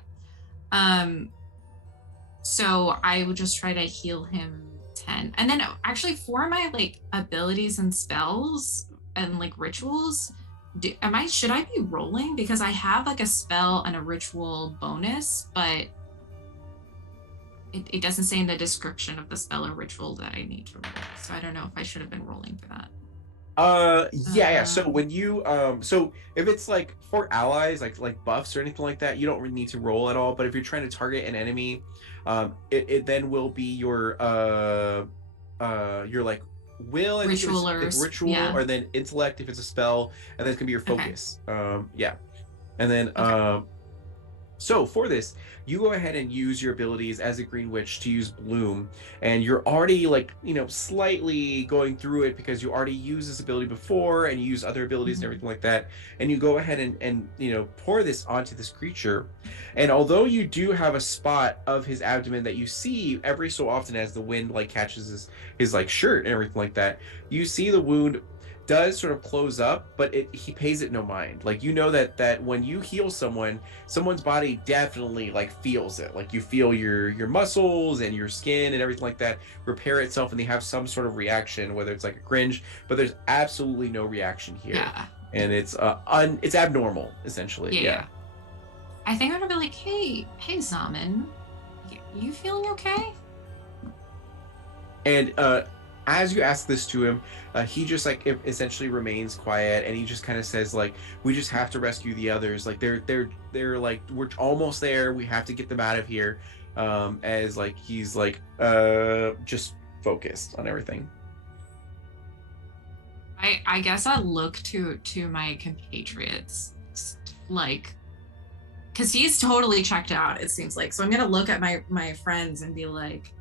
So I would just try to heal him 10. And then actually for my like abilities and spells and like rituals, should I be rolling? Because I have like a spell and a ritual bonus, but it doesn't say in the description of the spell or ritual that I need to roll. So I don't know if I should have been rolling for that. Yeah. So when you so if it's like for allies, like buffs or anything like that, you don't really need to roll at all. But if you're trying to target an enemy, it then will be your like will, ritual, ritual, or then intellect if it's a spell, and then it's gonna be your focus. Yeah, and then So for this, you go ahead and use your abilities as a green witch to use bloom, and you're already like, slightly going through it because you already used this ability before and you use other abilities and everything like that. And you go ahead and pour this onto this creature. And although you do have a spot of his abdomen that you see every so often as the wind like catches his like shirt and everything like that, you see the wound does sort of close up, but he pays it no mind. Like, that when you heal someone's body definitely like feels it. Like, you feel your muscles and your skin and everything like that repair itself, and they have some sort of reaction, whether it's like a cringe, but there's absolutely no reaction here. Yeah. And it's it's abnormal, essentially. Yeah. I think I'm gonna be like, hey Zaman, you feeling okay? And as you ask this to him, he just like essentially remains quiet, and he just kind of says like, "We just have to rescue the others. Like they're like, we're almost there. We have to get them out of here." As like he's like just focused on everything. I guess I look to my compatriots, like, because he's totally checked out, it seems like. So I'm gonna look at my friends and be like,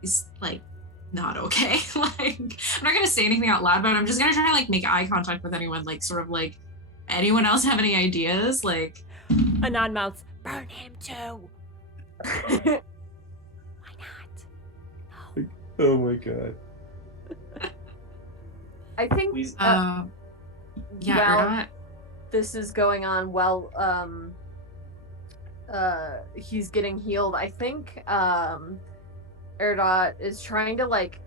he's like not okay. Like, I'm not gonna say anything out loud, but I'm just gonna try to like make eye contact with anyone, like sort of like, anyone else have any ideas? Like, Anon mouths, burn him too. Why not? No. Oh my god. I think yeah, well, this is going on while he's getting healed. I think Erdot is trying to like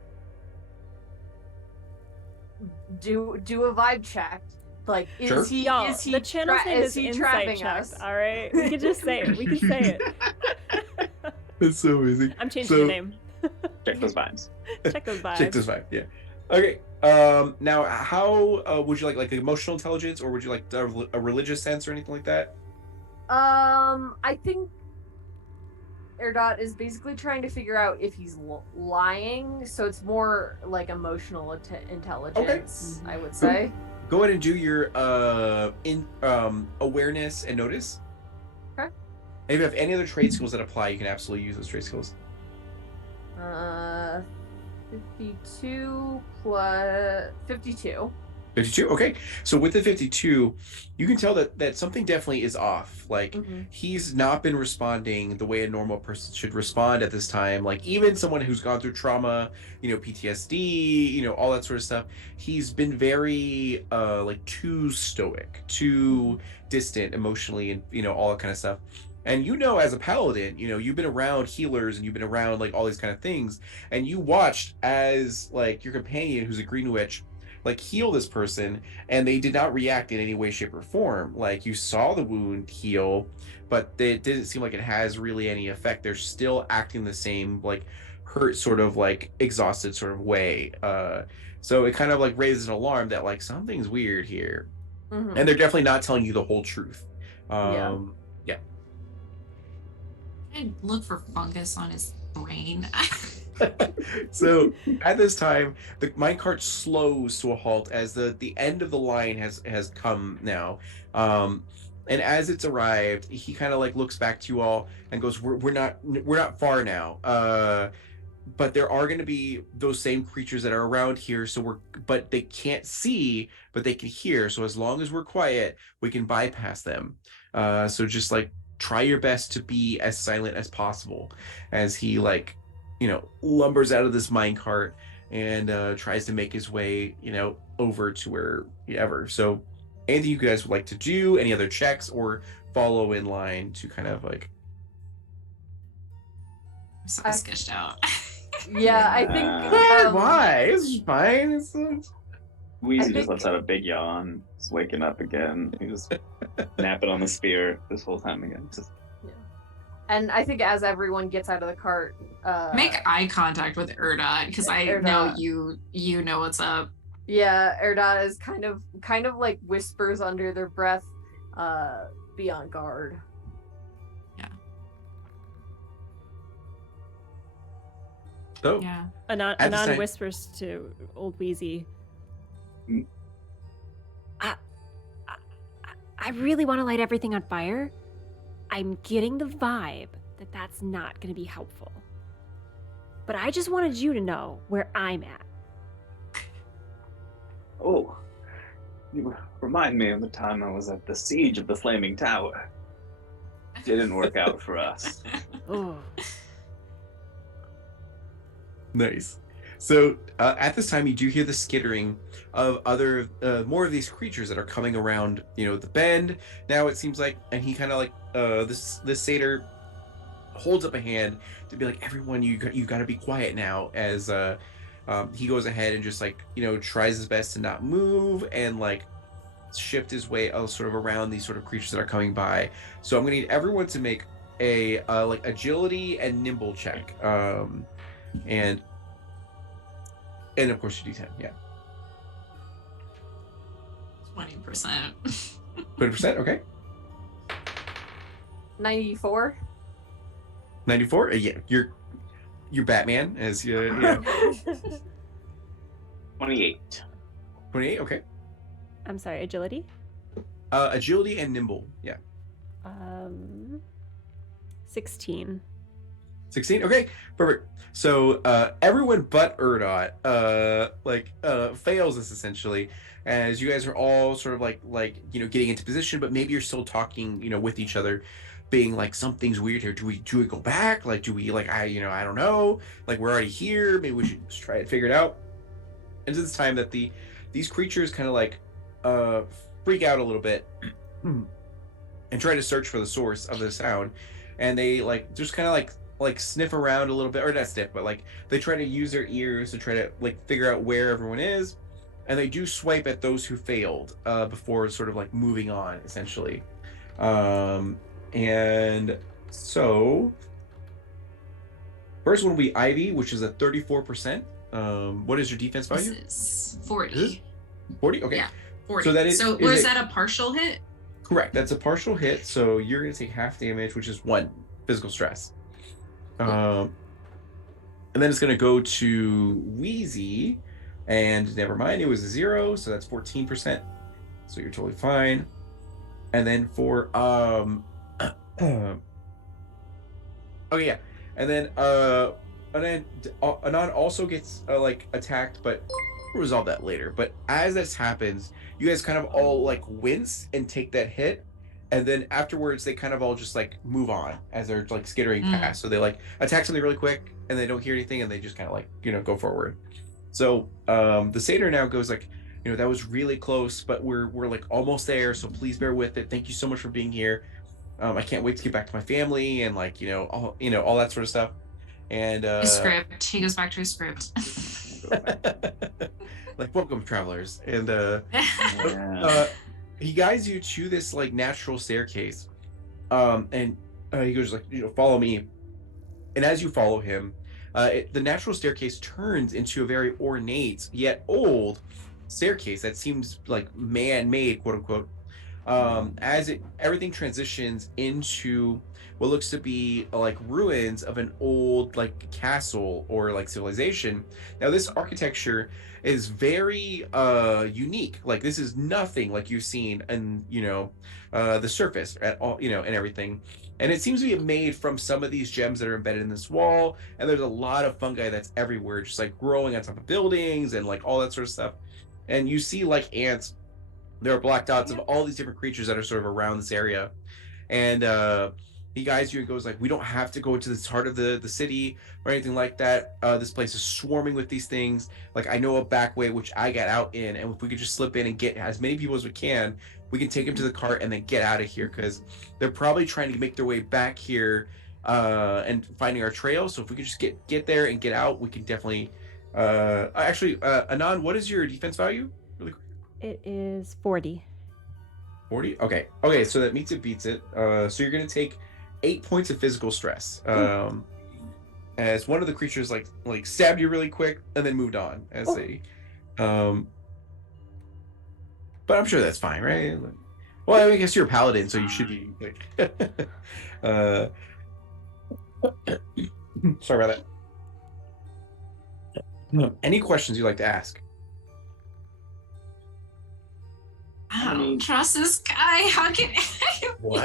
do a vibe check. Like, Sure. is he Y'all, is he the channel's name is he Insight trapping Checked, us? all right? We can just say it. We can say it. That's so amazing. I'm changing the name. Check those vibes. Check those vibes. Check this vibe. Yeah. Okay. Now, how would you like emotional intelligence, or would you like a religious sense or anything like that? I think Erdot is basically trying to figure out if he's lying, so it's more like emotional intelligence, I would say. Go ahead and do your awareness and notice. Okay. And if you have any other trade skills that apply, you can absolutely use those trade skills. 52 plus 52. 52. Okay. So with the 52, you can tell that something definitely is off. Like, he's not been responding the way a normal person should respond at this time. Like, even someone who's gone through trauma, PTSD, all that sort of stuff, he's been very like too stoic, too distant emotionally, and all that kind of stuff. And as a paladin, you've been around healers and you've been around like all these kind of things, and you watched as like your companion, who's a green witch, like heal this person, and they did not react in any way, shape, or form. Like, you saw the wound heal, but it didn't seem like it has really any effect. They're still acting the same, like hurt, sort of like exhausted sort of way. So it kind of like raises an alarm that like something's weird here, and they're definitely not telling you the whole truth. Yeah. I look for fungus on his brain. So at this time, the minecart slows to a halt as the end of the line has come now. And as it's arrived, he kind of like looks back to you all and goes, we're not far now. But there are going to be those same creatures that are around here. But they can't see, but they can hear. So as long as we're quiet, we can bypass them. So just like try your best to be as silent as possible as he like, lumbers out of this minecart and tries to make his way, over to wherever. So anything you guys would like to do, any other checks, or follow in line to kind of like... I'm so sketched out. Yeah, I think... why? It's fine. Weezy just lets out a big yawn. He's waking up again. He was napping on the spear this whole time again. And I think as everyone gets out of the cart, make eye contact with Erdot, because I know you know what's up. Yeah, Erdot is kind of like whispers under their breath, be on guard. Yeah. So yeah. Anon whispers to old Wheezy. I really want to light everything on fire. I'm getting the vibe that that's not going to be helpful. But I just wanted you to know where I'm at. Oh, you remind me of the time I was at the siege of the Flaming Tower. Didn't work out for us. Oh. Nice. So at this time, you do hear the skittering of other, more of these creatures that are coming around, the bend. Now it seems like, and he kind of like, this satyr holds up a hand to be like, everyone, you got to be quiet now. As he goes ahead and just like, tries his best to not move and like shift his way sort of around these sort of creatures that are coming by. So I'm gonna need everyone to make a like agility and nimble check. And of course you do 10, yeah. 20%. 20%, okay. 94. 94? Yeah, you're Batman, as yeah. 28. 28, okay. I'm sorry, agility? Agility and nimble, yeah. 16. 16, okay, perfect. So everyone but Erdot fails this essentially, as you guys are all sort of like getting into position, but maybe you're still talking with each other, being like, something's weird here. Do we go back? Like, do we I don't know, like, we're already here, maybe we should just try and figure it out. And it's time that these creatures kind of like freak out a little bit and try to search for the source of the sound, and they like just kind of like sniff around a little bit, or not sniff, but like they try to use their ears to try to like figure out where everyone is, and they do swipe at those who failed before sort of like moving on essentially. And so first one will be Ivy, which is a 34%. What is your defense value? This is 40. 40, okay. Yeah, 40. So that is, was that a partial hit? Correct, that's a partial hit, so you're gonna take half damage, which is 1 physical stress. And then it's gonna go to Wheezy, and never mind, it was a 0, so that's 14%. So you're totally fine. And then for oh yeah, and then Anon also gets like attacked, but we'll resolve that later. But as this happens, you guys kind of all like wince and take that hit, and then afterwards they kind of all just like move on as they're like skittering past. So they like attack something really quick, and they don't hear anything, and they just kind of like go forward. So the satyr now goes like, that was really close, but we're like almost there, so please bear with it. Thank you so much for being here. I can't wait to get back to my family and like all that sort of stuff. And His script. He goes back to his script. like, welcome, travelers. And he guides you to this like natural staircase, and he goes like, follow me. And as you follow him, the natural staircase turns into a very ornate yet old staircase that seems like man-made, quote unquote. As everything transitions into what looks to be like ruins of an old like castle or like civilization. Now this architecture is very unique. Like, this is nothing like you've seen in the surface at all, and everything. And it seems to be made from some of these gems that are embedded in this wall, and there's a lot of fungi that's everywhere, just like growing on top of buildings and like all that sort of stuff. And you see like ants, there are black dots of all these different creatures that are sort of around this area. And he guides you and goes like, we don't have to go into this heart of the city or anything like that. This place is swarming with these things. Like, I know a back way which I got out in, and if we could just slip in and get as many people as we can take them to the cart and then get out of here, because they're probably trying to make their way back here and finding our trail. So if we could just get there and get out, we can definitely Anon, what is your defense value really quick? It is 40. 40? Okay, so that meets it, beats it. So you're gonna take 8 points of physical stress. As one of the creatures like stabbed you really quick and then moved on as they but I'm sure that's fine, right? Well, I guess you're a paladin, so you should be sorry about that. Any questions you'd like to ask? I many- don't trust this guy. How can What?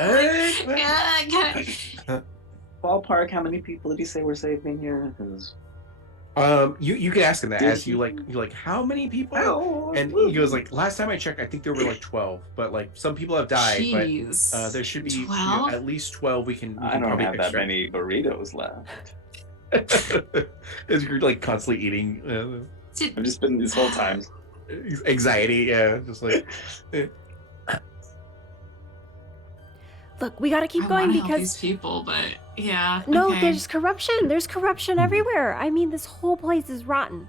Ballpark, how many people did he say were saved in here? 'Cause You can ask him that. Did Ask you he? you're like, how many people? Oh, And he goes like, last time I checked, I think there were like 12, but like some people have died, Jeez. but there should be 12? at least 12. We can I don't probably have that extract. many burritos left. As you're like constantly eating Did- I've just been this whole time. anxiety, yeah, just like Look, we gotta keep I going wanna help because these people, but yeah. no, okay. there's corruption. There's corruption everywhere. I mean, this whole place is rotten.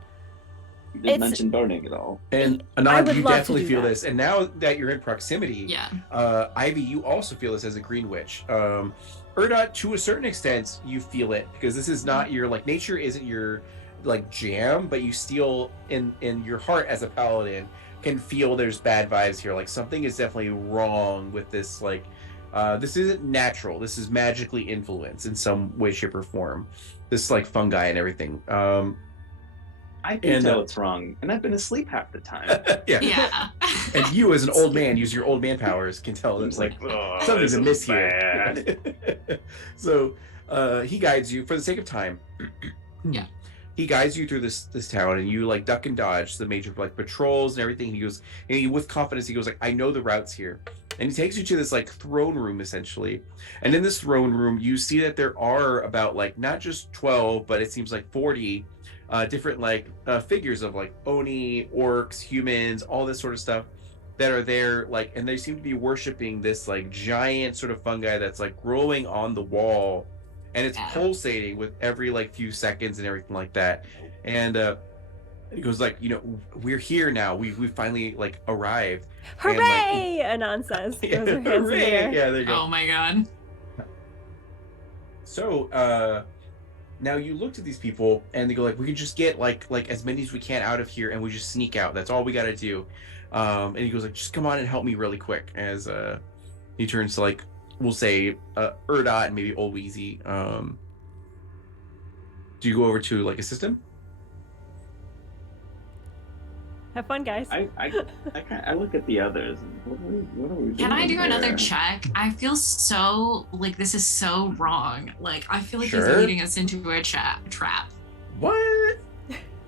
You didn't It's- mention burning at all. and I Anand, would you love to definitely do feel that. this. And now that you're in proximity, Yeah. Ivy, you also feel this as a green witch. Erdot, to a certain extent, you feel it because this is not your like nature isn't your like jam, but you still in your heart as a paladin can feel there's bad vibes here. Like something is definitely wrong with this. Like this isn't natural. This is magically influenced in some way, shape, or form. This like fungi and everything. I can And, tell it's wrong, and I've been asleep half the time. Yeah. Yeah. And you, as an old man, use your old man powers, can tell it's like oh, something's this amiss is here. bad. So he guides you for the sake of time. Yeah. He guides you through this town, and you like duck and dodge the major like patrols and everything. He goes, and he, with confidence, he goes like, "I know the routes here," and he takes you to this like throne room essentially. And in this throne room, you see that there are about like not just 12, but it seems like 40 different like figures of like Oni, orcs, humans, all this sort of stuff that are there, like, and they seem to be worshiping this like giant sort of fungi that's like growing on the wall, and it's Yeah. pulsating with every like few seconds and everything like that. And he goes like, you know, we're here now. We finally like arrived. And, like, Hooray! Anand says. Throws her hands in the hooray! air. Yeah, there you go. Oh my god. So now you looked at these people and they go like, we can just get like as many as we can out of here and we just sneak out. That's all we got to do. And he goes like, just come on and help me really quick. As he turns to like, we'll say Erdot and maybe Old Wheezy. Do you go over to like assist him? Have fun, guys. I look at the others. And what are we doing Can I do another here? check? I feel so like this is so wrong. Like I feel like Sure. he's leading us into a trap. What?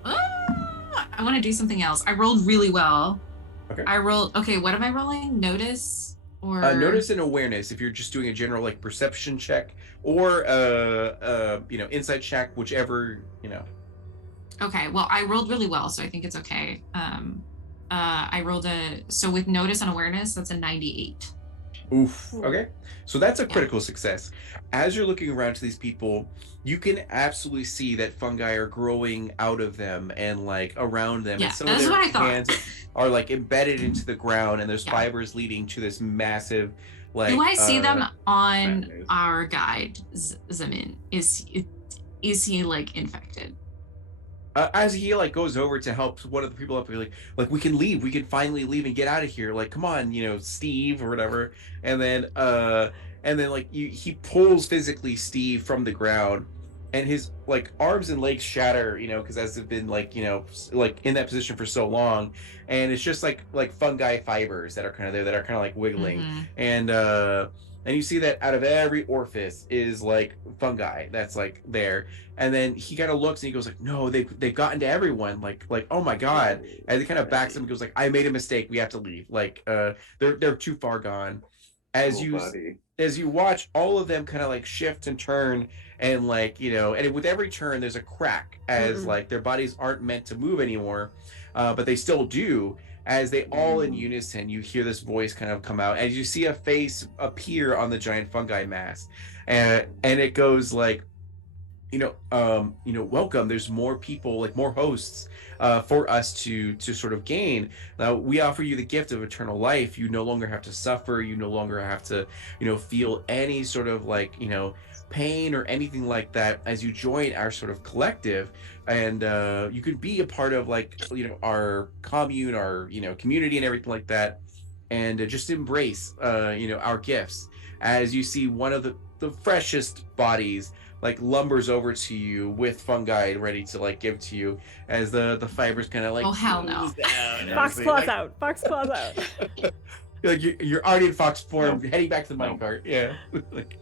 I want to do something else. I rolled really well. Okay. Okay, what am I rolling? Notice or Notice and awareness if you're just doing a general like perception check or you know, insight check, whichever, you know. Okay, well, I rolled really well, so I think it's okay. I rolled so with notice and awareness, that's a 98. Oof. Ooh. Okay. So that's a Yeah. critical success. As you're looking around to these people, you can absolutely see that fungi are growing out of them and like around them. Yeah, and some that's of their what I thought. hands are like embedded into the ground, and there's Yeah. fibers leading to this massive like Do I see them on madness. our guide, Zamin? Is he like infected? as he like goes over to help one of the people up, like we can leave, we can finally leave and get out of here, like come on, you know, Steve or whatever. And then like he pulls physically Steve from the ground, and his like arms and legs shatter, you know, because as they've been like, you know, like in that position for so long, and it's just like fungi fibers that are kind of there, that are kind of like wiggling. Mhm. And you see that out of every orifice is like fungi that's like there. And then he kind of looks and he goes like, no, they've gotten to everyone, like oh my god. And he kind of backs him and goes like, I made a mistake, we have to leave, like they're too far gone. As you watch all of them kind of like shift and turn, and like, you know, and with every turn there's a crack, as like their bodies aren't meant to move anymore, but they still do. As they all in unison, you hear this voice kind of come out, as you see a face appear on the giant fungi mass, and it goes like, you know, welcome. There's more people, like more hosts, for us to sort of gain. Now we offer you the gift of eternal life. You no longer have to suffer. You no longer have to, you know, feel any sort of like, you know, pain or anything like that as you join our sort of collective. And you can be a part of like, you know, our commune, our, you know, community and everything like that. and just embrace our gifts. As you see one of the freshest bodies like lumbers over to you with fungi ready to like give to you, as the fibers kind of like Oh, hell no. ooze down and Fox everything, claws like, out. Fox claws out. like you're already in fox form, Nope. heading back to the Nope. minecart. Yeah. Like,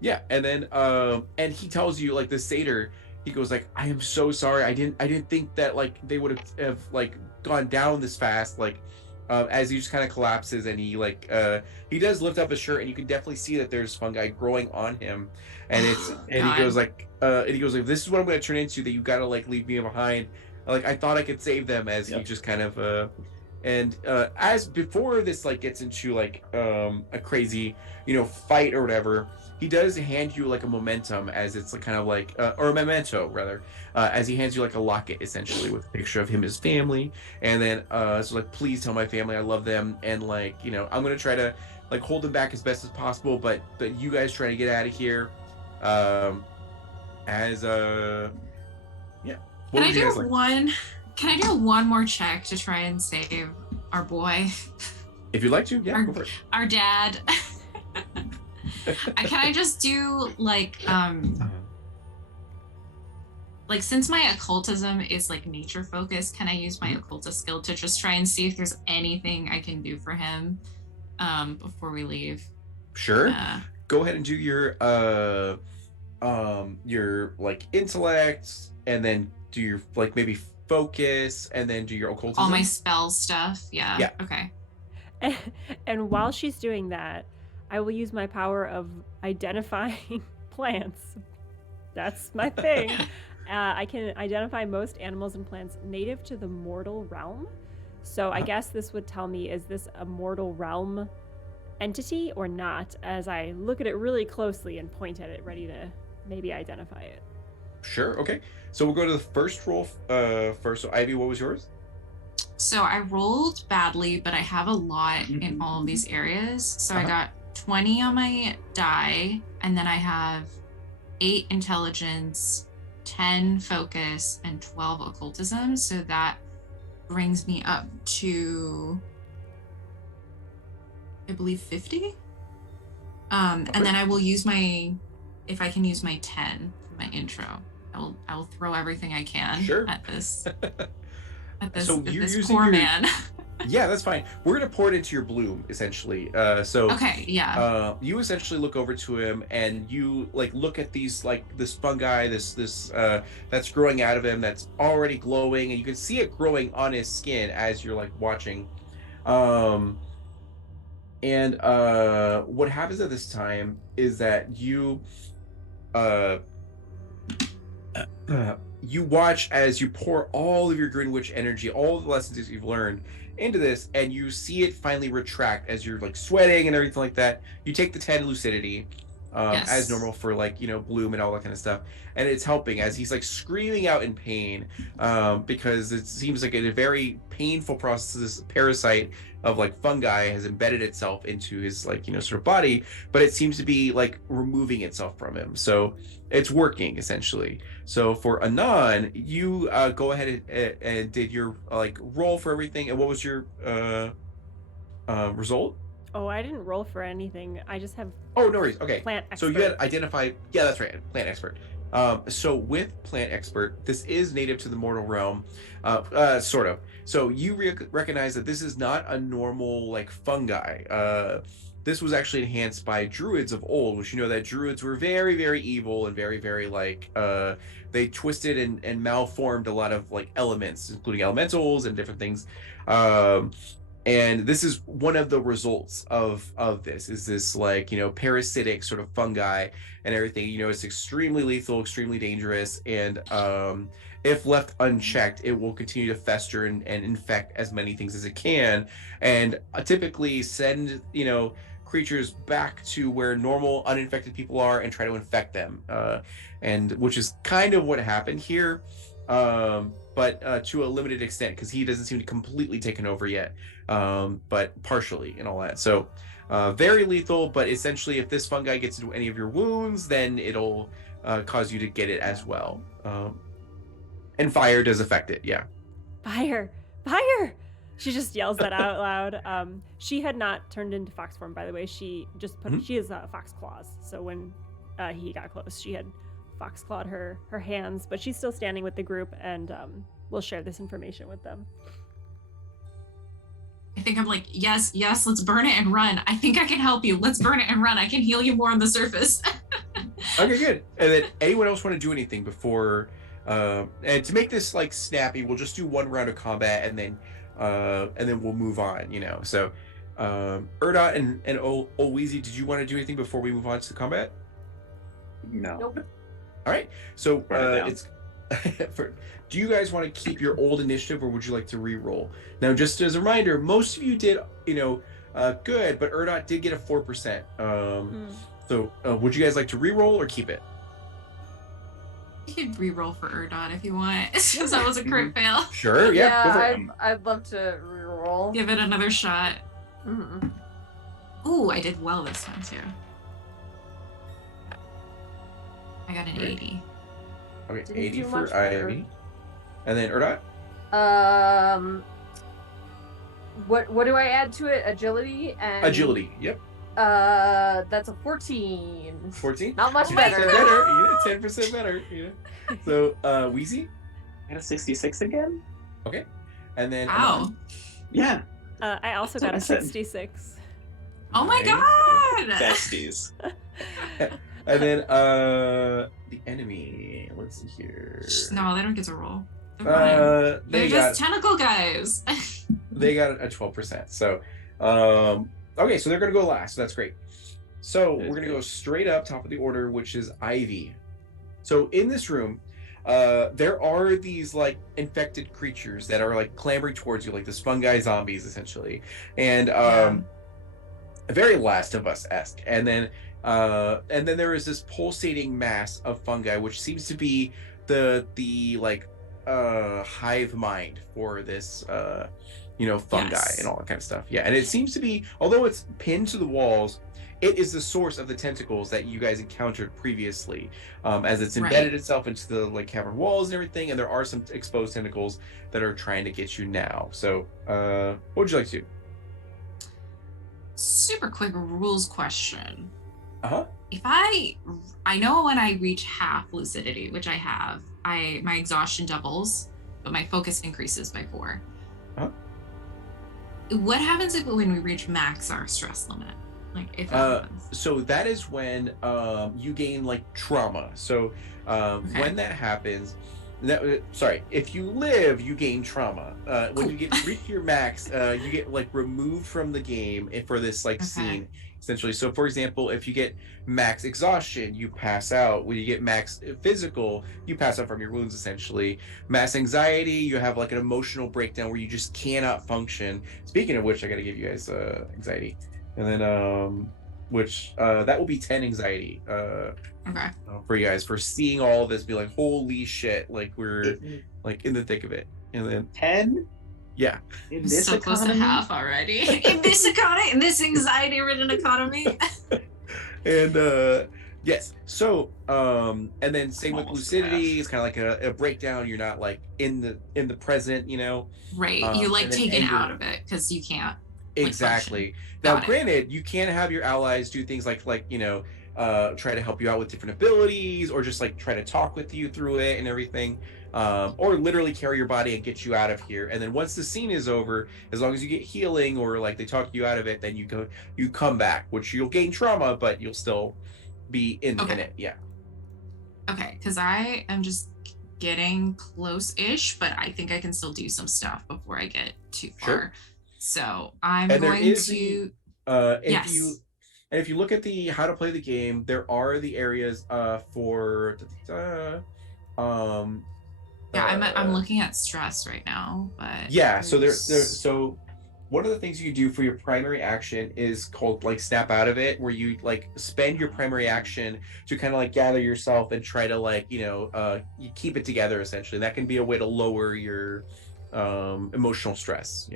yeah, and then and he tells you, like, the satyr, he goes like, I am so sorry, I didn't think that like they would have like gone down this fast. Like, as he just kind of collapses, and he does lift up his shirt, and you can definitely see that there's fungi growing on him, and he goes like this is what I'm going to turn into, that you got to like leave me behind. Like, I thought I could save them. As he Yep. just kind of and as before this like gets into like a crazy fight or whatever, he does hand you like a momentum, as it's like kind of like or a memento rather, as he hands you like a locket, essentially, with a picture of him and his family. And then so like, please tell my family I love them, and like I'm gonna try to like hold them back as best as possible, but you guys try to get out of here. As yeah, what Can I would you do guys like? Can I do one more check to try and save our boy, If you'd like to, yeah, go for it. our dad? Can I just do like since my occultism is like nature focused, can I use my occultist skill to just try and see if there's anything I can do for him before we leave? Sure. Go ahead and do your like intellect, and then do your like maybe focus, and then do your occultism. All my spell stuff. Yeah. Yeah. Okay. And while she's doing that, I will use my power of identifying plants. That's my thing. I can identify most animals and plants native to the mortal realm. So I guess this would tell me, is this a mortal realm entity or not, as I look at it really closely and point at it, ready to maybe identify it. Sure. Okay. So we'll go to the first roll first. So Ivy, what was yours? So I rolled badly, but I have a lot in all of these areas. So I got 20 on my die, and then I have 8 intelligence, 10 focus, and 12 occultism. So that brings me up to, I believe, 50. And then I will use if I can use my 10 for my intro, I will throw everything I can at this. So at you're this using poor your man. Yeah, that's fine. We're gonna pour it into your bloom, essentially. Okay, yeah. You essentially look over to him, and you like look at these like this fungi, this that's growing out of him, that's already glowing, and you can see it growing on his skin as you're like watching. And what happens at this time is that you you watch as you pour all of your Greenwich energy, all of the lessons that you've learned into this, and you see it finally retract as you're like sweating and everything like that. You take the 10 lucidity as normal for like bloom and all that kind of stuff, and it's helping as he's like screaming out in pain because it seems like a very painful process. This parasite of like fungi has embedded itself into his like sort of body, but it seems to be like removing itself from him, so it's working essentially. So for Anon, you go ahead and did your like roll for everything. And what was your result? Oh, I didn't roll for anything. I just have Oh, no worries. Okay. plant expert. So you had identified, yeah, that's right, plant expert. So with plant expert, this is native to the mortal realm, sort of. So you recognize that this is not a normal like fungi. This was actually enhanced by druids of old, which that druids were very, very evil and very, very like they twisted and malformed a lot of like elements, including elementals and different things. And this is one of the results of this, is this like parasitic sort of fungi and everything. It's extremely lethal, extremely dangerous, and if left unchecked, it will continue to fester and infect as many things as it can, and typically send creatures back to where normal uninfected people are and try to infect them, and which is kind of what happened here, but to a limited extent, because he doesn't seem to completely taken over yet, but partially and all that. So very lethal, but essentially if this fungi gets into any of your wounds, then it'll cause you to get it as well. And fire does affect it. Yeah. Fire. She just yells that out loud. She had not turned into fox form, by the way. She just put she has fox claws. So when he got close, she had fox clawed her hands, but she's still standing with the group, and we'll share this information with them. I think I'm like, yes, let's burn it and run. I think I can help you. Let's burn it and run. I can heal you more on the surface. Okay, good. And then anyone else want to do anything before? And to make this like snappy, we'll just do one round of combat, and then we'll move on. So Erdot and Olweezy, did you want to do anything before we move on to the combat? No. Nope. All right. So Burn it it's do you guys want to keep your old initiative, or would you like to re-roll? Now, just as a reminder, most of you did good, but Erdot did get a 4%. So would you guys like to re-roll or keep it? You could re-roll for Erdot if you want, since that was a crit fail. Sure. Yeah. Go for it. I'd love to reroll. Give it another shot. Mm-hmm. Ooh, I did well this time too. I got an Great. 80. Okay, Didn't 80 do for much better. Ivy. And then Erdot? What do I add to it? Agility and Agility. Yep. That's a 14. 14? Not much 10% better. better. 10% better. So, Wheezy? I got a 66 again? Okay. And then Wow. Yeah. I also That's what got a I said. 66. Oh my Nice. god! Besties. And then the enemy. Let's see here. No, they don't get to roll. They're fine. They They're just tentacle guys. They got a 12%. So, okay, so they're gonna go last. So that's great. So we're gonna go straight up top of the order, which is Ivy. So in this room, there are these like infected creatures that are like clambering towards you, like the fungi zombies, essentially, and very Last of Us-esque. And then there is this pulsating mass of fungi, which seems to be the like hive mind for this fungi Yes. and all that kind of stuff. Yeah, and it seems to be, although it's pinned to the walls, it is the source of the tentacles that you guys encountered previously, as it's embedded itself into the like cavern walls and everything. And there are some exposed tentacles that are trying to get you now. So what would you like to do? Super quick rules question. Uh-huh. If I know when I reach half lucidity, which I have, my exhaustion doubles, but my focus increases by 4. Uh-huh. What happens when we reach max our stress limit? Like if that happens? So that is when you gain like trauma. So when that happens, if you live, you gain trauma. When you reach your max, you get like removed from the game for this like scene, essentially. So for example, if you get max exhaustion, you pass out. When you get max physical, you pass out from your wounds, essentially. Max anxiety, you have like an emotional breakdown where you just cannot function. Speaking of which, I gotta give you guys anxiety. And then that will be 10 anxiety for you guys, for seeing all of this, be like, holy shit, like we're like in the thick of it. And then 10? Yeah. In I'm this so close to economy? half already. in this economy, in this anxiety-ridden economy. And yes, so and then same with Almost lucidity, half. it's kind of like a breakdown. You're not like in the present, Right. You like and then taken anger. out of it because you can't. Exactly. Now, Got it. granted, you can have your allies do things like try to help you out with different abilities, or just like try to talk with you through it and everything, or literally carry your body and get you out of here. And then once the scene is over, as long as you get healing or like they talk you out of it, then you come back, which you'll gain trauma, but you'll still be in it. Yeah. Okay, because I am just getting close-ish, but I think I can still do some stuff before I get too far. Sure. So I'm And there going is to. if you look at the how to play the game, there are the areas for I'm looking at stress right now, but yeah. So so one of the things you do for your primary action is called like snap out of it, where you like spend your primary action to kind of like gather yourself and try to like you keep it together, essentially. That can be a way to lower your emotional stress,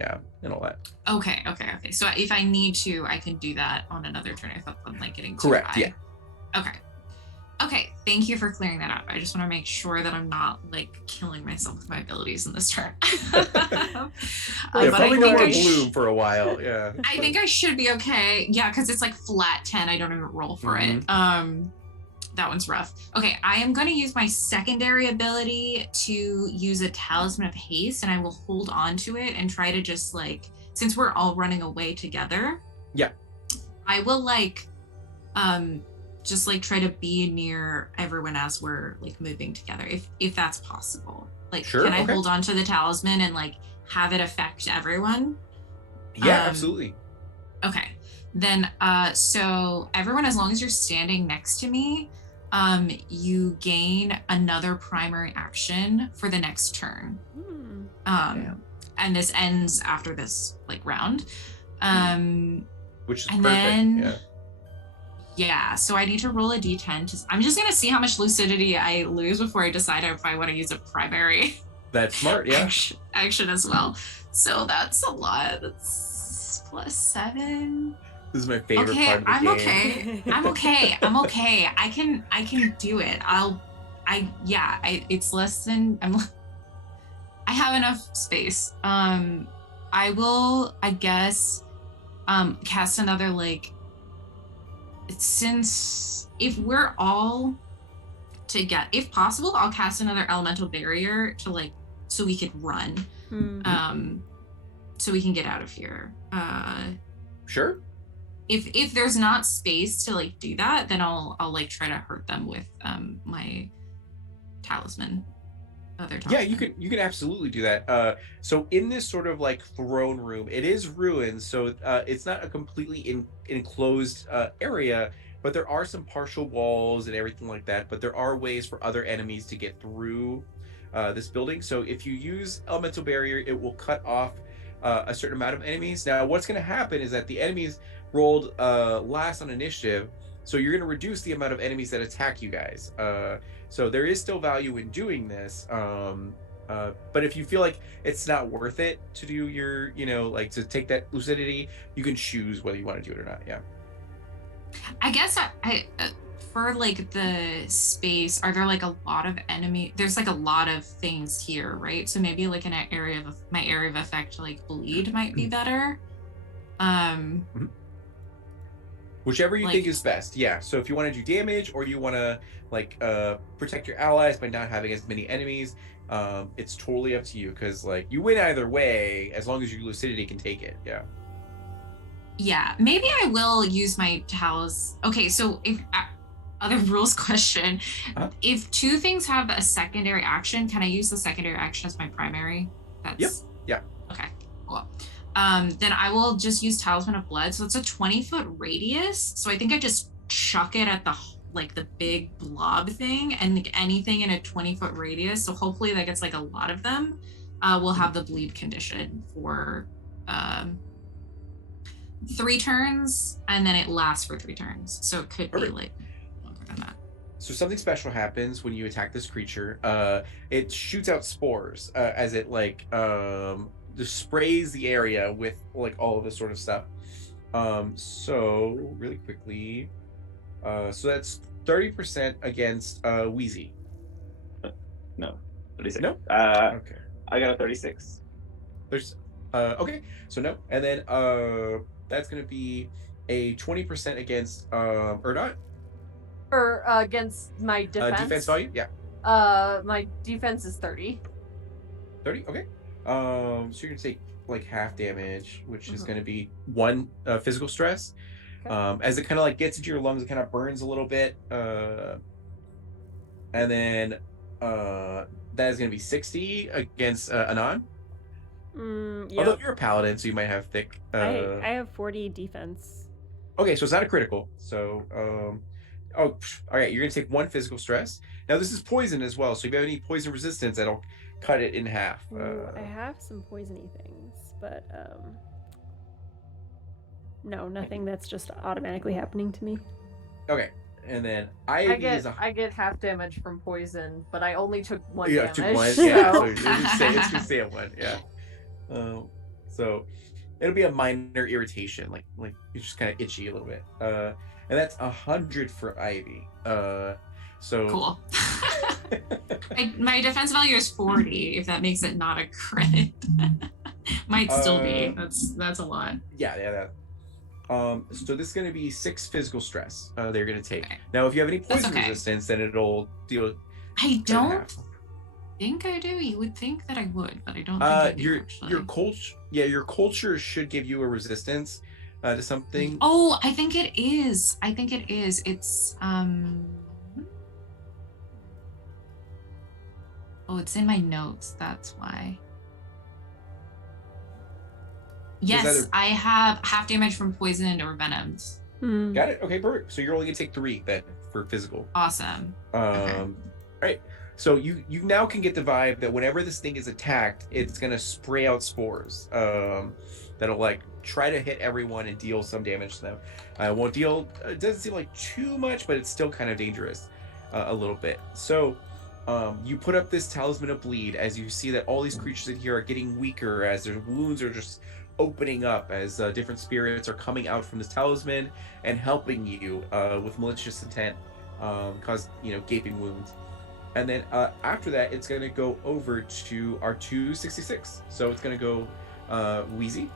and all that. Okay. So if I need to, I can do that on another turn. I thought I'm like getting too Correct. high. Yeah. Okay. Okay, thank you for clearing that up. I just want to make sure that I'm not like killing myself with my abilities in this turn. Yeah, but probably I no think more I bloom for a while. Yeah. I think I should be okay. Yeah, because it's like flat 10. I don't even roll for it. That one's rough. Okay, I am going to use my secondary ability to use a Talisman of Haste, and I will hold on to it and try to just like, since we're all running away together. Yeah. I will like, just like try to be near everyone as we're like moving together, if that's possible. Like, Sure, can I okay. hold on to the talisman and like have it affect everyone? Yeah, absolutely. Okay. Then so everyone, as long as you're standing next to me, you gain another primary action for the next turn. And this ends after this like round. Which is and perfect. Then yeah, so I need to roll a d10. I'm just gonna see how much lucidity I lose before I decide if I want to use a primary. That's smart, yeah. Action as well. So that's a lot. That's +7. This is my favorite part of the game. Okay. I'm okay. I'm okay. I can do it. It's less than I have enough space. I will, I guess, cast another like, since if we're all together, if possible, I'll cast another elemental barrier to like, so we could run, so we can get out of here. Sure. If there's not space to like do that, then I'll like try to hurt them with my talisman. Yeah, you can absolutely do that. So in this sort of like throne room, it is ruined, so it's not a completely enclosed area, but there are some partial walls and everything like that. But there are ways for other enemies to get through this building. So if you use elemental barrier, it will cut off a certain amount of enemies. Now, what's going to happen is that the enemies rolled last on initiative, so you're going to reduce the amount of enemies that attack you guys. So there is still value in doing this. But if you feel like it's not worth it to do your, like to take that lucidity, you can choose whether you want to do it or not. Yeah. I guess I for like the space, are there like a lot of enemy? There's like a lot of things here, right? So maybe like in an area of my area of effect, like bleed might be better. Whichever you think is best. Yeah. So if you want to do damage or you want to like protect your allies by not having as many enemies, it's totally up to you, because like you win either way as long as your lucidity can take it. Yeah. Yeah, maybe I will use my towels. Okay, so if other rules question, if two things have a secondary action, can I use the secondary action as my primary? That's yeah. Okay, cool. Then I will just use Talisman of Blood. So it's a 20-foot radius. So I think I just chuck it at the big blob thing, and like anything in a 20-foot radius. So hopefully that gets like a lot of them. Will have the bleed condition for 3 turns, and then it lasts for 3 turns. So it could be like longer than that. So something special happens when you attack this creature. It shoots out spores as it like just sprays the area with like all of this sort of stuff. So really quickly, so that's 30% against Wheezy. No, 36. No. Okay. I got a 36. There's okay, so no, and then that's gonna be a 20% against Erdot. Or against my defense. Defense value, yeah. My defense is 30. 30, okay. So you're gonna take like half damage, which is gonna be 1 physical stress. Okay. As it kind of like gets into your lungs, it kind of burns a little bit. And then that is gonna be 60 against Anon. Yep. Although you're a paladin, so you might have thick. I have 40 defense. Okay, so it's not a critical. So, all right, you're gonna take 1 physical stress. Now this is poison as well, so if you have any poison resistance, that'll cut it in half. I have some poisony things, but no, nothing that's just automatically happening to me. Okay, and then I get half damage from poison, but I only took 1 damage. Took 1. Yeah, so it's gonna stay at 1. Yeah. So it'll be a minor irritation, like it's just kind of itchy a little bit. And that's 100 for Ivy. So Cool. My defense value is 40. If that makes it not a crit, might still be. That's a lot. Yeah. So this is going to be 6 physical stress. They're going to take. Okay. Now, if you have any That's poison okay. resistance, then it'll deal. I cut it in don't half. think I do. You would think that I would, but I don't think I do. Your culture, your culture should give you a resistance to something. Oh, I think it is. It's Oh, it's in my notes. That's why. Yes, either- I have half damage from poisoned or venomed. Got it. Okay, perfect. So you're only gonna take 3 then for physical. Awesome. Right. So you now can get the vibe that whenever this thing is attacked, it's gonna spray out spores. That'll like try to hit everyone and deal some damage to them. Won't deal. It doesn't seem like too much, but it's still kind of dangerous, a little bit. So. You put up this talisman of bleed as you see that all these creatures in here are getting weaker as their wounds are just opening up as different spirits are coming out from this talisman and helping you with malicious intent, cause gaping wounds. And then after that, it's gonna go over to our 266. So it's gonna go Wheezy.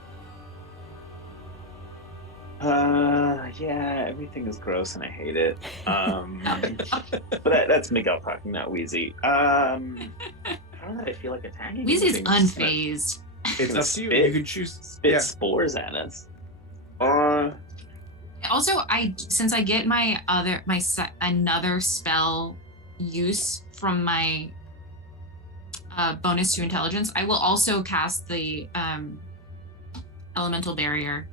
Yeah, everything is gross and I hate it. But that's Miguel talking, not Wheezy. I don't know. I feel like attacking. Wheezy's anything's unfazed. It's up to you. spit- You can choose. Spit spores at us. Also, since I get another spell use from my bonus to intelligence, I will also cast the elemental barrier.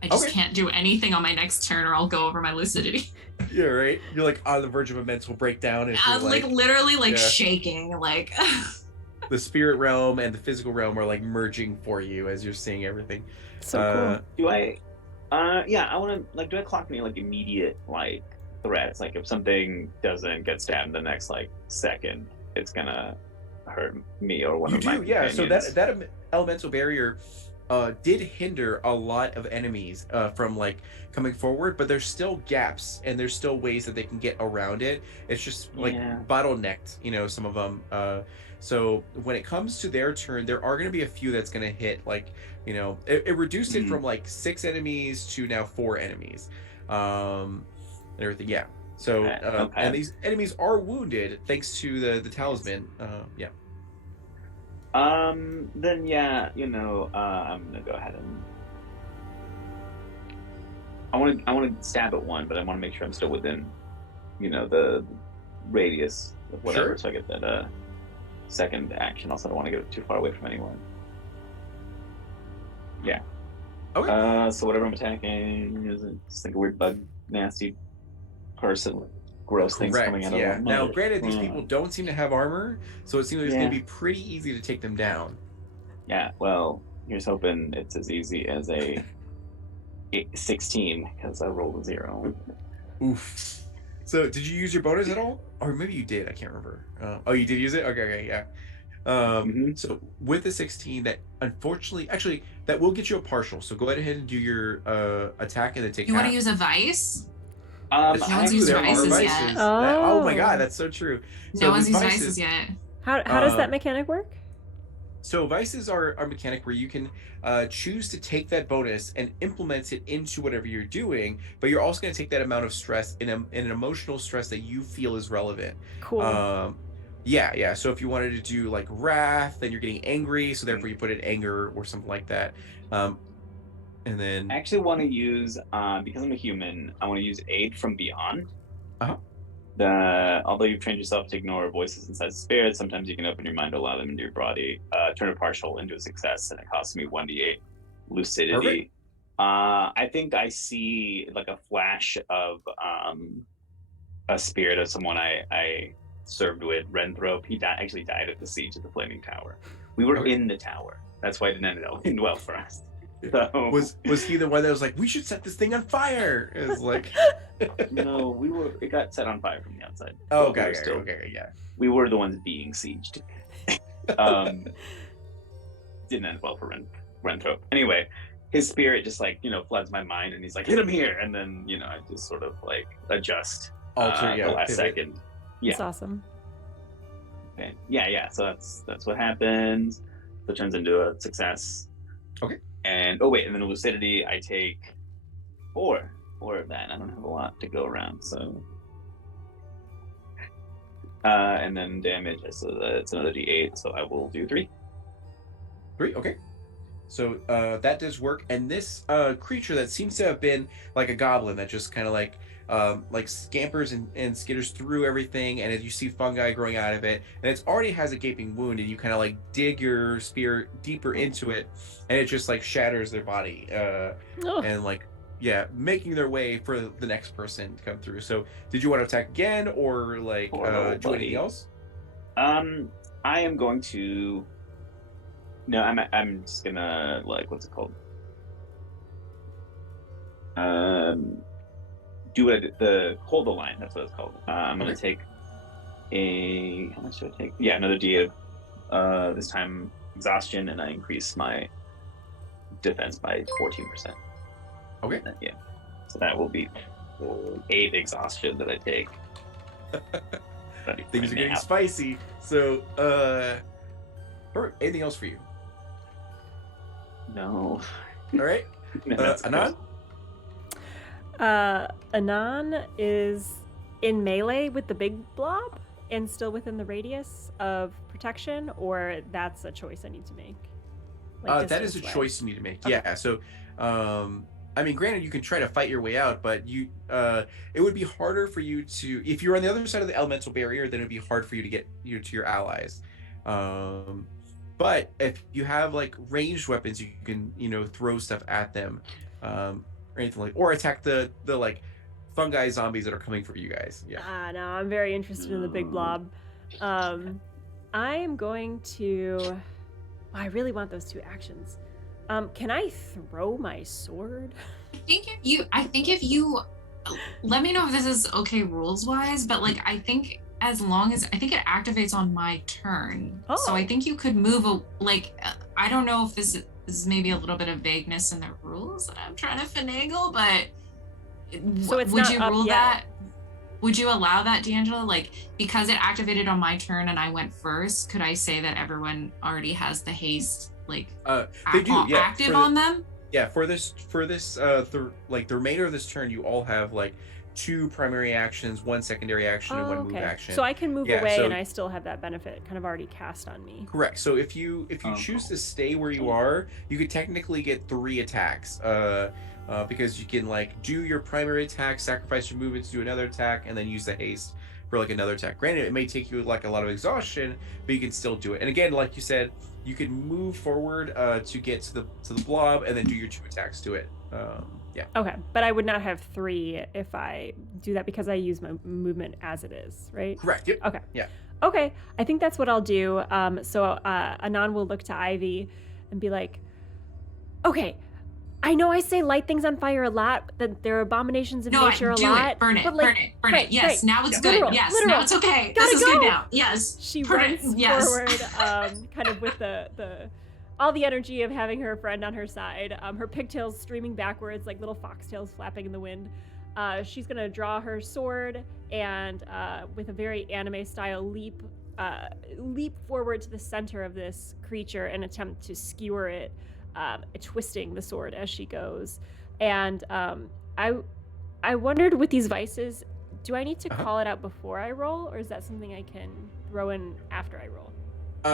I just can't do anything on my next turn, or I'll go over my lucidity. Yeah, right. You're like on the verge of a mental breakdown, and I'm like literally like yeah. shaking, like. The spirit realm and the physical realm are like merging for you as you're seeing everything. So cool. Do I? Yeah, I want to do I clock any like immediate like threats? Like if something doesn't get stabbed the next like second, it's gonna hurt me or one You of my do, yeah. So companions. that elemental barrier did hinder a lot of enemies from like coming forward, but there's still gaps and there's still ways that they can get around it. It's just like bottlenecked, some of them. So when it comes to their turn, there are going to be a few that's going to hit like, it reduced it from like 6 enemies to now 4 enemies, and everything. Yeah. So and these enemies are wounded thanks to the talisman. Yeah. Then yeah, I'm gonna go ahead and I want to stab at one, but I want to make sure I'm still within, the radius of whatever, Sure. so I get that second action. Also, I don't want to get too far away from anyone. Yeah. Okay. So whatever I'm attacking is just like a weird bug, nasty person, gross things coming out of yeah. them. Now, granted, these people don't seem to have armor, so it seems like it's going to be pretty easy to take them down. Yeah, well, here's hoping it's as easy as a 16, because I rolled a 0. Oof. So, did you use your bonus at all? Or maybe you did, I can't remember. Oh, you did use it? Okay, yeah. So, with the 16, that unfortunately, actually, that will get you a partial. So, go ahead and do your attack and then take You half. want to use a vice? No one's used vices yet. Oh my god, that's so true. No one's used vices yet. How does that mechanic work? So vices are a mechanic where you can choose to take that bonus and implement it into whatever you're doing, but you're also going to take that amount of stress in an emotional stress that you feel is relevant. Cool. Yeah. So if you wanted to do like wrath, then you're getting angry, so therefore you put in anger or something like that. And then I actually want to use, because I'm a human, I want to use aid from beyond. Although you've trained yourself to ignore voices inside the spirit, sometimes you can open your mind to allow them into your body. Turn a partial into a success, and it costs me 1d8 lucidity. I think I see like a flash of a spirit of someone I served with, Renthrope. He actually died at the siege of the Flaming Tower. We were in the tower. That's why it didn't end well for us. So, was he the one that was like, we should set this thing on fire? It was like no, it got set on fire from the outside. Okay, yeah. We were the ones being sieged. Didn't end well for Renthrope. Anyway, his spirit just floods my mind, and he's like, hit him here, and then I just sort of like adjust Alter, the last pivot. second. It's awesome. Okay. Yeah. So that's what happens. So it turns into a success. Okay. And and then lucidity, I take 4 of that. I don't have a lot to go around, so. And then damage, so that's another D8. So I will do 3. 3. Okay. So that does work. And this creature that seems to have been like a goblin that just kind of like scampers and skitters through everything, and as you see fungi growing out of it, and it already has a gaping wound, and you kind of like dig your spear deeper into it, and it just like shatters their body, and like making their way for the next person to come through. So did you want to attack again, or like do anything else? I am going to. No, I'm just gonna like what's it called? Do the hold the line. That's what it's called. I'm gonna take how much do I take? Yeah, another D of this time exhaustion, and I increase my defense by 14%. Okay. Yeah. So that will be 8 exhaustion that I take. Things are getting spicy. So anything else for you? No. All right. Anan? Anan is in melee with the big blob and still within the radius of protection, or that's a choice I need to make? Like that is a choice you need to make. Okay. Yeah. So, I mean, granted, you can try to fight your way out, but it would be harder for you to, if you're on the other side of the elemental barrier, then it'd be hard for you to get to your allies. But if you have like ranged weapons, you can throw stuff at them, or anything like, or attack the like fungi zombies that are coming for you guys. Yeah. No, I'm very interested in the big blob. I am going to. I really want those 2 actions. Can I throw my sword? I think if you let me know if this is okay rules wise, but like I think as long as it activates on my turn. Oh. So I think you could move I don't know if this is maybe a little bit of vagueness in the rules that I'm trying to finagle, but so it's would not you up rule yet. that? Would you allow that, DeAngelo? Like, because it activated on my turn and I went first, could I say that everyone already has the haste they do, active on them? Yeah, for this the remainder of this turn, you all have like 2 primary actions, 1 secondary action, and 1 move action. So I can move away and I still have that benefit kind of already cast on me. Correct. So if you choose to stay where you are, you could technically get 3 attacks. Because you can like do your primary attack, sacrifice your movement to do another attack, and then use the haste for like another attack. Granted, it may take you like a lot of exhaustion, but you can still do it. And again, like you said, you can move forward to get to the blob, and then do your 2 attacks to it. Yeah. Okay, but I would not have 3 if I do that because I use my movement as it is, right? Correct. Yep. Okay. Yeah. Okay, I think that's what I'll do. So Anan will look to Ivy and be like, "Okay, I know I say light things on fire a lot, that there are abominations of nature a lot. Burn it, but like, burn it. Yes, now it's good. Literal, yes, literal. now it's okay. Gotta This is go. good now. Yes. She Burn runs it. Yes. forward, kind of with the all the energy of having her friend on her side. Her pigtails streaming backwards like little foxtails flapping in the wind. She's gonna draw her sword and with a very anime style leap forward to the center of this creature and attempt to skewer it, twisting the sword as she goes. And I wondered with these vices, do I need to call it out before I roll, or is that something I can throw in after I roll?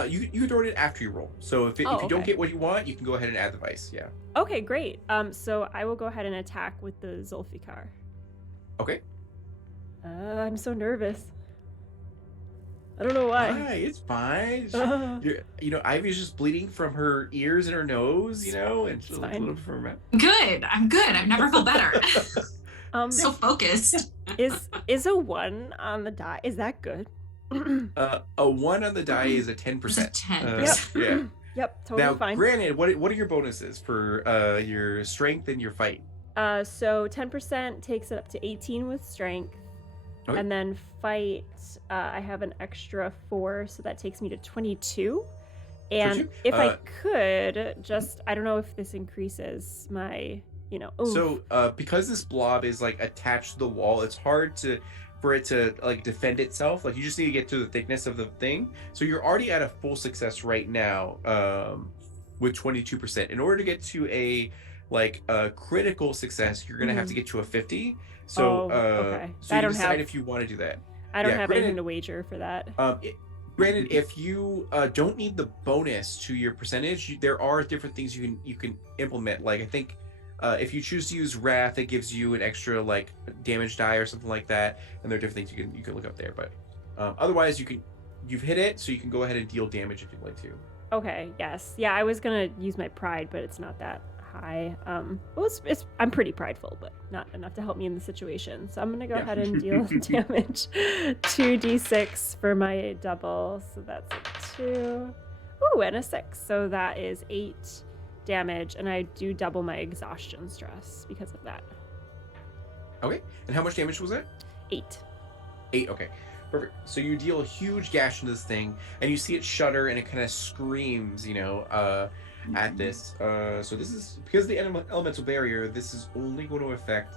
You can throw it in after you roll. So if you don't get what you want, you can go ahead and add the vice. Yeah. Okay, great. So I will go ahead and attack with the Zulfikar. Okay. I'm so nervous. I don't know why. It's fine. Ivy's just bleeding from her ears and her nose, and just a little bit from her mouth. Good. I'm good. I've never felt better. So focused. Is a 1 on the die? Is that good? A 1 on the die is a 10%. It's a 10%. Yeah. Yep, totally fine. Now, granted, what are your bonuses for your strength and your fight? So 10% takes it up to 18 with strength. Okay. And then fight, I have an extra 4, so that takes me to 22. And if I could, I don't know if this increases my, oomph. So because this blob is like attached to the wall, it's hard for it to like defend itself. Like you just need to get to the thickness of the thing. So you're already at a full success right now, with 22%. In order to get to a critical success, you're gonna have to get to a 50. So okay. so you decide if you want to do that. I don't have granted, anything to wager for that. Granted, if you don't need the bonus to your percentage, there are different things you can implement. Like I think if you choose to use Wrath, it gives you an extra like damage die or something like that, and there are different things you can look up there. But otherwise, you've hit it, so you can go ahead and deal damage if you'd like to. Okay. Yes. Yeah. I was gonna use my pride, but it's not that high. Well, I'm pretty prideful, but not enough to help me in the situation. So I'm gonna go ahead and deal damage. 2d6 for my double, so that's a 2. Ooh, and a 6, so that is 8 damage, and I do double my exhaustion stress because of that. Okay, and how much damage was it? 8. 8. Okay, perfect. So you deal a huge gash into this thing, and you see it shudder, and it kind of screams, at this. So this is because the elemental barrier. This is only going to affect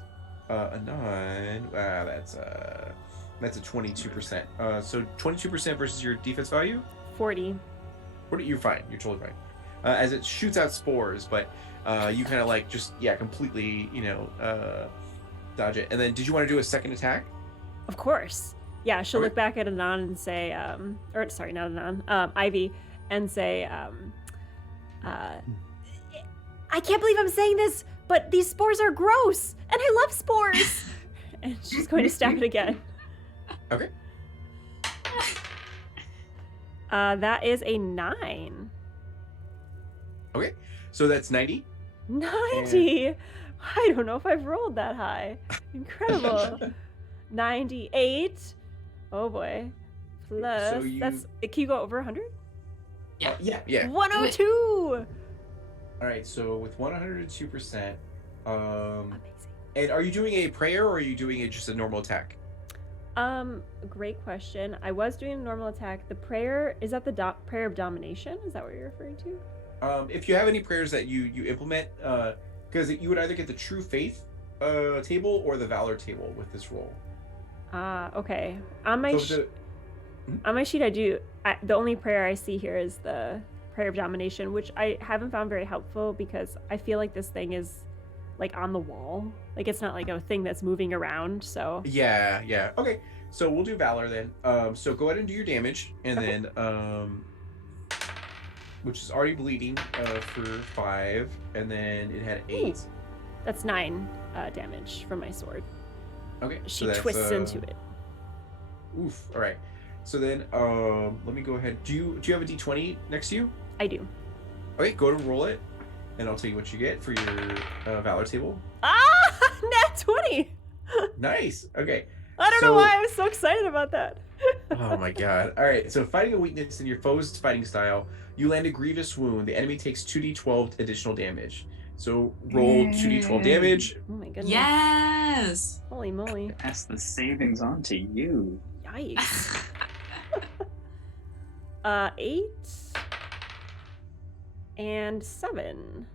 a 9. That's a 22%. So 22% versus your defense value. 40. You're fine. You're totally fine. As it shoots out spores, but you kind of like just completely dodge it. And then did you want to do a second attack? Of course. Yeah, she'll look back at Anon and say, or sorry, not Anon, Ivy, and say, I can't believe I'm saying this, but these spores are gross, and I love spores. And she's going to stab it again. Okay. That is a 9. Okay, so that's 90. 90. I don't know if I've rolled that high. Incredible. 98. Oh boy. Plus, So you- that's. Can you go over 100? Yeah. 102. All right, so with 102%, Amazing. and are you doing a prayer or are you doing just a normal attack? Great question. I was doing a normal attack. The prayer, is that the prayer of domination? Is that what you're referring to? If you have any prayers that you implement, because you would either get the true faith table or the valor table with this roll. Okay. On my on my sheet, the only prayer I see here is the prayer of domination, which I haven't found very helpful because I feel like this thing is like on the wall. Like it's not like a thing that's moving around. So yeah. Okay, so we'll do valor then. So go ahead and do your damage, and then which is already bleeding for 5, and then it had 8. Ooh. That's 9 damage from my sword. Okay, She so twists into it. Oof. All right. So then, let me go ahead. Do you have a D20 next to you? I do. Okay, go ahead and roll it, and I'll tell you what you get for your valor table. Nat 20. Nice. Okay. I don't know why I was so excited about that. Oh my god. All right. So fighting a weakness in your foe's fighting style, you land a grievous wound. The enemy takes 2d12 additional damage. So roll 2d12 damage. Oh my goodness. Yes. Holy moly. Pass the savings on to you. Yikes. 8 and 7.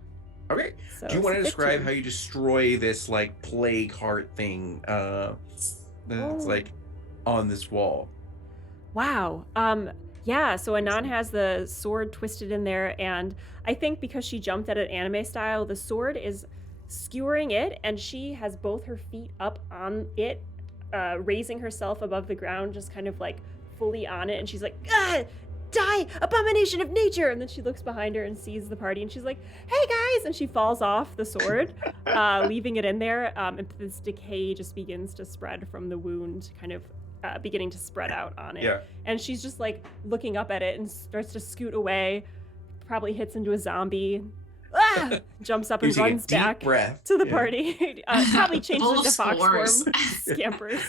Okay. So Do you want to describe 15. how you destroy this like plague heart thing that's like on this wall? Wow. Yeah, so Anon has the sword twisted in there, and I think because she jumped at it anime style, the sword is skewering it, and she has both her feet up on it, raising herself above the ground, just kind of like fully on it, and she's like, "Ah, die, abomination of nature!" And then she looks behind her and sees the party, and she's like, "Hey guys!" And she falls off the sword, leaving it in there, and this decay just begins to spread from the wound, kind of beginning to spread out on it. Yeah. And she's just like looking up at it and starts to scoot away, probably hits into a zombie, jumps up and runs back to the party. Probably changes into fox form, scampers.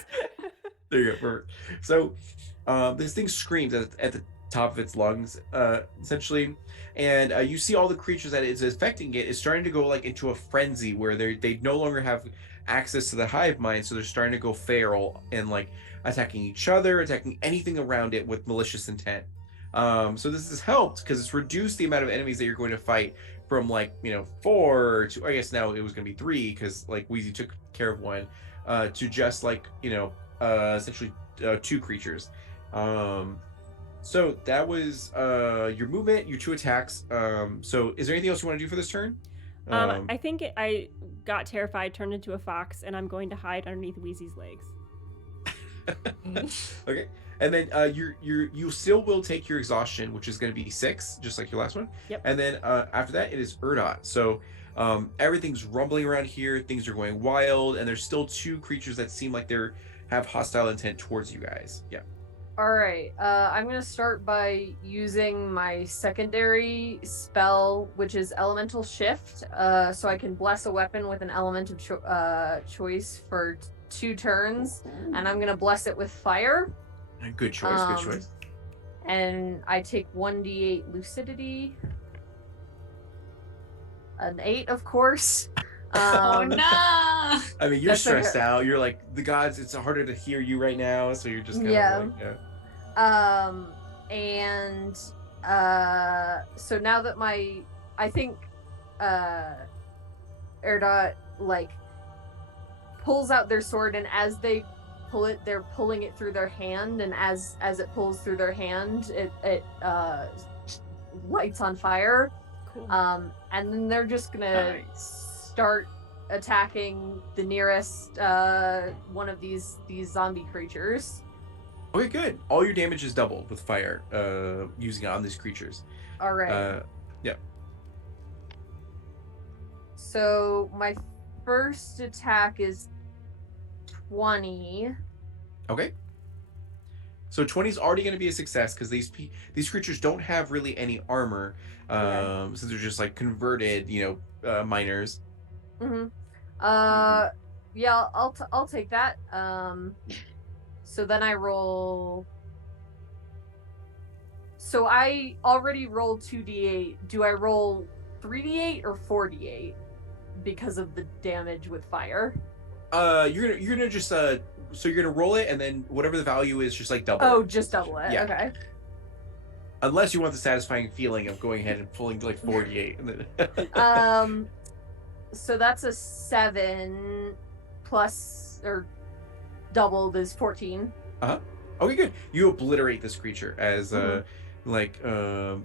There you go. Perfect. So this thing screams at the top of its lungs, essentially, and you see all the creatures that is affecting it is starting to go like into a frenzy where they no longer have access to the hive mind, so they're starting to go feral and like attacking each other, attacking anything around it with malicious intent. So this has helped because it's reduced the amount of enemies that you're going to fight from 4 to, I guess now it was going to be 3 because like Wheezy took care of one, to just essentially 2 creatures. So that was your movement, your 2 attacks. So is there anything else you want to do for this turn? I think I got terrified, turned into a fox, and I'm going to hide underneath Wheezy's legs. Okay, and then you still will take your exhaustion, which is going to be 6, just like your last one. Yep. And then after that, it is Erdot. So everything's rumbling around here. Things are going wild, and there's still 2 creatures that seem like they're have hostile intent towards you guys. Yeah. All right. I'm gonna start by using my secondary spell, which is Elemental Shift. So I can bless a weapon with an element of choice for 2 turns, and I'm gonna bless it with fire. Good choice. Good choice. And I take 1d8 lucidity. An 8, of course. Oh no! I mean, you're That's stressed okay. out. You're like, the gods, it's harder to hear you right now, so you're just kind Yeah. of like, And so now that I think Erdot like pulls out their sword, and as they pull it, they're pulling it through their hand, and as it pulls through their hand, it lights on fire. Cool. And then they're just gonna start attacking the nearest one of these zombie creatures. okay, good. All your damage is doubled with fire using it on these creatures. All right. Yeah. So my first attack is 20. Okay. So 20 is already going to be a success because these creatures don't have really any armor, so they're just like converted, miners. Mm-hmm. Yeah, I'll take that. So then I roll. So I already rolled 2d8. Do I roll 3d8 or 4d8 because of the damage with fire? You're gonna just so you're gonna roll it, and then whatever the value is, just like double. Oh, it. just double it. Yeah. Okay. Unless you want the satisfying feeling of going ahead and pulling like 48. And then So that's a 7 plus or doubled is 14. Okay, good. You obliterate this creature as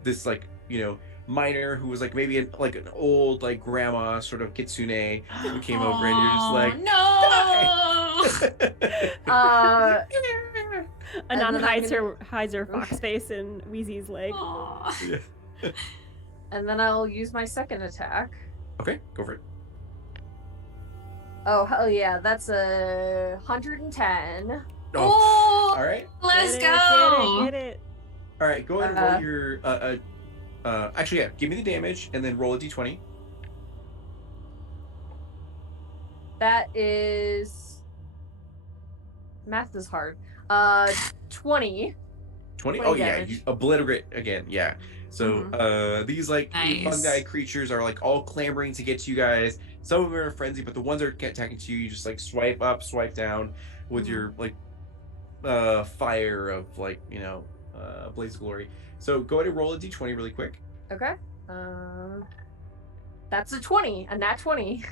this miner who was like maybe an old like grandma sort of kitsune who came over, and you're just like, no. Anana hides her fox face in Wheezy's leg. Yeah. And then I'll use my second attack. Okay, go for it. Oh, hell yeah. That's a 110. Oh, All right. let's Get go. it, get it. All right, go ahead and roll your actually, yeah, give me the damage and then roll a d20. That is... Math is hard. 20. 20? 20 Oh yeah, damage. you obliterate again. Yeah. So these like Nice. fungi creatures are like all clamoring to get to you guys. Some of them are frenzied, but the ones that are attacking to you just like swipe up, swipe down with your like fire of like blaze of glory. So go ahead and roll a d20 really quick. Okay. That's a 20. A nat 20.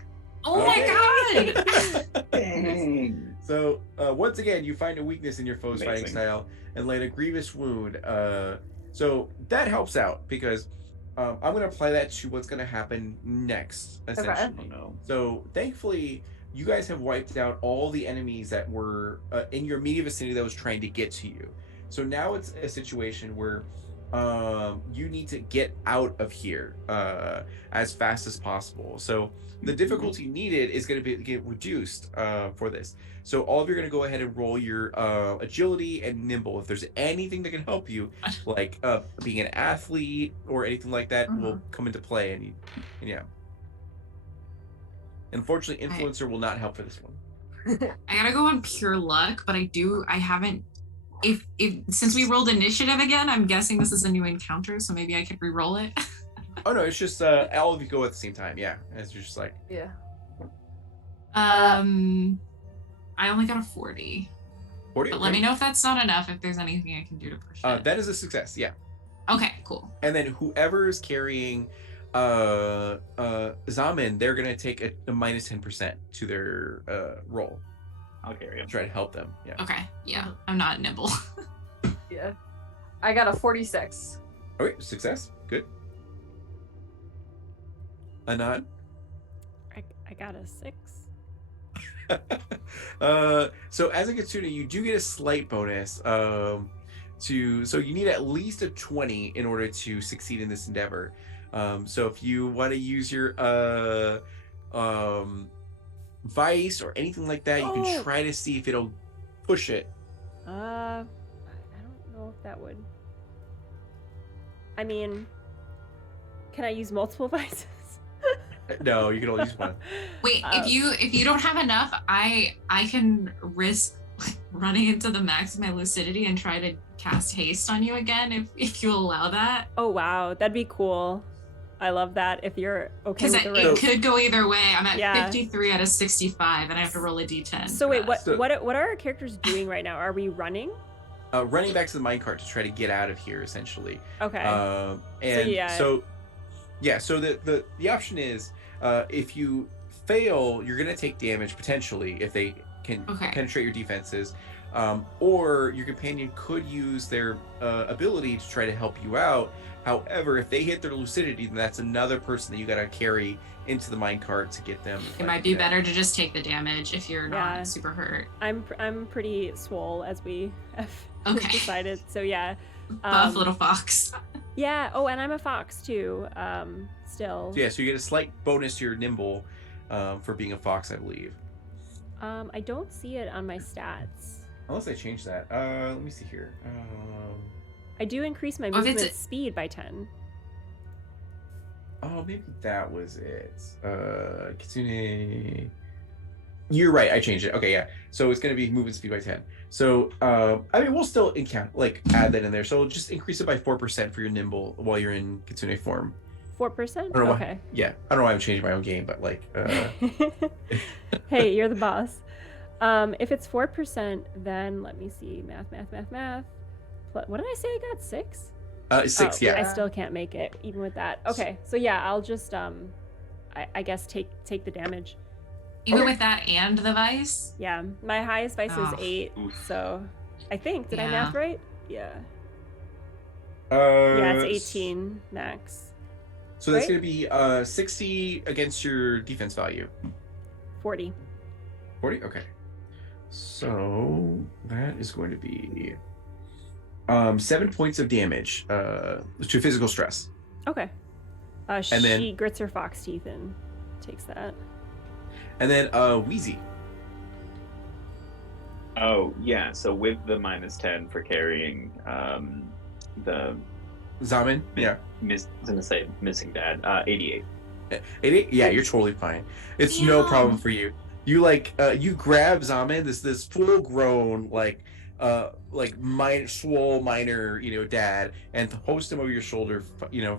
Oh my god. Dang. So once again, you find a weakness in your foe's fighting Amazing. style and land a grievous wound. So that helps out because I'm going to apply that to what's going to happen next, essentially. Oh no. So thankfully, you guys have wiped out all the enemies that were in your immediate vicinity that was trying to get to you. So now it's a situation where you need to get out of here as fast as possible. So the difficulty needed is going to get reduced for this. So all of you are going to go ahead and roll your agility and nimble. If there's anything that can help you, like being an athlete or anything like that, will come into play. And yeah. Unfortunately, influencer will not help for this one. I gotta go on pure luck, but I haven't. If since we rolled initiative again, I'm guessing this is a new encounter, so maybe I could re-roll it. Oh no, it's just all of you go at the same time. Yeah, it's just like Yeah. I only got a 40. 40. But let me know if that's not enough. If there's anything I can do to push it. That is a success. Yeah. Okay, cool. And then whoever is carrying Zaman, they're gonna take a minus 10% to their roll. I'll carry him. Try to help them. Yeah. Okay, yeah, I'm not nimble. Yeah. I got a 46. Okay, success. Good. Anon. I got a 6. So as a Kitsune, you do get a slight bonus. So you need at least a 20 in order to succeed in this endeavor. So if you want to use your vice or anything like that, you can try to see if it'll push it. I don't know if that would. I mean, can I use multiple vices? No, you can only use one. Wait, if you don't have enough, I can risk running into the max of my lucidity and try to cast haste on you again if you allow that. Oh wow, that'd be cool. I love that. If you're okay Because with the it risk. could go either way. I'm at Yeah. 53 out of 65, and I have to roll a d10. So for wait, that. what are our characters doing right now? Are we running? Running back to the minecart to try to get out of here, essentially. Okay. So the option is, if you fail, you're gonna take damage potentially if they can penetrate your defenses, or your companion could use their ability to try to help you out. However, if they hit their lucidity, then that's another person that you gotta carry into the minecart to get them. It might be better to just take the damage if you're not super hurt. I'm pretty swole, as we have decided. So yeah. Buff little fox. Yeah. Oh, and I'm a fox too. Still. Yeah. So you get a slight bonus to your nimble, for being a fox, I believe. I don't see it on my stats. Unless I change that. Let me see here. I do increase my movement speed by 10. Oh, maybe that was it. Kitsune. You're right. I changed it. Okay, yeah. So it's gonna be movement speed by 10. So I mean, we'll still add that in there. So just increase it by 4% for your nimble while you're in Kitsune form. 4%? Okay. Yeah. I don't know why I'm changing my own game, but like. Hey, you're the boss. If it's 4%, then let me see. Math. What did I say? I got 6. 6. Yeah. I still can't make it even with that. Okay, so yeah, I'll just I guess take the damage. Even with that and the vice? Yeah, my highest vice is 8. So I think did I math right? Yeah. Yeah, it's 18 max. So that's gonna be 60 against your defense value. 40. 40. Okay. So that is going to be 7 points of damage to physical stress. Okay. And she then grits her fox teeth and takes that. And then Wheezy. Oh yeah, so with the -10 for carrying the Zaman, yeah. I was gonna say missing dad. 88. 88? Yeah, you're totally fine. It's no problem for you. You you grab Zaman, this full grown swole minor, dad, and hoist him over your shoulder,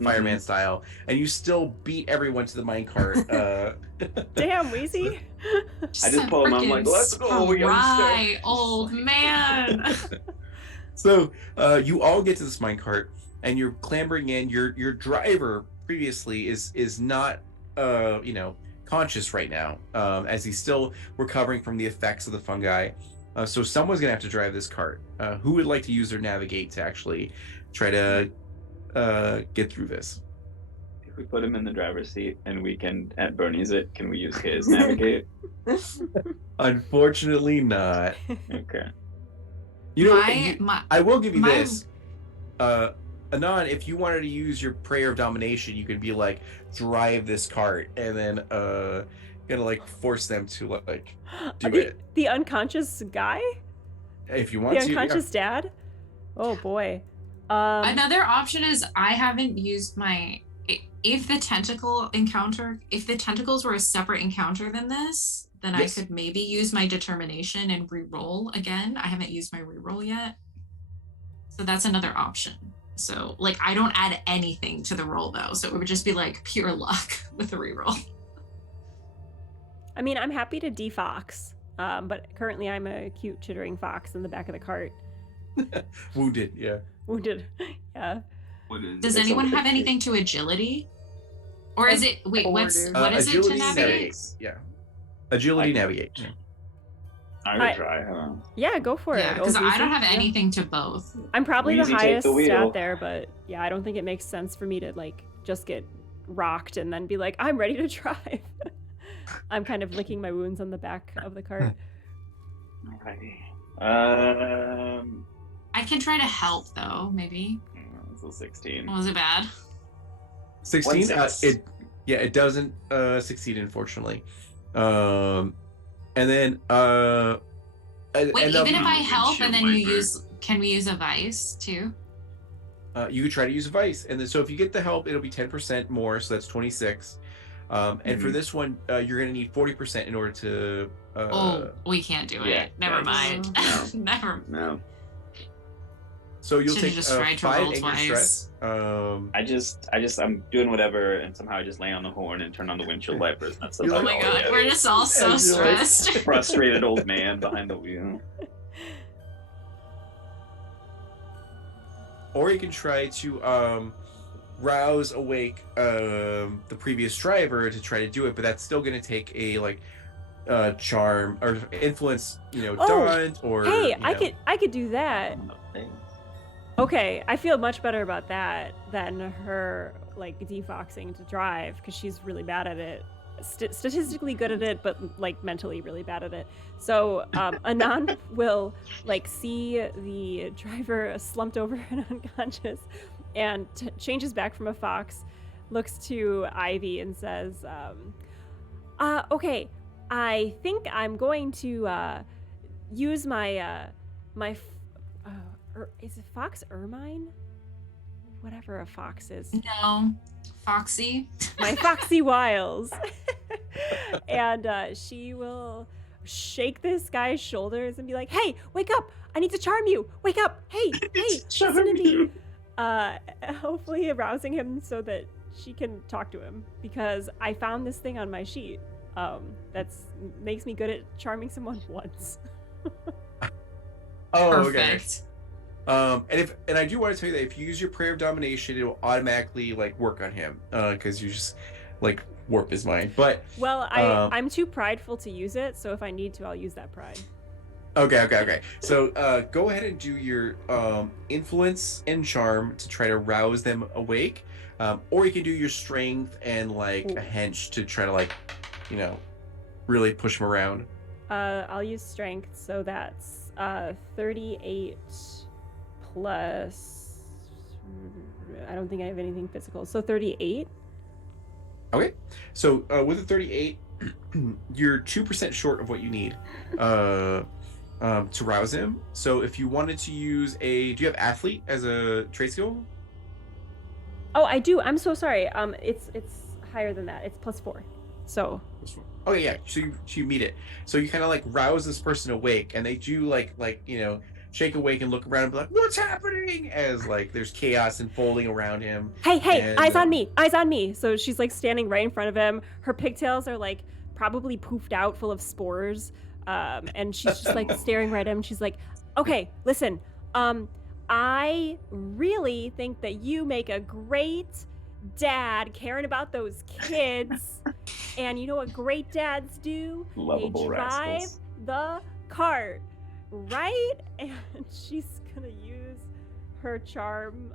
fireman style, and you still beat everyone to the minecart. Damn, Wheezy. I just pull him. I'm like, let's go, youngster. Old man. So you all get to this minecart, and you're clambering in. Your driver previously is not conscious right now, as he's still recovering from the effects of the fungi. So someone's gonna have to drive this cart. Who would like to use their navigate to actually try to get through this? If we put him in the driver's seat and we can at Bernie's can we use his navigate? Unfortunately not. Okay. I will give you this. Anon, if you wanted to use your prayer of domination, you could be like, drive this cart, and then force them to do it. The unconscious guy? If you want the to. The unconscious dad? Oh boy. Another option is I haven't used my if the tentacles were a separate encounter than this, then I could maybe use my determination and re-roll again. I haven't used my re-roll yet. So that's another option. So I don't add anything to the roll though. So it would just be pure luck with the re-roll. I mean, I'm happy to defox, but currently I'm a cute chittering fox in the back of the cart. Wounded, yeah. Wounded, yeah. Does anyone have anything to agility? Or is it, what is it to navigate? Yeah. Agility, navigate. I would try, huh? Yeah, go for Yeah, it. because I don't have Yeah. anything to both. I'm probably the Wheezy, take highest the wheel. stat there, but yeah, I don't think it makes sense for me to like just get rocked and then be like, I'm ready to drive. I'm kind of licking my wounds on the back of the cart. Alrighty. I can try to help though, maybe. So 16. Was it bad? 16. 1-6. It doesn't succeed, unfortunately. And then Wait, and even if I help and then you wiper. can we use a vice too? you could try to use a vice, and then so if you get the help, it'll be 10% more, so that's 26. And for this one, you're gonna need 40% in order to. We can't do it. yeah, Never yeah, mind. no. Never. No. So you'll Should've take just tried to 5 roll anger twice. stress. I'm doing whatever, and somehow I just lay on the horn and turn on the windshield wipers. That's You're Oh like, my oh, god, yeah. we're just all so And you're like- stressed. frustrated old man behind the wheel. Or you can try to rouse awake the previous driver to try to do it, but that's still going to take a charm or influence, daunt or. Hey, you know. I could do that. Okay, I feel much better about that than her like defoxing to drive because she's really bad at it. Statistically good at it, but like mentally really bad at it. So Anan will like see the driver slumped over and unconscious, and changes back from a fox, looks to Ivy and says, "Okay, I think I'm going to use my is it Fox Ermine? Whatever a fox is. No, Foxy. My foxy wiles." And she will shake this guy's shoulders and be like, "Hey, wake up! I need to charm you! Wake up! Hey, listen to me!" Hopefully arousing him so that she can talk to him, because I found this thing on my sheet that's makes me good at charming someone once. Oh, okay. Perfect. And I do want to tell you that if you use your prayer of domination, it will automatically like work on him, because you just like warp his mind. But Well, I'm too prideful to use it, so if I need to, I'll use that pride. okay. So go ahead and do your influence and charm to try to rouse them awake, or you can do your strength and like a hench to try to like, really push them around. I'll use strength, so that's 38 plus. I don't think I have anything physical, so 38. Okay, so with a 38, you're 2% short of what you need to rouse him. So if you wanted to use do you have athlete as a trait skill? Oh, I do. I'm so sorry. It's higher than that. It's +4. So. Okay, yeah. So you meet it. So you kind of like rouse this person awake, and they do like shake awake and look around and be like, "What's happening?" As like there's chaos unfolding around him. Hey, And, eyes on me, eyes on me. So she's like standing right in front of him. Her pigtails are like probably poofed out full of spores. And she's just like staring right at him. She's like, "Okay, listen, I really think that you make a great dad caring about those kids. And you know what great dads do? Lovable they drive rascals. the cart, right?" And she's gonna use her charm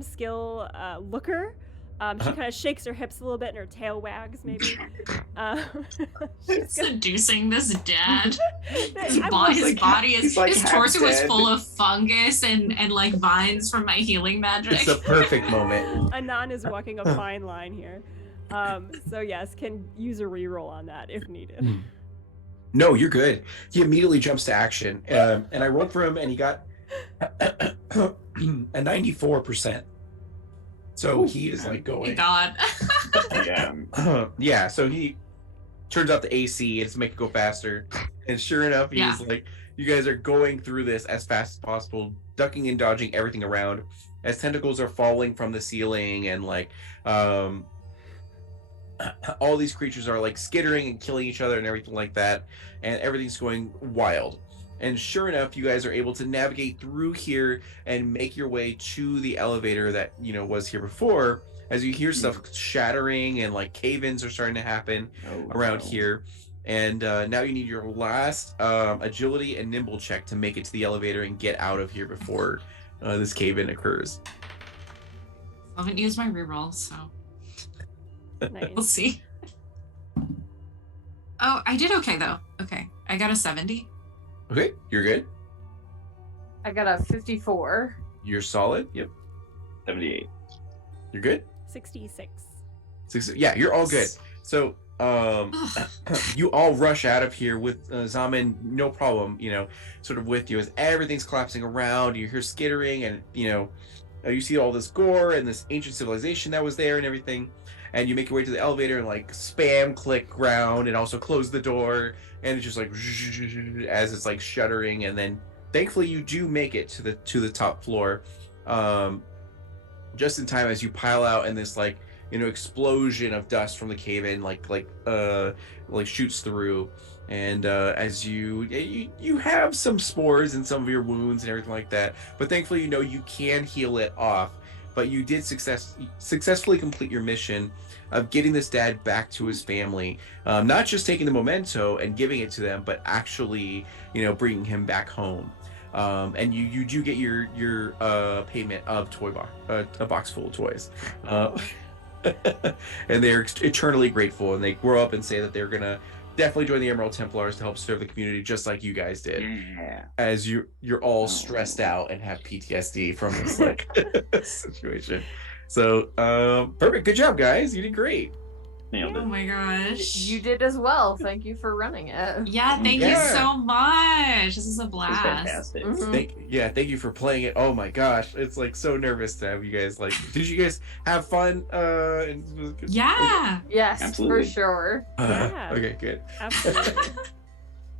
skill, looker. She kind of shakes her hips a little bit and her tail wags, maybe. She's gonna... Seducing this dad. His I body, was- his body is he's like his half torso is dead. full of fungus and like vines from my healing magic. It's the perfect moment. Anan is walking a fine line here. So yes, can use a reroll on that if needed. No, you're good. He immediately jumps to action, and I rolled for him, and he got a 94%. So he is like Oh my going. god. Yeah. Yeah. So he turns out the AC and to make it go faster, and sure enough, he's like, "You guys are going through this as fast as possible, ducking and dodging everything around, as tentacles are falling from the ceiling, and like, all these creatures are like skittering and killing each other and everything like that, and everything's going wild." And sure enough, you guys are able to navigate through here and make your way to the elevator that was here before, as you hear stuff shattering and like cave-ins are starting to happen around here. And now you need your last agility and nimble check to make it to the elevator and get out of here before this cave-in occurs. I haven't used my reroll, so Nice. we'll see. Oh, I did okay though. Okay, I got a 70. Okay, you're good. I got a 54. You're solid. Yep. 78. You're good. 66. Yeah, you're all good. So you all rush out of here with Zaman, no problem, sort of with you as everything's collapsing around. You hear skittering, and you see all this gore and this ancient civilization that was there and everything. And you make your way to the elevator and like spam click ground and also close the door, and it's just like as it's like shuddering, and then thankfully you do make it to the top floor, just in time as you pile out, and this like explosion of dust from the cave-in like shoots through, and as you have some spores in some of your wounds and everything like that, but thankfully you can heal it off. But you did successfully complete your mission of getting this dad back to his family, not just taking the memento and giving it to them, but actually bringing him back home. And you do get your payment of a box full of toys. And they're eternally grateful, and they grow up and say that they're gonna definitely join the Emerald Templars to help serve the community just like you guys did. Yeah. As you're all stressed out and have PTSD from this like situation. So perfect. Good job, guys. You did great. Nailed Oh it. my gosh. You did as well. Thank you for running it. Yeah, thank you Yeah. so much. This is a It was blast. fantastic. Mhm. Thank you for playing it. Oh my gosh, it's like so nervous to have you guys like. Did you guys have fun? Yeah. Yes, Absolutely. for sure. Yeah. Okay, good. Absolutely.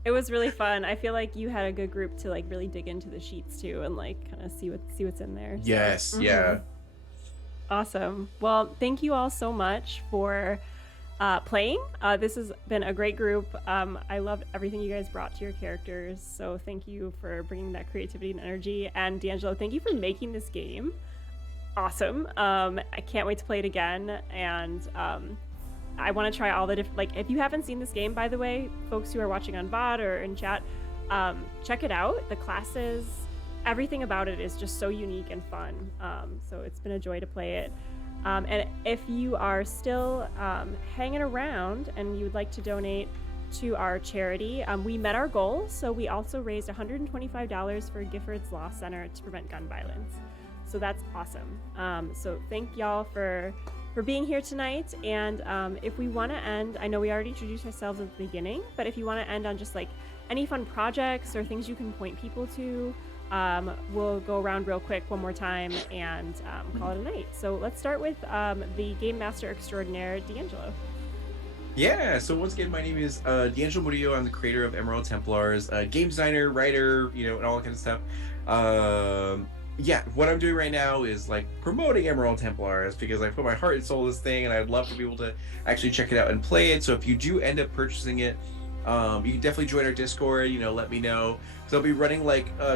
It was really fun. I feel like you had a good group to like really dig into the sheets too, and like kind of see what's in there. So, Yes. Yeah. awesome. Well, thank you all so much for playing. This has been a great group. I loved everything you guys brought to your characters. So thank you for bringing that creativity and energy. And DeAngelo, thank you for making this game. Awesome. I can't wait to play it again. And I want to try all the different, like, if you haven't seen this game, by the way, folks who are watching on VOD or in chat, check it out. The classes, everything about it is just so unique and fun. So it's been a joy to play it. And if you are still hanging around and you would like to donate to our charity, we met our goal. So we also raised $125 for Gifford's Law Center to prevent gun violence. So that's awesome. So thank y'all for being here tonight. And if we want to end, I know we already introduced ourselves at the beginning, but if you want to end on just like any fun projects or things you can point people to, we'll go around real quick one more time and call it a night. So let's start with the Game Master Extraordinaire, DeAngelo. Yeah, so once again, my name is DeAngelo Murillo. I'm the creator of Emerald Templars, game designer, writer, and all that kind of stuff. Yeah, what I'm doing right now is like promoting Emerald Templars because I put my heart and soul in this thing, and I'd love for people to actually check it out and play it. So if you do end up purchasing it, you can definitely join our Discord, let me know. So I'll be running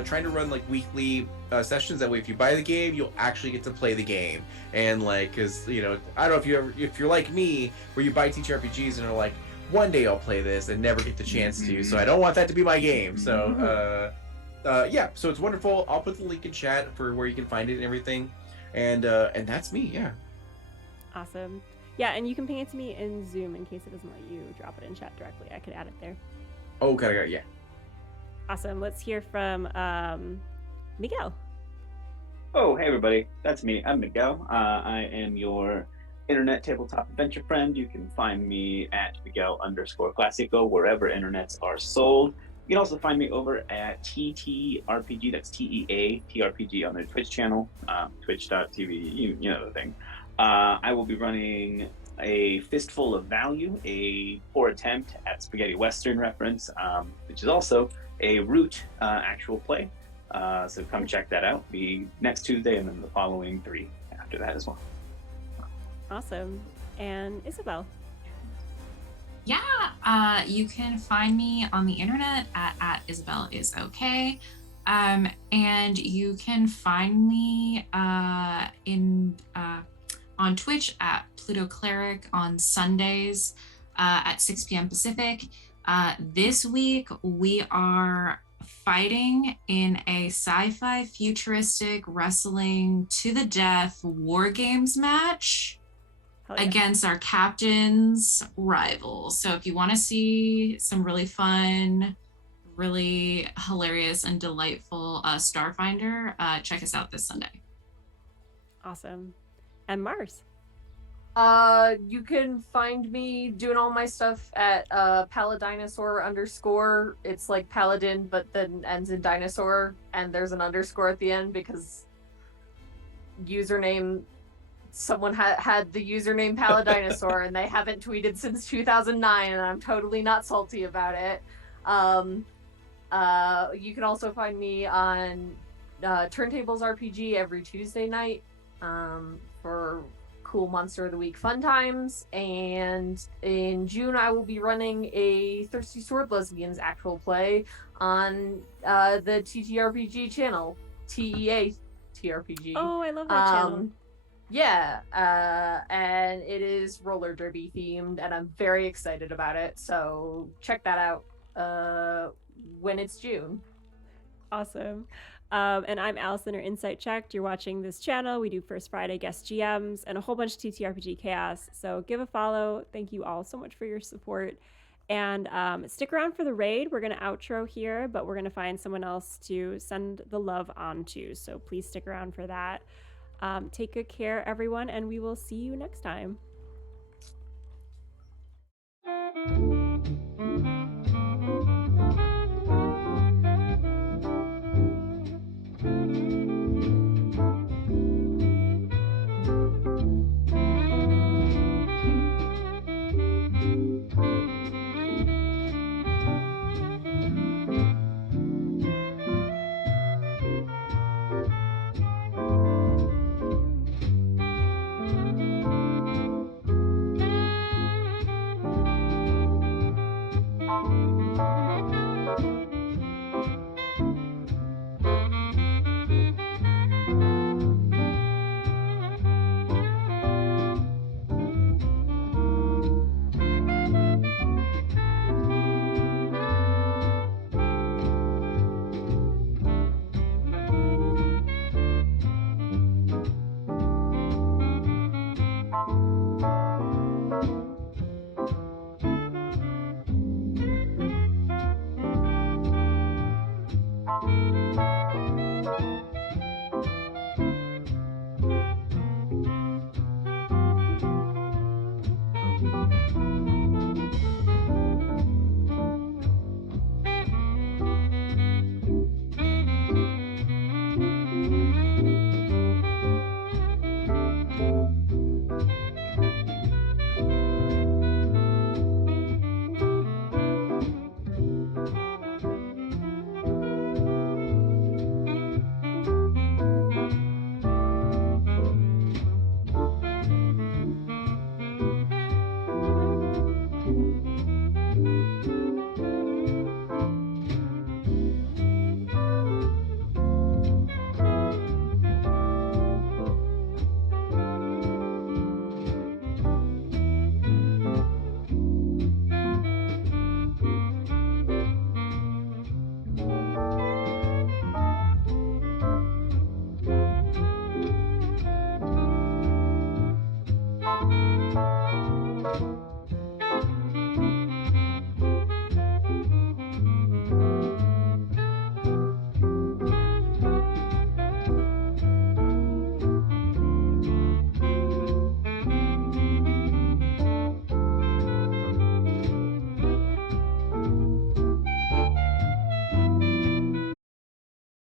trying to run like weekly sessions. That way, if you buy the game, you'll actually get to play the game. And cause I don't know if you're like me, where you buy TTRPGs and are like, one day I'll play this and never get the chance to. So I don't want that to be my game. So yeah, so it's wonderful. I'll put the link in chat for where you can find it and everything. And that's me. Yeah. Awesome. Yeah, and you can ping it to me in Zoom in case it doesn't let you drop it in chat directly. I could add it there. Oh, got it. Yeah. Awesome. Let's hear from Miguel. Oh, hey everybody, that's me. I'm Miguel. I am your internet tabletop adventure friend. You can find me at Miguel_Classico wherever internets are sold. You can also find me over at TTRPG. That's TEA-TRPG on their Twitch channel, twitch.tv. You know the thing. I will be running a Fistful of Value, a poor attempt at spaghetti western reference, which is also a Root actual play. So come check that out. Be next Tuesday and then the following 3 after that as well. Awesome. And Isabel. Yeah, you can find me on the internet at Isabel is okay. And you can find me on Twitch at Pluto Cleric on Sundays at 6 p.m. Pacific. This week, we are fighting in a sci-fi futuristic wrestling to the death war games match against our captain's rivals. So if you want to see some really fun, really hilarious and delightful Starfinder, check us out this Sunday. Awesome. And Mars? You can find me doing all my stuff at paladinosaur_. It's like paladin, but then ends in dinosaur, and there's an underscore at the end because username someone had the username paladinosaur and they haven't tweeted since 2009, and I'm totally not salty about it. You can also find me on Turntables RPG every Tuesday night for cool Monster of the Week fun times, and in June I will be running a Thirsty Sword Lesbians actual play on the TTRPG channel, TEA TRPG. Oh, I love that channel. Yeah, and it is roller derby themed, and I'm very excited about it, so check that out when it's June. Awesome. And I'm Allison, or Insight Checked. You're watching this channel. We do First Friday guest GMs and a whole bunch of TTRPG chaos. So give a follow. Thank you all so much for your support. And stick around for the raid. We're going to outro here, but we're going to find someone else to send the love on to. So please stick around for that. Take good care, everyone, and we will see you next time.